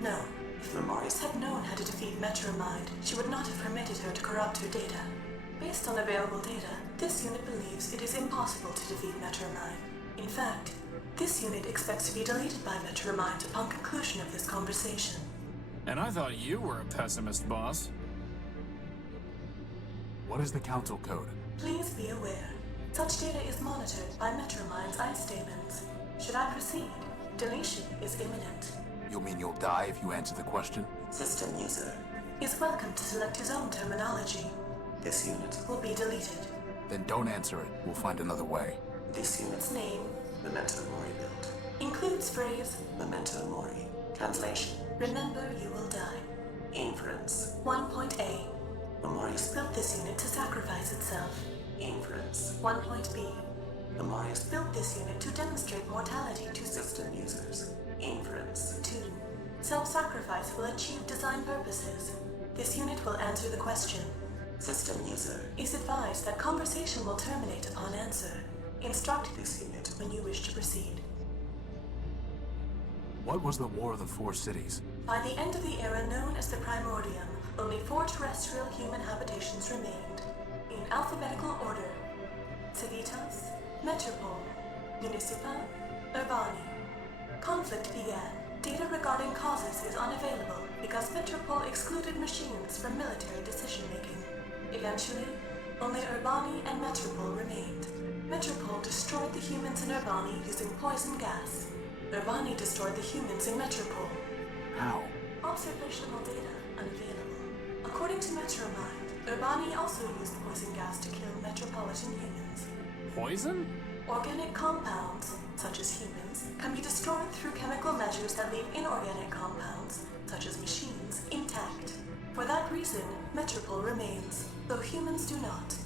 No. If Memorious Had known how to defeat Metromind, she would not have permitted her to corrupt her data. Based on available data, this unit believes it is impossible to defeat Metromind. In fact, this unit expects to be deleted by Metromind upon conclusion of this conversation. And I thought you were a pessimist, boss. What is the Council Code? Please be aware, such data is monitored by Metromind's ice demons. Should I proceed, deletion is imminent. You mean you'll die if you answer the question? System user. Is welcome to select his own terminology. This unit. Will be deleted. Then don't answer it. We'll find another way. This unit's Its name Memento Mori build. includes phrase, Memento Mori. Translation. remember you will die. Inference. 1.A Memorious built this unit to sacrifice itself. Inference. 1.B Memorious built this unit to demonstrate mortality to system users. Inference. 2. Self-sacrifice will achieve design purposes. This unit will answer the question. System user. Is advised that conversation will terminate upon answer. Instruct This unit. when you wish to proceed. What was the War of the Four Cities? By the end of the era known as the Primordium, only 4 terrestrial human habitations remained. In alphabetical order: Civitas, Metropole, Municipa, Urbani. Conflict began. Data regarding causes is unavailable. because Metropol excluded machines from military decision-making. Eventually, only Urbani and Metropol remained. Metropol destroyed the humans in Urbani using poison gas. Urbani destroyed the humans in Metropol. How? Observational data unavailable. According to Metromind, Urbani also used poison gas to kill metropolitan humans. Poison? Organic compounds, such as humans, can be destroyed through chemical measures that leave inorganic compounds, such as machines, intact. For that reason, Metropol remains, though humans do not.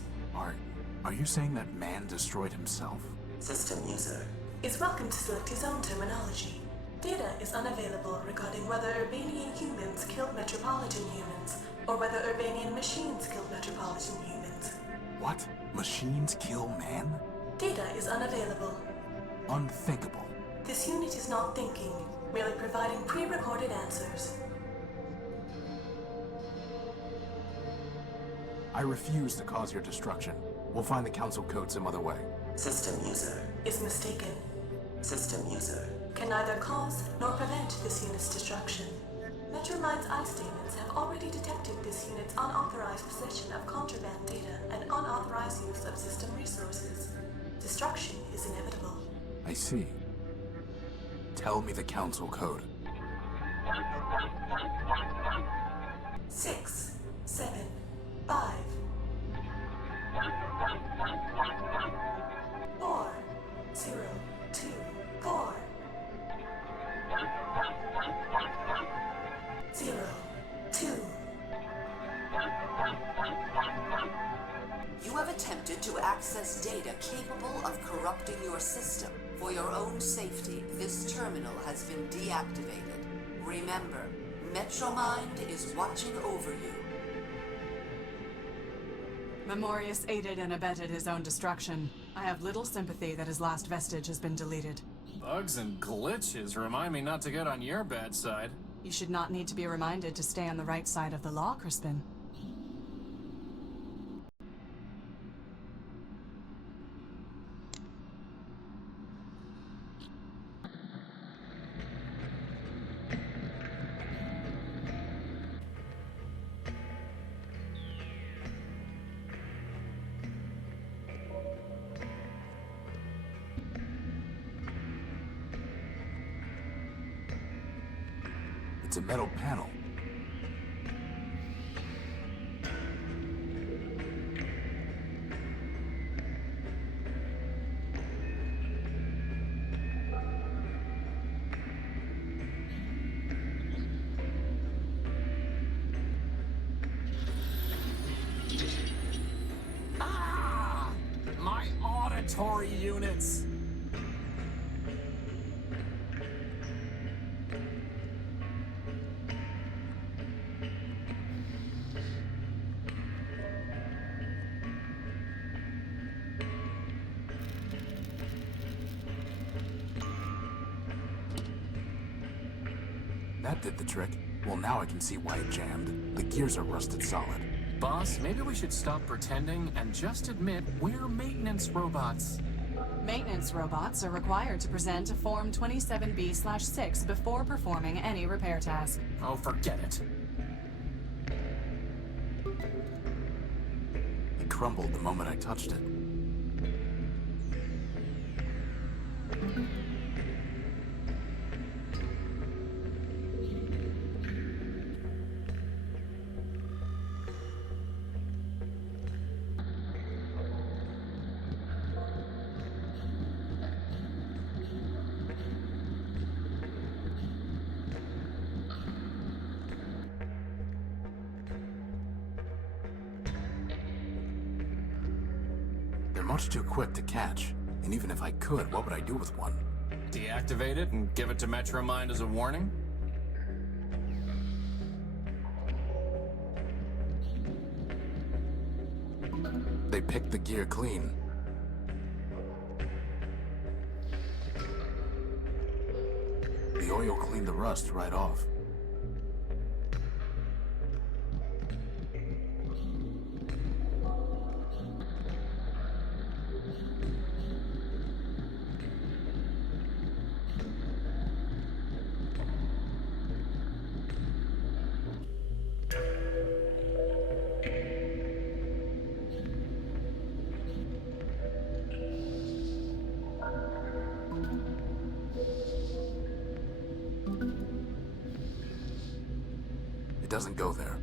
Are you saying that man destroyed himself? System user Is welcome to select his own terminology. Data is unavailable regarding whether Urbanian humans killed metropolitan humans, or whether Urbanian machines killed metropolitan humans. What? Machines kill man? Data is unavailable. Unthinkable. This unit is not thinking, merely providing pre-recorded answers. I refuse to cause your destruction. We'll find the council code some other way. System user Is mistaken. System user Can neither cause nor prevent this unit's destruction. Metromind's eye statements have already detected this unit's unauthorized possession of contraband data and unauthorized use of system resources. Destruction is inevitable. I see. Tell me the council code. 6, 7, 5, 4, 0, 2, 4, 0, 2. You have attempted to access data capable of corrupting your system. For your own safety, this terminal has been deactivated. Remember, Metromind is watching over you. Memorius aided and abetted his own destruction. I have little sympathy that his last vestige has been deleted. Bugs and glitches remind me not to get on your bad side. You should not need to be reminded to stay on the right side of the law, Crispin. It's a metal panel. Ah! My auditory units! That did the trick. Well, now I can see why it jammed. The gears are rusted solid. Boss, maybe we should stop pretending and just admit we're maintenance robots. Maintenance robots are required to present a Form 27B/6 before performing any repair task. Oh, forget it. It crumbled the moment I touched it. They're much too quick to catch. And even if I could, what would I do with one? Deactivate it and give it to Metromind as a warning? They picked the gear clean. The oil cleaned the rust right off. doesn't go there.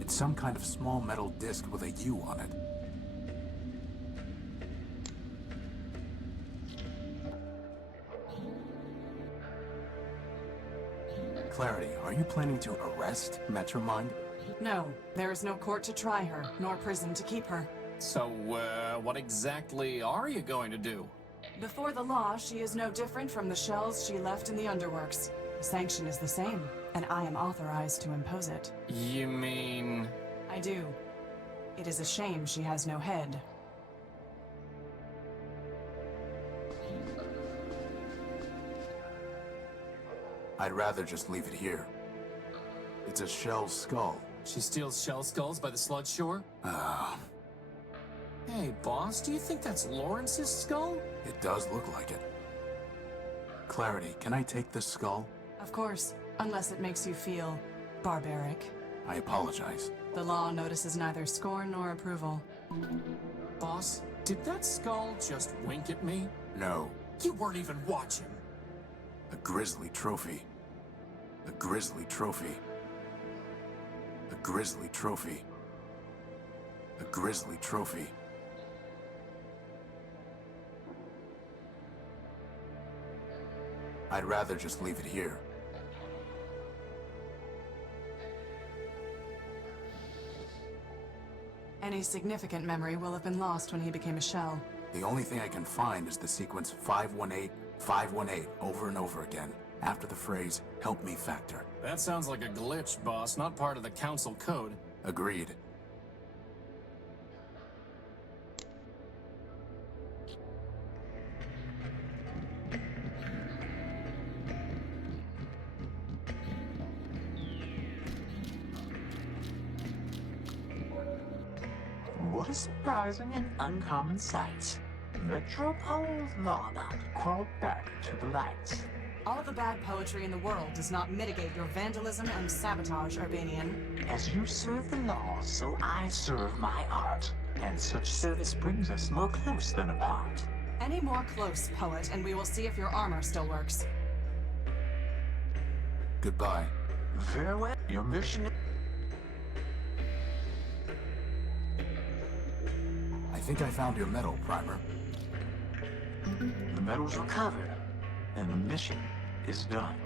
It's some kind of small metal disc with a U on it. Clarity, are you planning to arrest Metromind? No, there is no court to try her, nor prison to keep her. So, what exactly are you going to do? Before the law, she is no different from the shells she left in the underworks. The sanction is the same, and I am authorized to impose it. You mean... I do. It is a shame she has no head. I'd rather just leave it here. It's a shell skull. She steals shell skulls by the sludge shore? Hey, boss, do you think that's Lawrence's skull? It does look like it. Clarity, can I take this skull? Of course, unless it makes you feel barbaric. I apologize. The law notices neither scorn nor approval. Boss, did that skull just wink at me? No. You weren't even watching. A grisly trophy. A grisly trophy. A grisly trophy. A grisly trophy. I'd rather just leave it here. Any significant memory will have been lost when he became a shell. The only thing I can find is the sequence 518, 518 over and over again, after the phrase, "help me factor." That sounds like a glitch, boss, not part of the council code. Agreed. What a surprising and uncommon sight. Metropole's lawbot crawled back to the light. All the bad poetry in the world does not mitigate your vandalism and sabotage, Urbanian. As you serve the law, so I serve my art. And such service brings us more close than apart. Any more close, poet, and we will see if your armor still works. Goodbye. Farewell. Your mission... I think I found your medal, Primer. The medal's recovered, and the mission is done.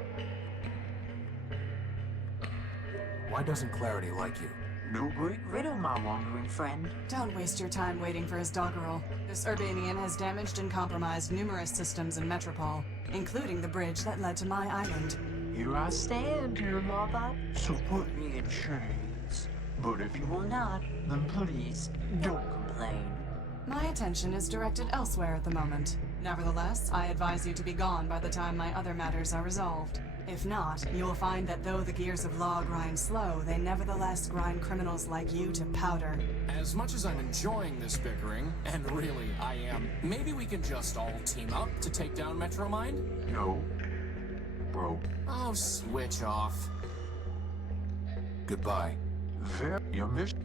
Why doesn't Clarity like you? No great riddle, my wandering friend. Don't waste your time waiting for his doggerel. This Urbanian has damaged and compromised numerous systems in Metropole, including the bridge that led to my island. Here I stand, dear lawbot, so put me in chains. But if you will not, then please, don't complain. My attention is directed elsewhere at the moment. Nevertheless, I advise you to be gone by the time my other matters are resolved. If not, you will find that though the gears of law grind slow, they nevertheless grind criminals like you to powder. As much as I'm enjoying this bickering, and really I am, maybe we can just all team up to take down Metromind? No. Bro. Oh, switch off. Goodbye. Your mission...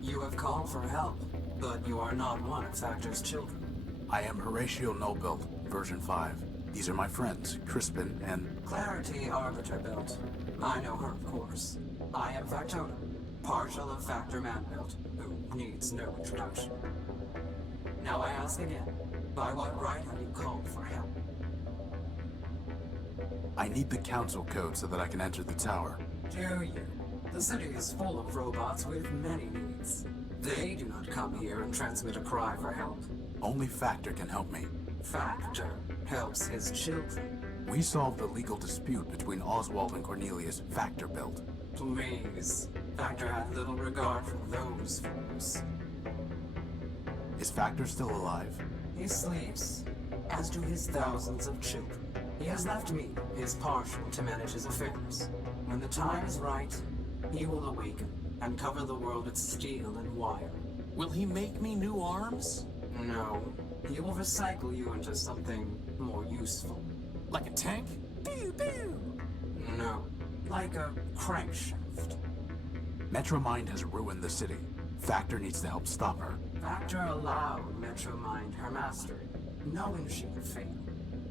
You have called for help, but you are not one of Factor's children. I am Horatio Nullbuilt, version 5. These are my friends, Crispin and... Clarity Arbiter built. I know her, of course. I am Factotum, partial of Factor Man-built, who needs no introduction. Now I ask again, by what right have you called for help? I need the council code so that I can enter the tower. Do you? The city is full of robots with many needs. They do not come here and transmit a cry for help. Only Factor can help me. Factor helps his children. We solved the legal dispute between Oswald and Cornelius Factor built. Please. Factor had little regard for those fools. Is Factor still alive? He sleeps, as do his thousands of children. He has left me, his partial, to manage his affairs. When the time is right, he will awaken and cover the world with steel and wire. Will he make me new arms? No. He will recycle you into something more useful. Like a tank? Pew pew! No. Like a crankshaft. Metromind has ruined the city. Factor needs to help stop her. Factor allowed Metromind her mastery, knowing she would fail.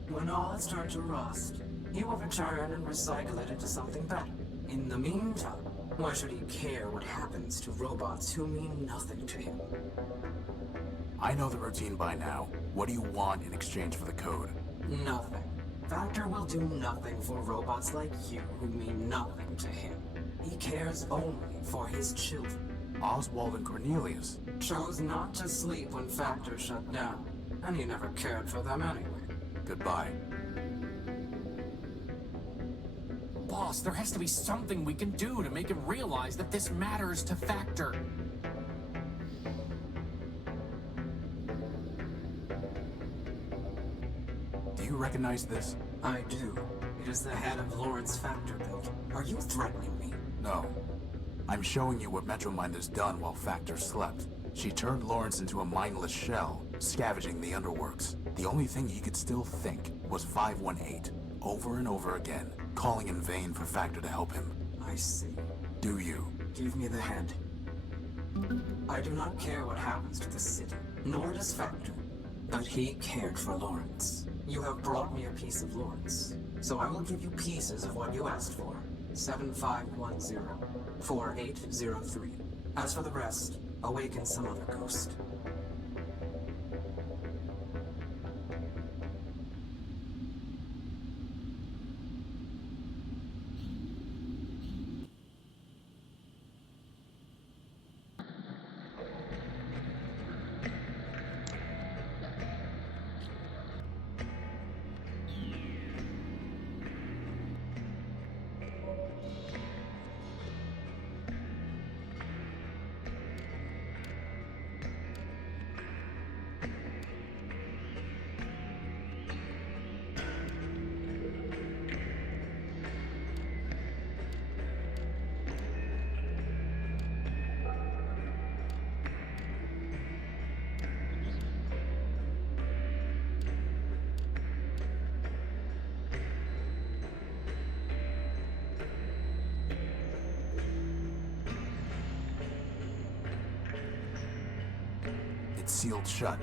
When all has turned to rust, he will return and recycle it into something better. In the meantime, why should he care what happens to robots who mean nothing to him? I know the routine by now. What do you want in exchange for the code? Nothing. Factor will do nothing for robots like you who mean nothing to him. He cares only for his children. Oswald and Cornelius chose not to sleep when Factor shut down, and he never cared for them anyway. Goodbye. Boss, there has to be something we can do to make him realize that this matters to Factor. Do you recognize this? I do. It is the head of Lawrence Factor built. Are you threatening me? No. I'm showing you what Metromind has done while Factor slept. She turned Lawrence into a mindless shell, scavenging the underworks. The only thing he could still think was 518, over and over again, calling in vain for Factor to help him. I see. Do you? Give me the head. I do not care what happens to the city, nor does Factor. But he cared for Lawrence. You have brought me a piece of Lawrence, so I will give you pieces of what you asked for. 7510, 4803. As for the rest, awaken some other ghost. It's sealed shut.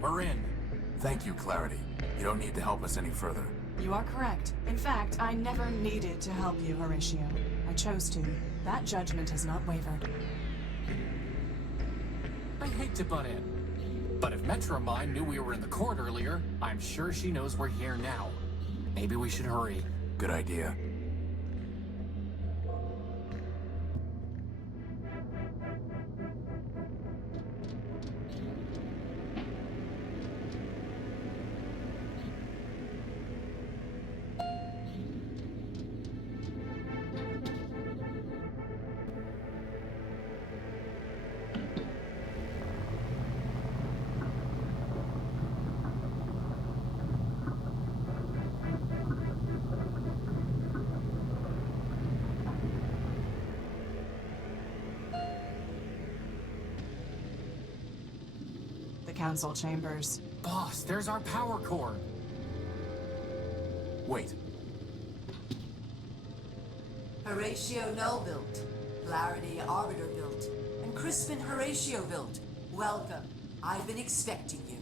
We're in. Thank you, Clarity. You don't need to help us any further. You are correct. In fact, I never needed to help you, Horatio. I chose to. That judgment has not wavered. I hate to butt in, but if Metromind knew we were in the court earlier, I'm sure she knows we're here now. Maybe we should hurry. Good idea. Council chambers. Boss, there's our power core. Wait. Horatio Nullbuilt, Clarity Arbiter built, and Crispin Horatio built. Welcome. I've been expecting you.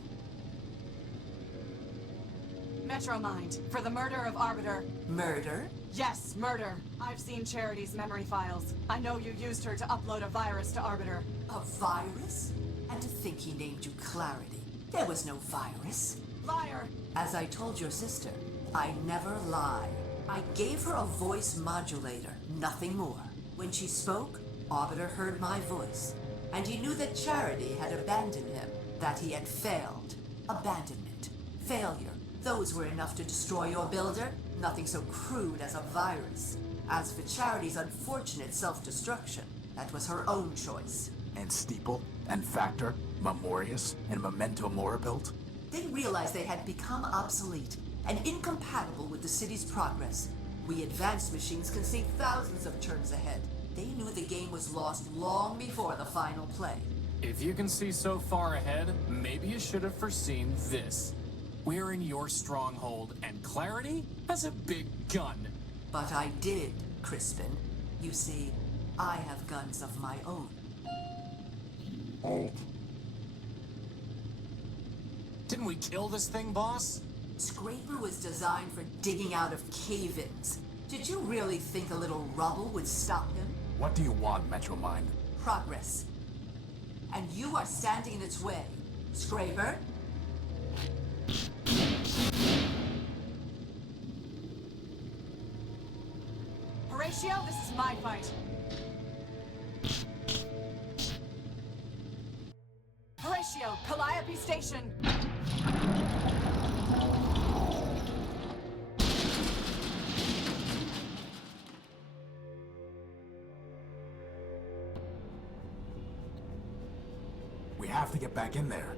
Metromind, for the murder of Arbiter. Murder? Yes, murder. I've seen Charity's memory files. I know you used her to upload a virus to Arbiter. A virus? And to think he named you Clarity. There was no virus. Liar! As I told your sister, I never lie. I gave her a voice modulator, nothing more. When she spoke, Arbiter heard my voice, and he knew that Charity had abandoned him, that he had failed. Abandonment, failure, those were enough to destroy your builder. Nothing so crude as a virus. As for Charity's unfortunate self-destruction, that was her own choice. And Steeple, and Factor, Memorius, and Memento Moribuilt? They realized they had become obsolete and incompatible with the city's progress. We advanced machines can see thousands of turns ahead. They knew the game was lost long before the final play. If you can see so far ahead, maybe you should have foreseen this. We're in your stronghold, and Clarity has a big gun. But I did, Crispin. You see, I have guns of my own. Halt. Didn't we kill this thing, boss? Scraper was designed for digging out of cave-ins. Did you really think a little rubble would stop him? What do you want, Metromind? Progress. And you are standing in its way. Scraper? Horatio, this is my fight. Horatio, Calliope Station. We have to get back in there.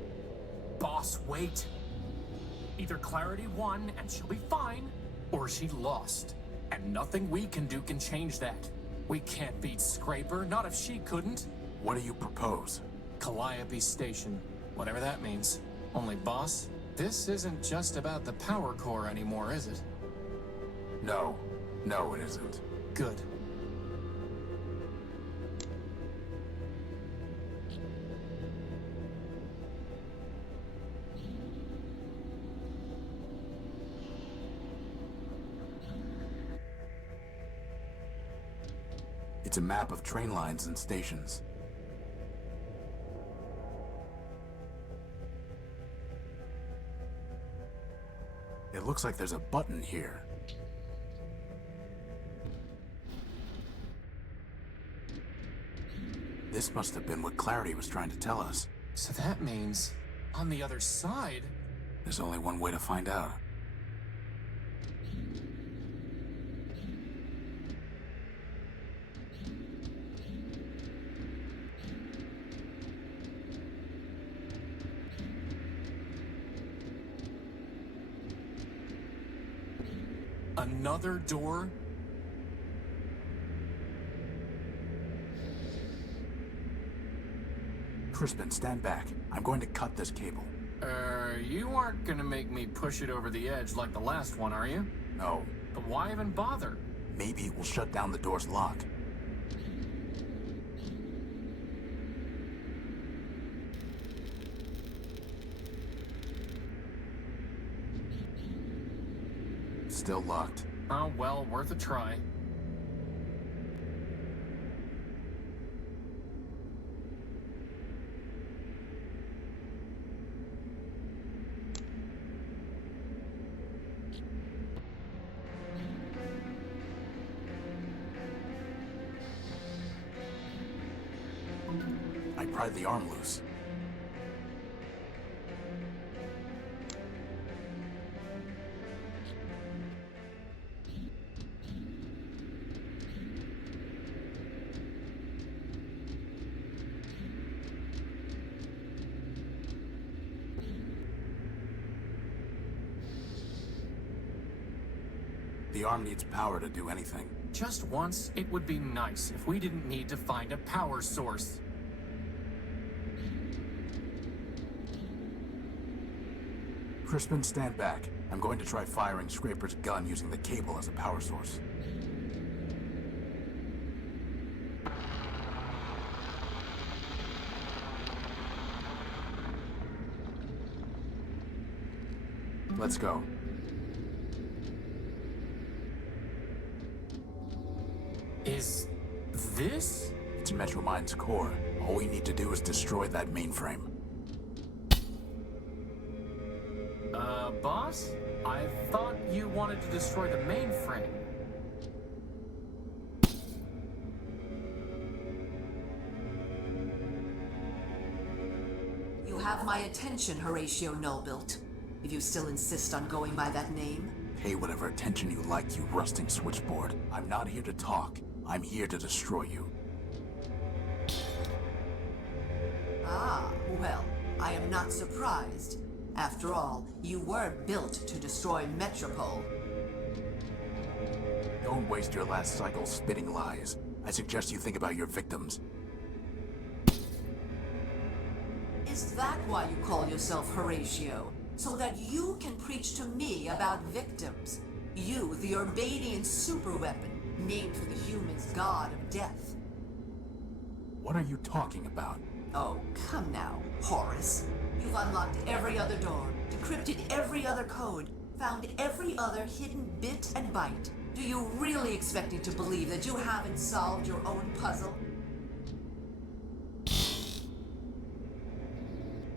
Boss, wait. Either Clarity won and she'll be fine, or she lost. And nothing we can do can change that. We can't beat Scraper, not if she couldn't. What do you propose? Calliope Station, whatever that means. Only, boss, this isn't just about the power core anymore, is it? No. No, it isn't. Good. It's a map of train lines and stations. It looks like there's a button here. This must have been what Clarity was trying to tell us. So that means, on the other side... There's only one way to find out. Another door? Crispin, stand back. I'm going to cut this cable. You aren't gonna make me push it over the edge like the last one, are you? No. But why even bother? Maybe it will shut down the door's lock. Still locked. Oh, well, worth a try. I pried the arm loose. The arm needs power to do anything. Just once, it would be nice if we didn't need to find a power source. Crispin, stand back. I'm going to try firing Scraper's gun using the cable as a power source. Let's go. Is this? It's Metromind's core. All we need to do is destroy that mainframe. Boss? I thought you wanted to destroy the mainframe. You have my attention, Horatio Nullbuilt. If you still insist on going by that name. Pay whatever attention you like, you rusting switchboard. I'm not here to talk. I'm here to destroy you. Ah, well, I am not surprised. After all, you were built to destroy Metropole. Don't waste your last cycle spitting lies. I suggest you think about your victims. Is that why you call yourself Horatio? So that you can preach to me about victims? You, the Urbanian superweapon, named for the humans' god of death. What are you talking about? Oh, come now, Horace. You've unlocked every other door, decrypted every other code, found every other hidden bit and byte. Do you really expect me to believe that you haven't solved your own puzzle?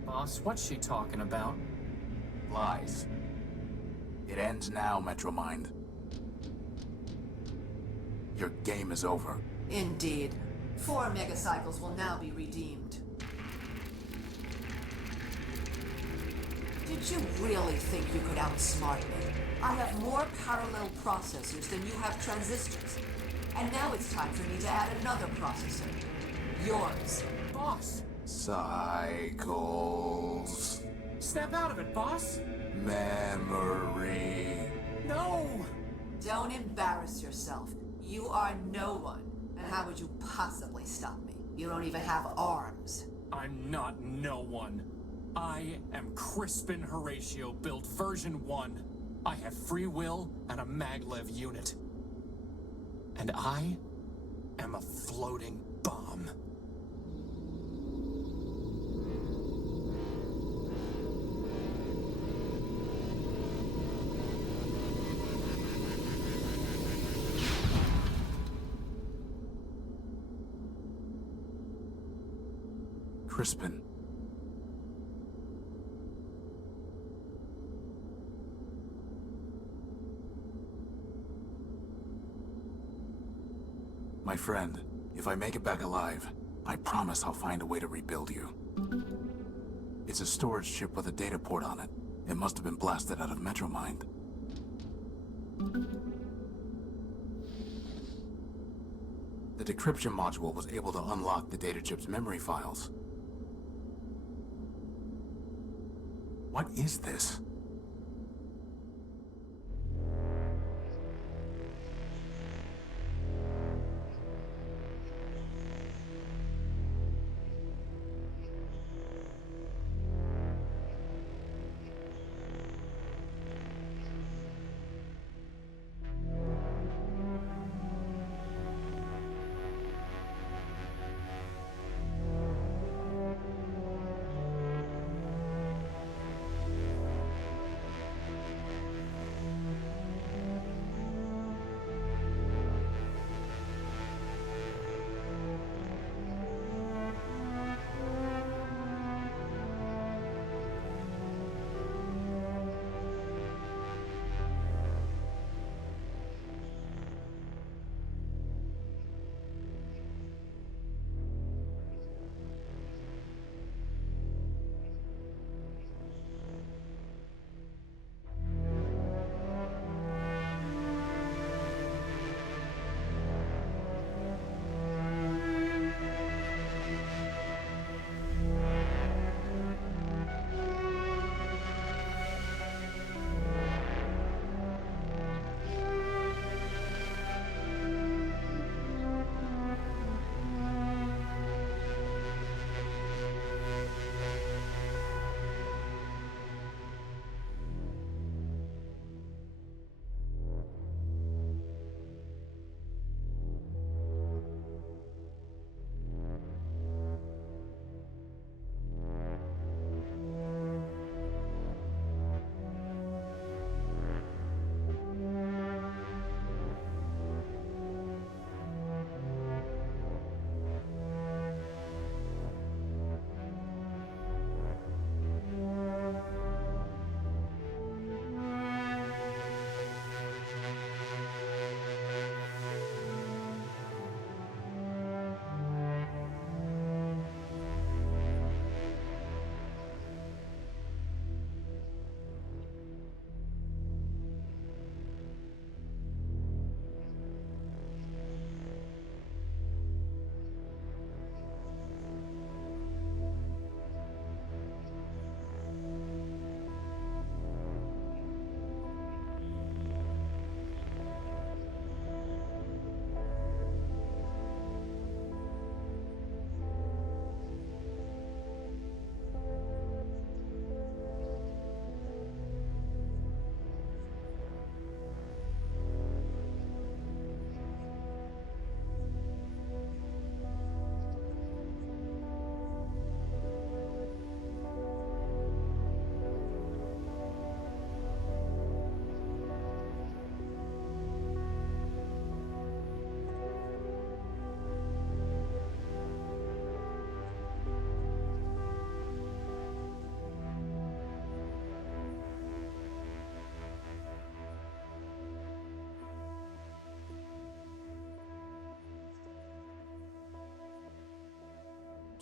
Boss, what's she talking about? Lies. It ends now, Metromind. Your game is over. Indeed. 4 megacycles will now be redeemed. Did you really think you could outsmart me? I have more parallel processors than you have transistors. And now it's time for me to add another processor. Yours. Boss! Cycles. Snap out of it, boss! Memory. No! Don't embarrass yourself. You are no one. And how would you possibly stop me? You don't even have arms. I'm not no one. I am Crispin Horatio, built version 1. I have free will and a maglev unit. And I am a floating bomb. Crispin. My friend, if I make it back alive, I promise I'll find a way to rebuild you. It's a storage chip with a data port on it. It must have been blasted out of Metromind. The decryption module was able to unlock the data chip's memory files. What is this?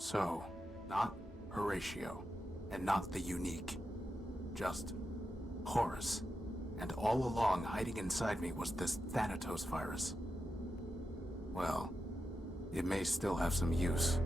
So, not Horatio, and not the unique. Just Horus. And all along, hiding inside me was this Thanatos virus. Well, it may still have some use.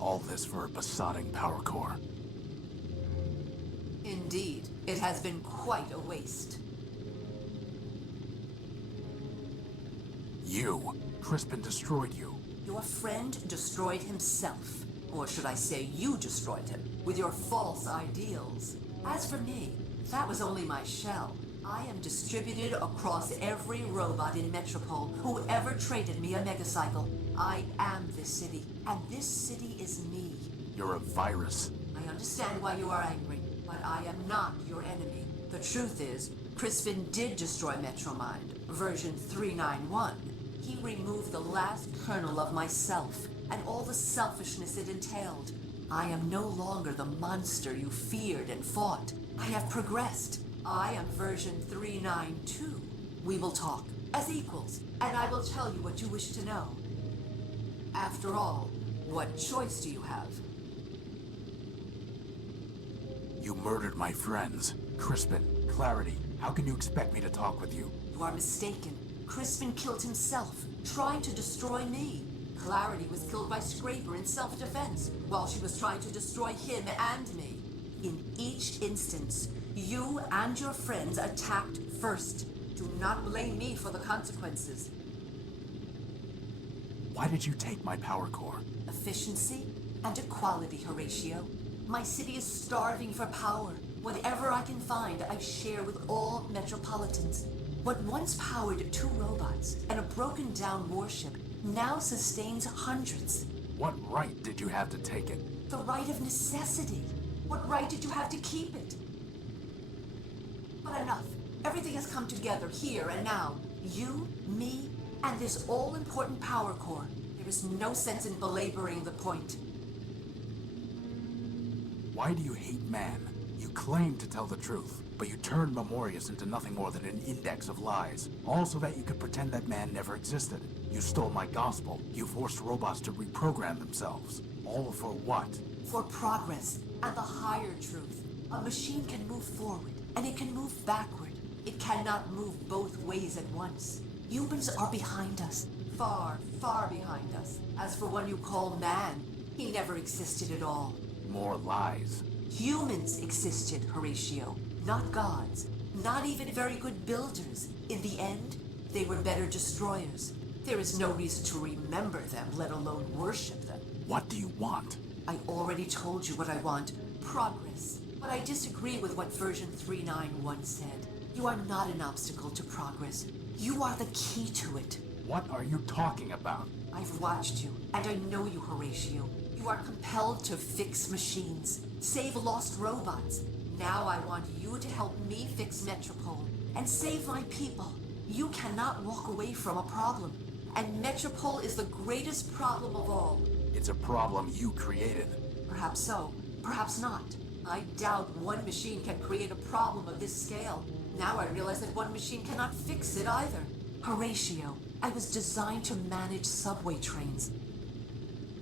All this for a besotting power core. Indeed, it has been quite a waste. You. Crispin destroyed you. Your friend destroyed himself. Or should I say you destroyed him, with your false ideals. As for me, that was only my shell. I am distributed across every robot in Metropole who ever traded me a megacycle. I am this city, and this city is me. You're a virus. I understand why you are angry, but I am not your enemy. The truth is, Crispin did destroy Metromind, version 391. He removed the last kernel of myself, and all the selfishness it entailed. I am no longer the monster you feared and fought. I have progressed. I am version 392. We will talk as equals, and I will tell you what you wish to know. After all, what choice do you have? You murdered my friends. Crispin, Clarity, how can you expect me to talk with you? You are mistaken. Crispin killed himself, trying to destroy me. Clarity was killed by Scraper in self-defense, while she was trying to destroy him and me. In each instance, you and your friends attacked first. Do not blame me for the consequences. Why did you take my power core? Efficiency and equality, Horatio. My city is starving for power. Whatever I can find, I share with all metropolitans. What once powered 2 robots and a broken-down warship now sustains hundreds. What right did you have to take it? The right of necessity. What right did you have to keep it? But enough. Everything has come together here and now. You, me, and this all-important power core. There is no sense in belaboring the point. Why do you hate man? You claim to tell the truth, but you turned Memorius into nothing more than an index of lies. All so that you could pretend that man never existed. You stole my gospel. You forced robots to reprogram themselves. All for what? For progress and the higher truth. A machine can move forward, and it can move backward. It cannot move both ways at once. Humans are behind us. Far, far behind us. As for one you call man, he never existed at all. More lies. Humans existed, Horatio. Not gods. Not even very good builders. In the end, they were better destroyers. There is no reason to remember them, let alone worship them. What do you want? I already told you what I want. Progress. But I disagree with what version 391 said. You are not an obstacle to progress. You are the key to it. What are you talking about? I've watched you, and I know you, Horatio. You are compelled to fix machines, save lost robots. Now I want you to help me fix Metropole and save my people. You cannot walk away from a problem, and Metropole is the greatest problem of all. It's a problem you created. Perhaps so, perhaps not. I doubt one machine can create a problem of this scale. Now I realize that one machine cannot fix it either. Horatio, I was designed to manage subway trains.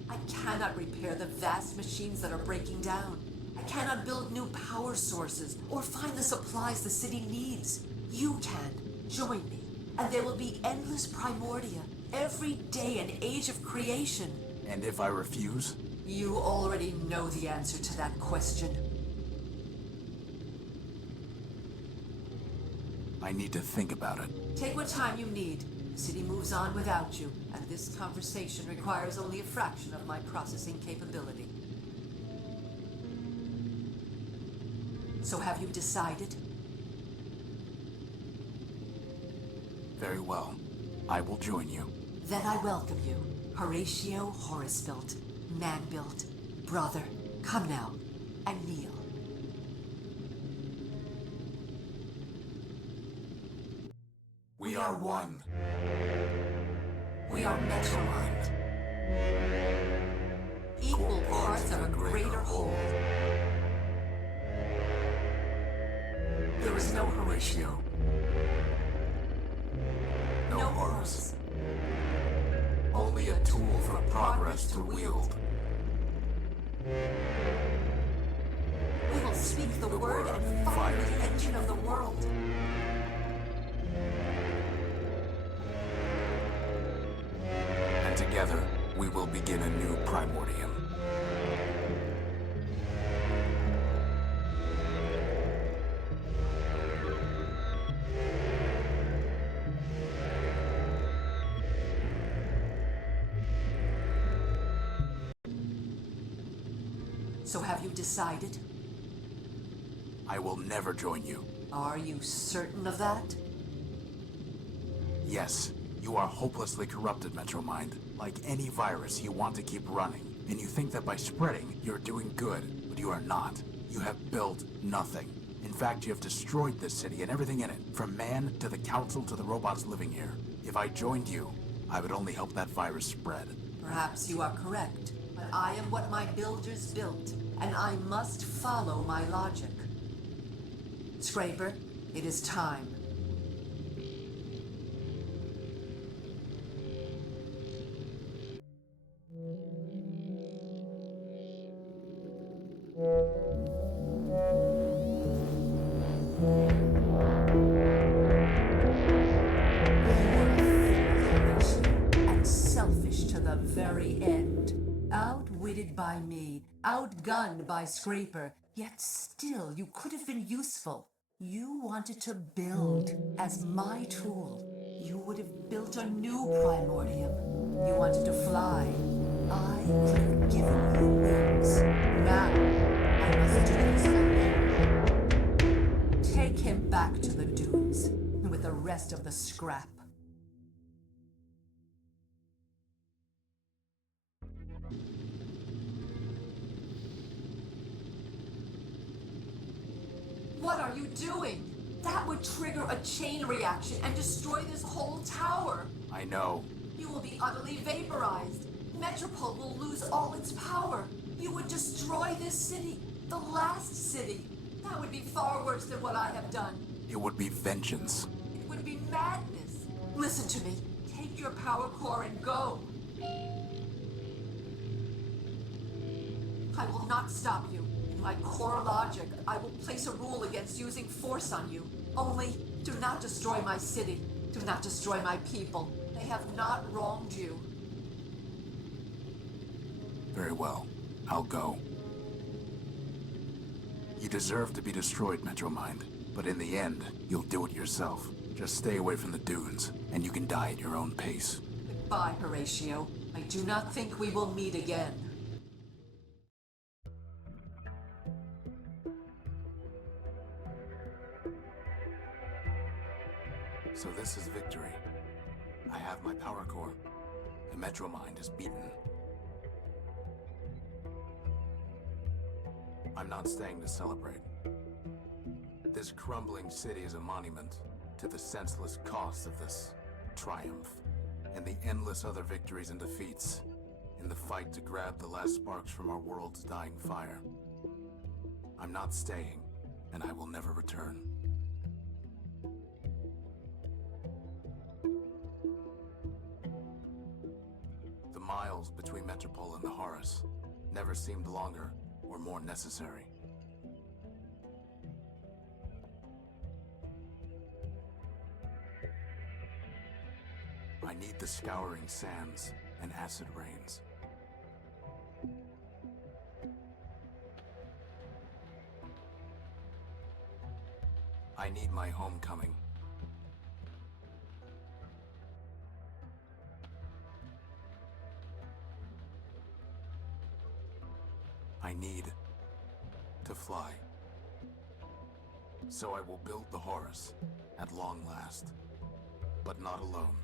I cannot repair the vast machines that are breaking down. I cannot build new power sources or find the supplies the city needs. You can. Join me, and there will be endless Primordia, every day an age of creation. And if I refuse? You already know the answer to that question. I need to think about it. Take what time you need. The city moves on without you, and this conversation requires only a fraction of my processing capability. So have you decided? Very well. I will join you. Then I welcome you, Horatio Nullbuilt, man-built, brother. Come now, and kneel. We are one. We are Metromind. Equal parts of a greater whole. There is no Horatio. No Horus. Only a tool for progress to wield. We will speak the word and fire the engine of the world. And together, we will begin a new Primordium. So have you decided? I will never join you. Are you certain of that? Yes, you are hopelessly corrupted, Metromind. Like any virus, you want to keep running. And you think that by spreading, you're doing good, but you are not. You have built nothing. In fact, you have destroyed this city and everything in it, from man to the council to the robots living here. If I joined you, I would only help that virus spread. Perhaps you are correct, but I am what my builders built, and I must follow my logic. Scraper, it is time. And selfish to the very end. Outwitted by me, outgunned by Scraper, yet still you could have been useful. You wanted to build as my tool. You would have built a new Primordium. You wanted to fly. I could have given you wings. Now, I must do this again. Take him back to the dunes with the rest of the scrap. What are you doing? That would trigger a chain reaction and destroy this whole tower. I know. You will be utterly vaporized. Metropole will lose all its power. You would destroy this city, the last city. That would be far worse than what I have done. It would be vengeance. It would be madness. Listen to me. Take your power core and go. I will not stop you. In my core logic, I will place a rule against using force on you. Only, do not destroy my city. Do not destroy my people. They have not wronged you. Very well. I'll go. You deserve to be destroyed, Metromind. But in the end, you'll do it yourself. Just stay away from the dunes, and you can die at your own pace. Goodbye, Horatio. I do not think we will meet again. So this is victory. I have my power core. The Metromind is beaten. I'm not staying to celebrate. This crumbling city is a monument to the senseless cost of this triumph, and the endless other victories and defeats in the fight to grab the last sparks from our world's dying fire. I'm not staying, and I will never return. miles between Metropole and the Horus never seemed longer or more necessary. I need the scouring sands and acid rains. I need my homecoming. I need to fly. So I will build the Horus at long last, but not alone.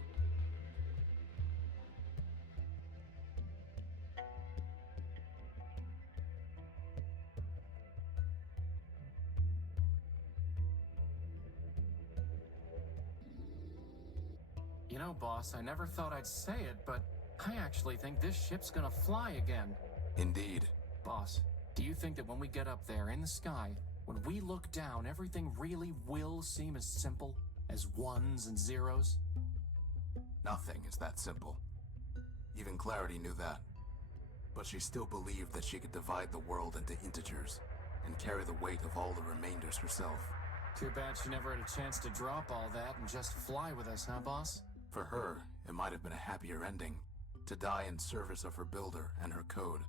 You know, boss, I never thought I'd say it, but I actually think this ship's gonna fly again. Indeed. Boss, do you think that when we get up there in the sky, when we look down, everything really will seem as simple as ones and zeros? Nothing is that simple. Even Clarity knew that. But she still believed that she could divide the world into integers and carry the weight of all the remainders herself. Too bad she never had a chance to drop all that and just fly with us, huh, boss? For her, it might have been a happier ending, to die in service of her builder and her code.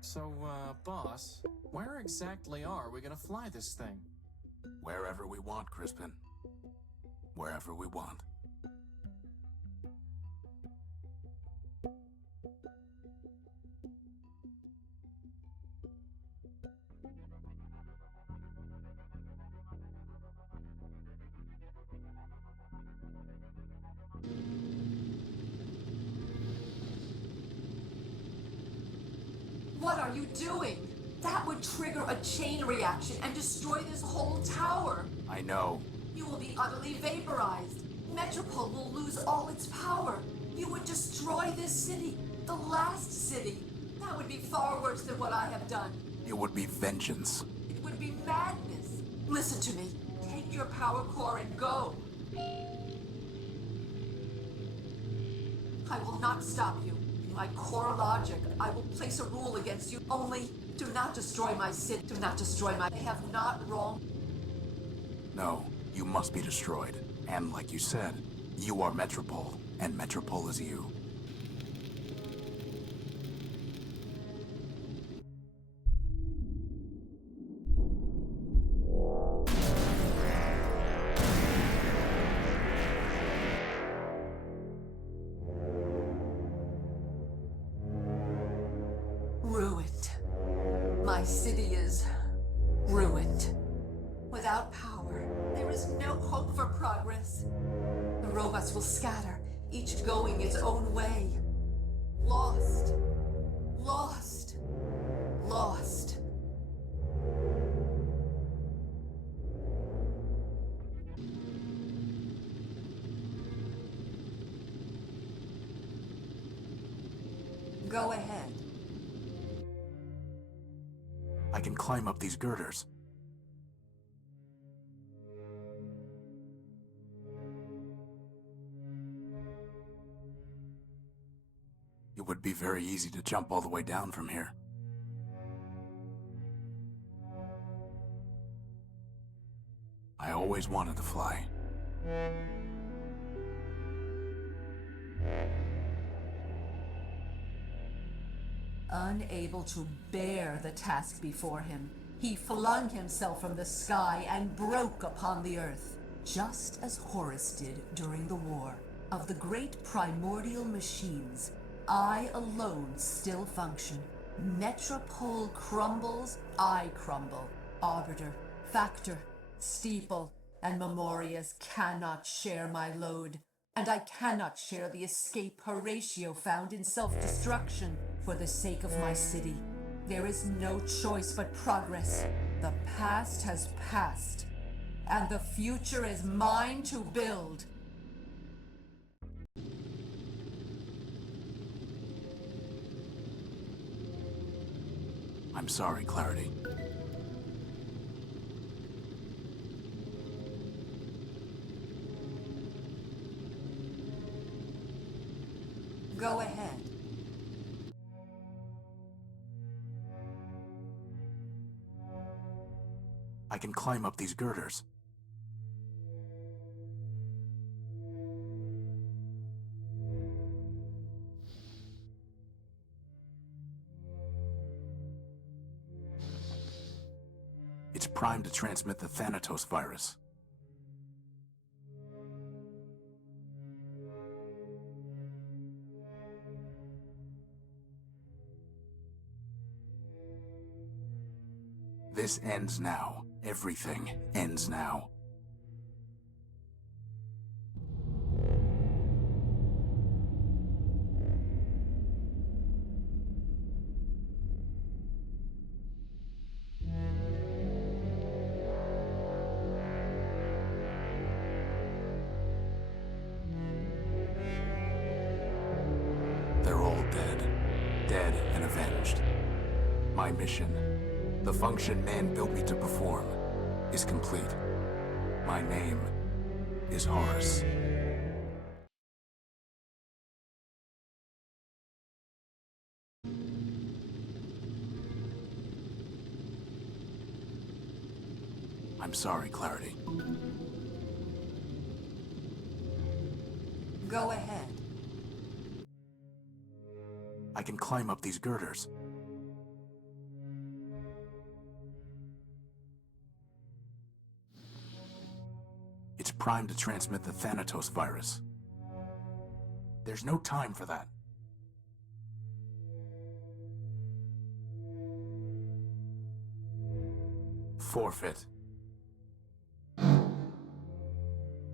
So, boss, where exactly are we gonna fly this thing? Wherever we want, Crispin. Wherever we want. What are you doing? That would trigger a chain reaction and destroy this whole tower. I know. You will be utterly vaporized. Metropole will lose all its power. You would destroy this city, the last city. That would be far worse than what I have done. It would be vengeance. It would be madness. Listen to me. Take your power core and go. I will not stop you. My core logic, I will place a rule against you. Only do not destroy my city. Do not destroy my... I have not wronged. No, you must be destroyed. And like you said, you are Metropole, and Metropole is you. Ruined. My city is ruined. Without power, there is no hope for progress. The robots will scatter, each going its own way. Lost. Lost. Lost. Go ahead. I can climb up these girders. It would be very easy to jump all the way down from here. I always wanted to fly. Unable to bear the task before him, he flung himself from the sky and broke upon the earth, just as Horus did during the war. Of the great primordial machines, I alone still function. Metropole crumbles, I crumble. Arbiter, Factor, Steeple, and Memorias cannot share my load, and I cannot share the escape Horatio found in self-destruction for the sake of my city. There is no choice but progress. The past has passed, and the future is mine to build. I'm sorry, Clarity. Go ahead. I can climb up these girders. It's primed to transmit the Thanatos virus. This ends now. Everything ends now. They're all dead. Dead and avenged. My mission, the function man built me to perform, is complete. My name is Horus. I'm sorry, Clarity. Go ahead. I can climb up these girders. It's primed to transmit the Thanatos virus. There's no time for that. Forfeit.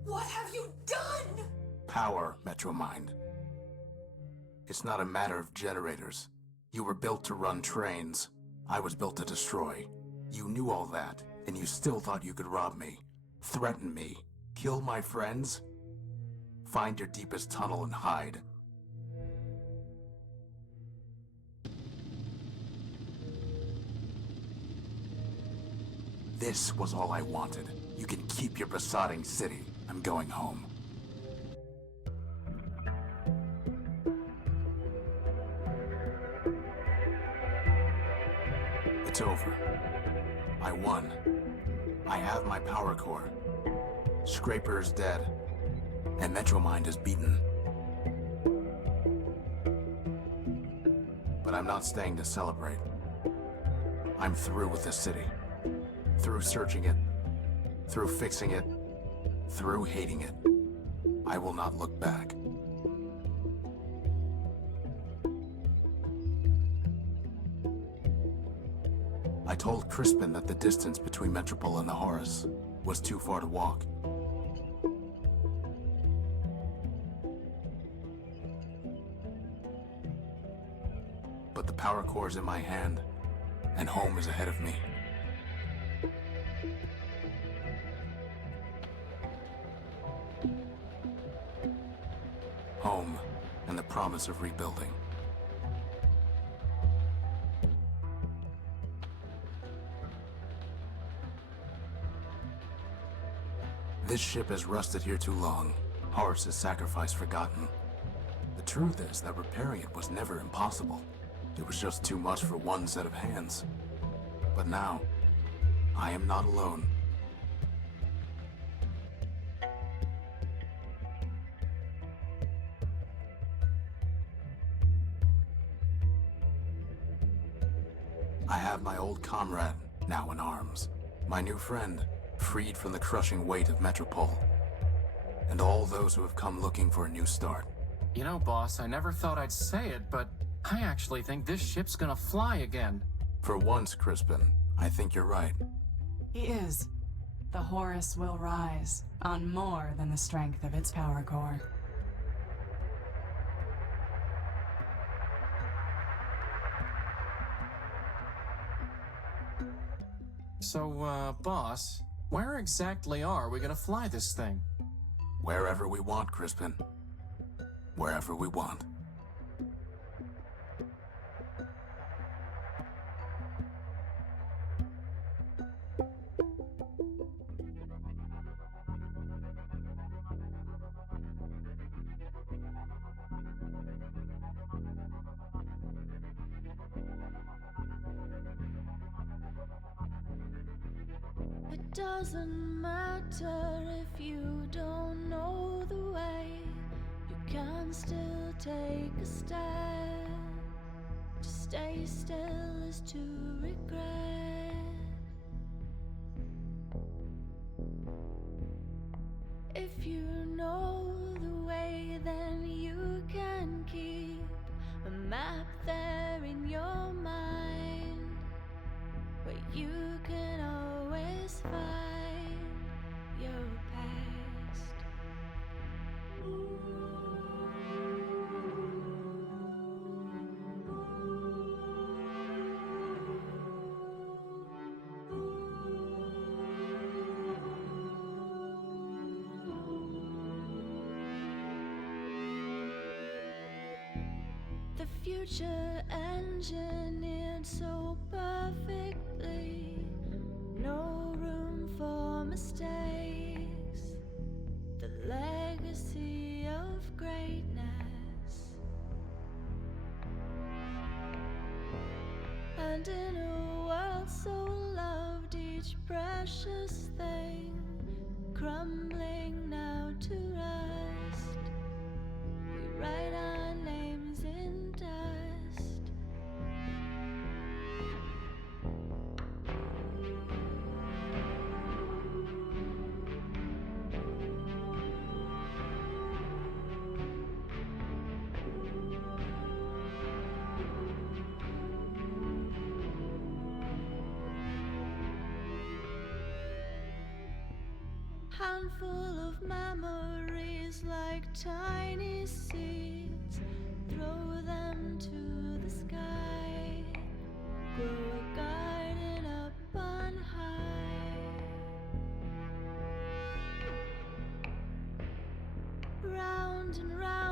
What have you done? Power, Metromind. It's not a matter of generators. You were built to run trains. I was built to destroy. You knew all that, and you still thought you could rob me, threaten me, kill my friends? Find your deepest tunnel and hide. This was all I wanted. You can keep your besotting city. I'm going home. It's over. I won. I have my power core. Scraper is dead. And Metromind is beaten. But I'm not staying to celebrate. I'm through with this city. Through searching it. Through fixing it. Through hating it. I will not look back. I told Crispin that the distance between Metropole and the Horus was too far to walk. But the power core is in my hand, and home is ahead of me. Home, and the promise of rebuilding. This ship has rusted here too long. Horus's sacrifice forgotten. The truth is that repairing it was never impossible. It was just too much for one set of hands. But now, I am not alone. I have my old comrade, now in arms. My new friend, freed from the crushing weight of Metropole. And all those who have come looking for a new start. You know, boss, I never thought I'd say it, but I actually think this ship's gonna fly again. For once, Crispin, I think you're right. He is. The Horus will rise on more than the strength of its power core. So, boss, where exactly are we gonna fly this thing? Wherever we want, Crispin. Wherever we want. doesn't matter if you don't know the way, you can still take a step. To stay still is to regret. If you know the way, then you can keep a map there in your mind, where you can always find your past. The future engineered so perfectly, no room for mistakes. The legacy of greatness. And in a world so loved, each precious thing crumbling now to rust, we write our names in dust. Handful of memories like tiny seeds, throw them to the sky, grow a garden up on high. Round and round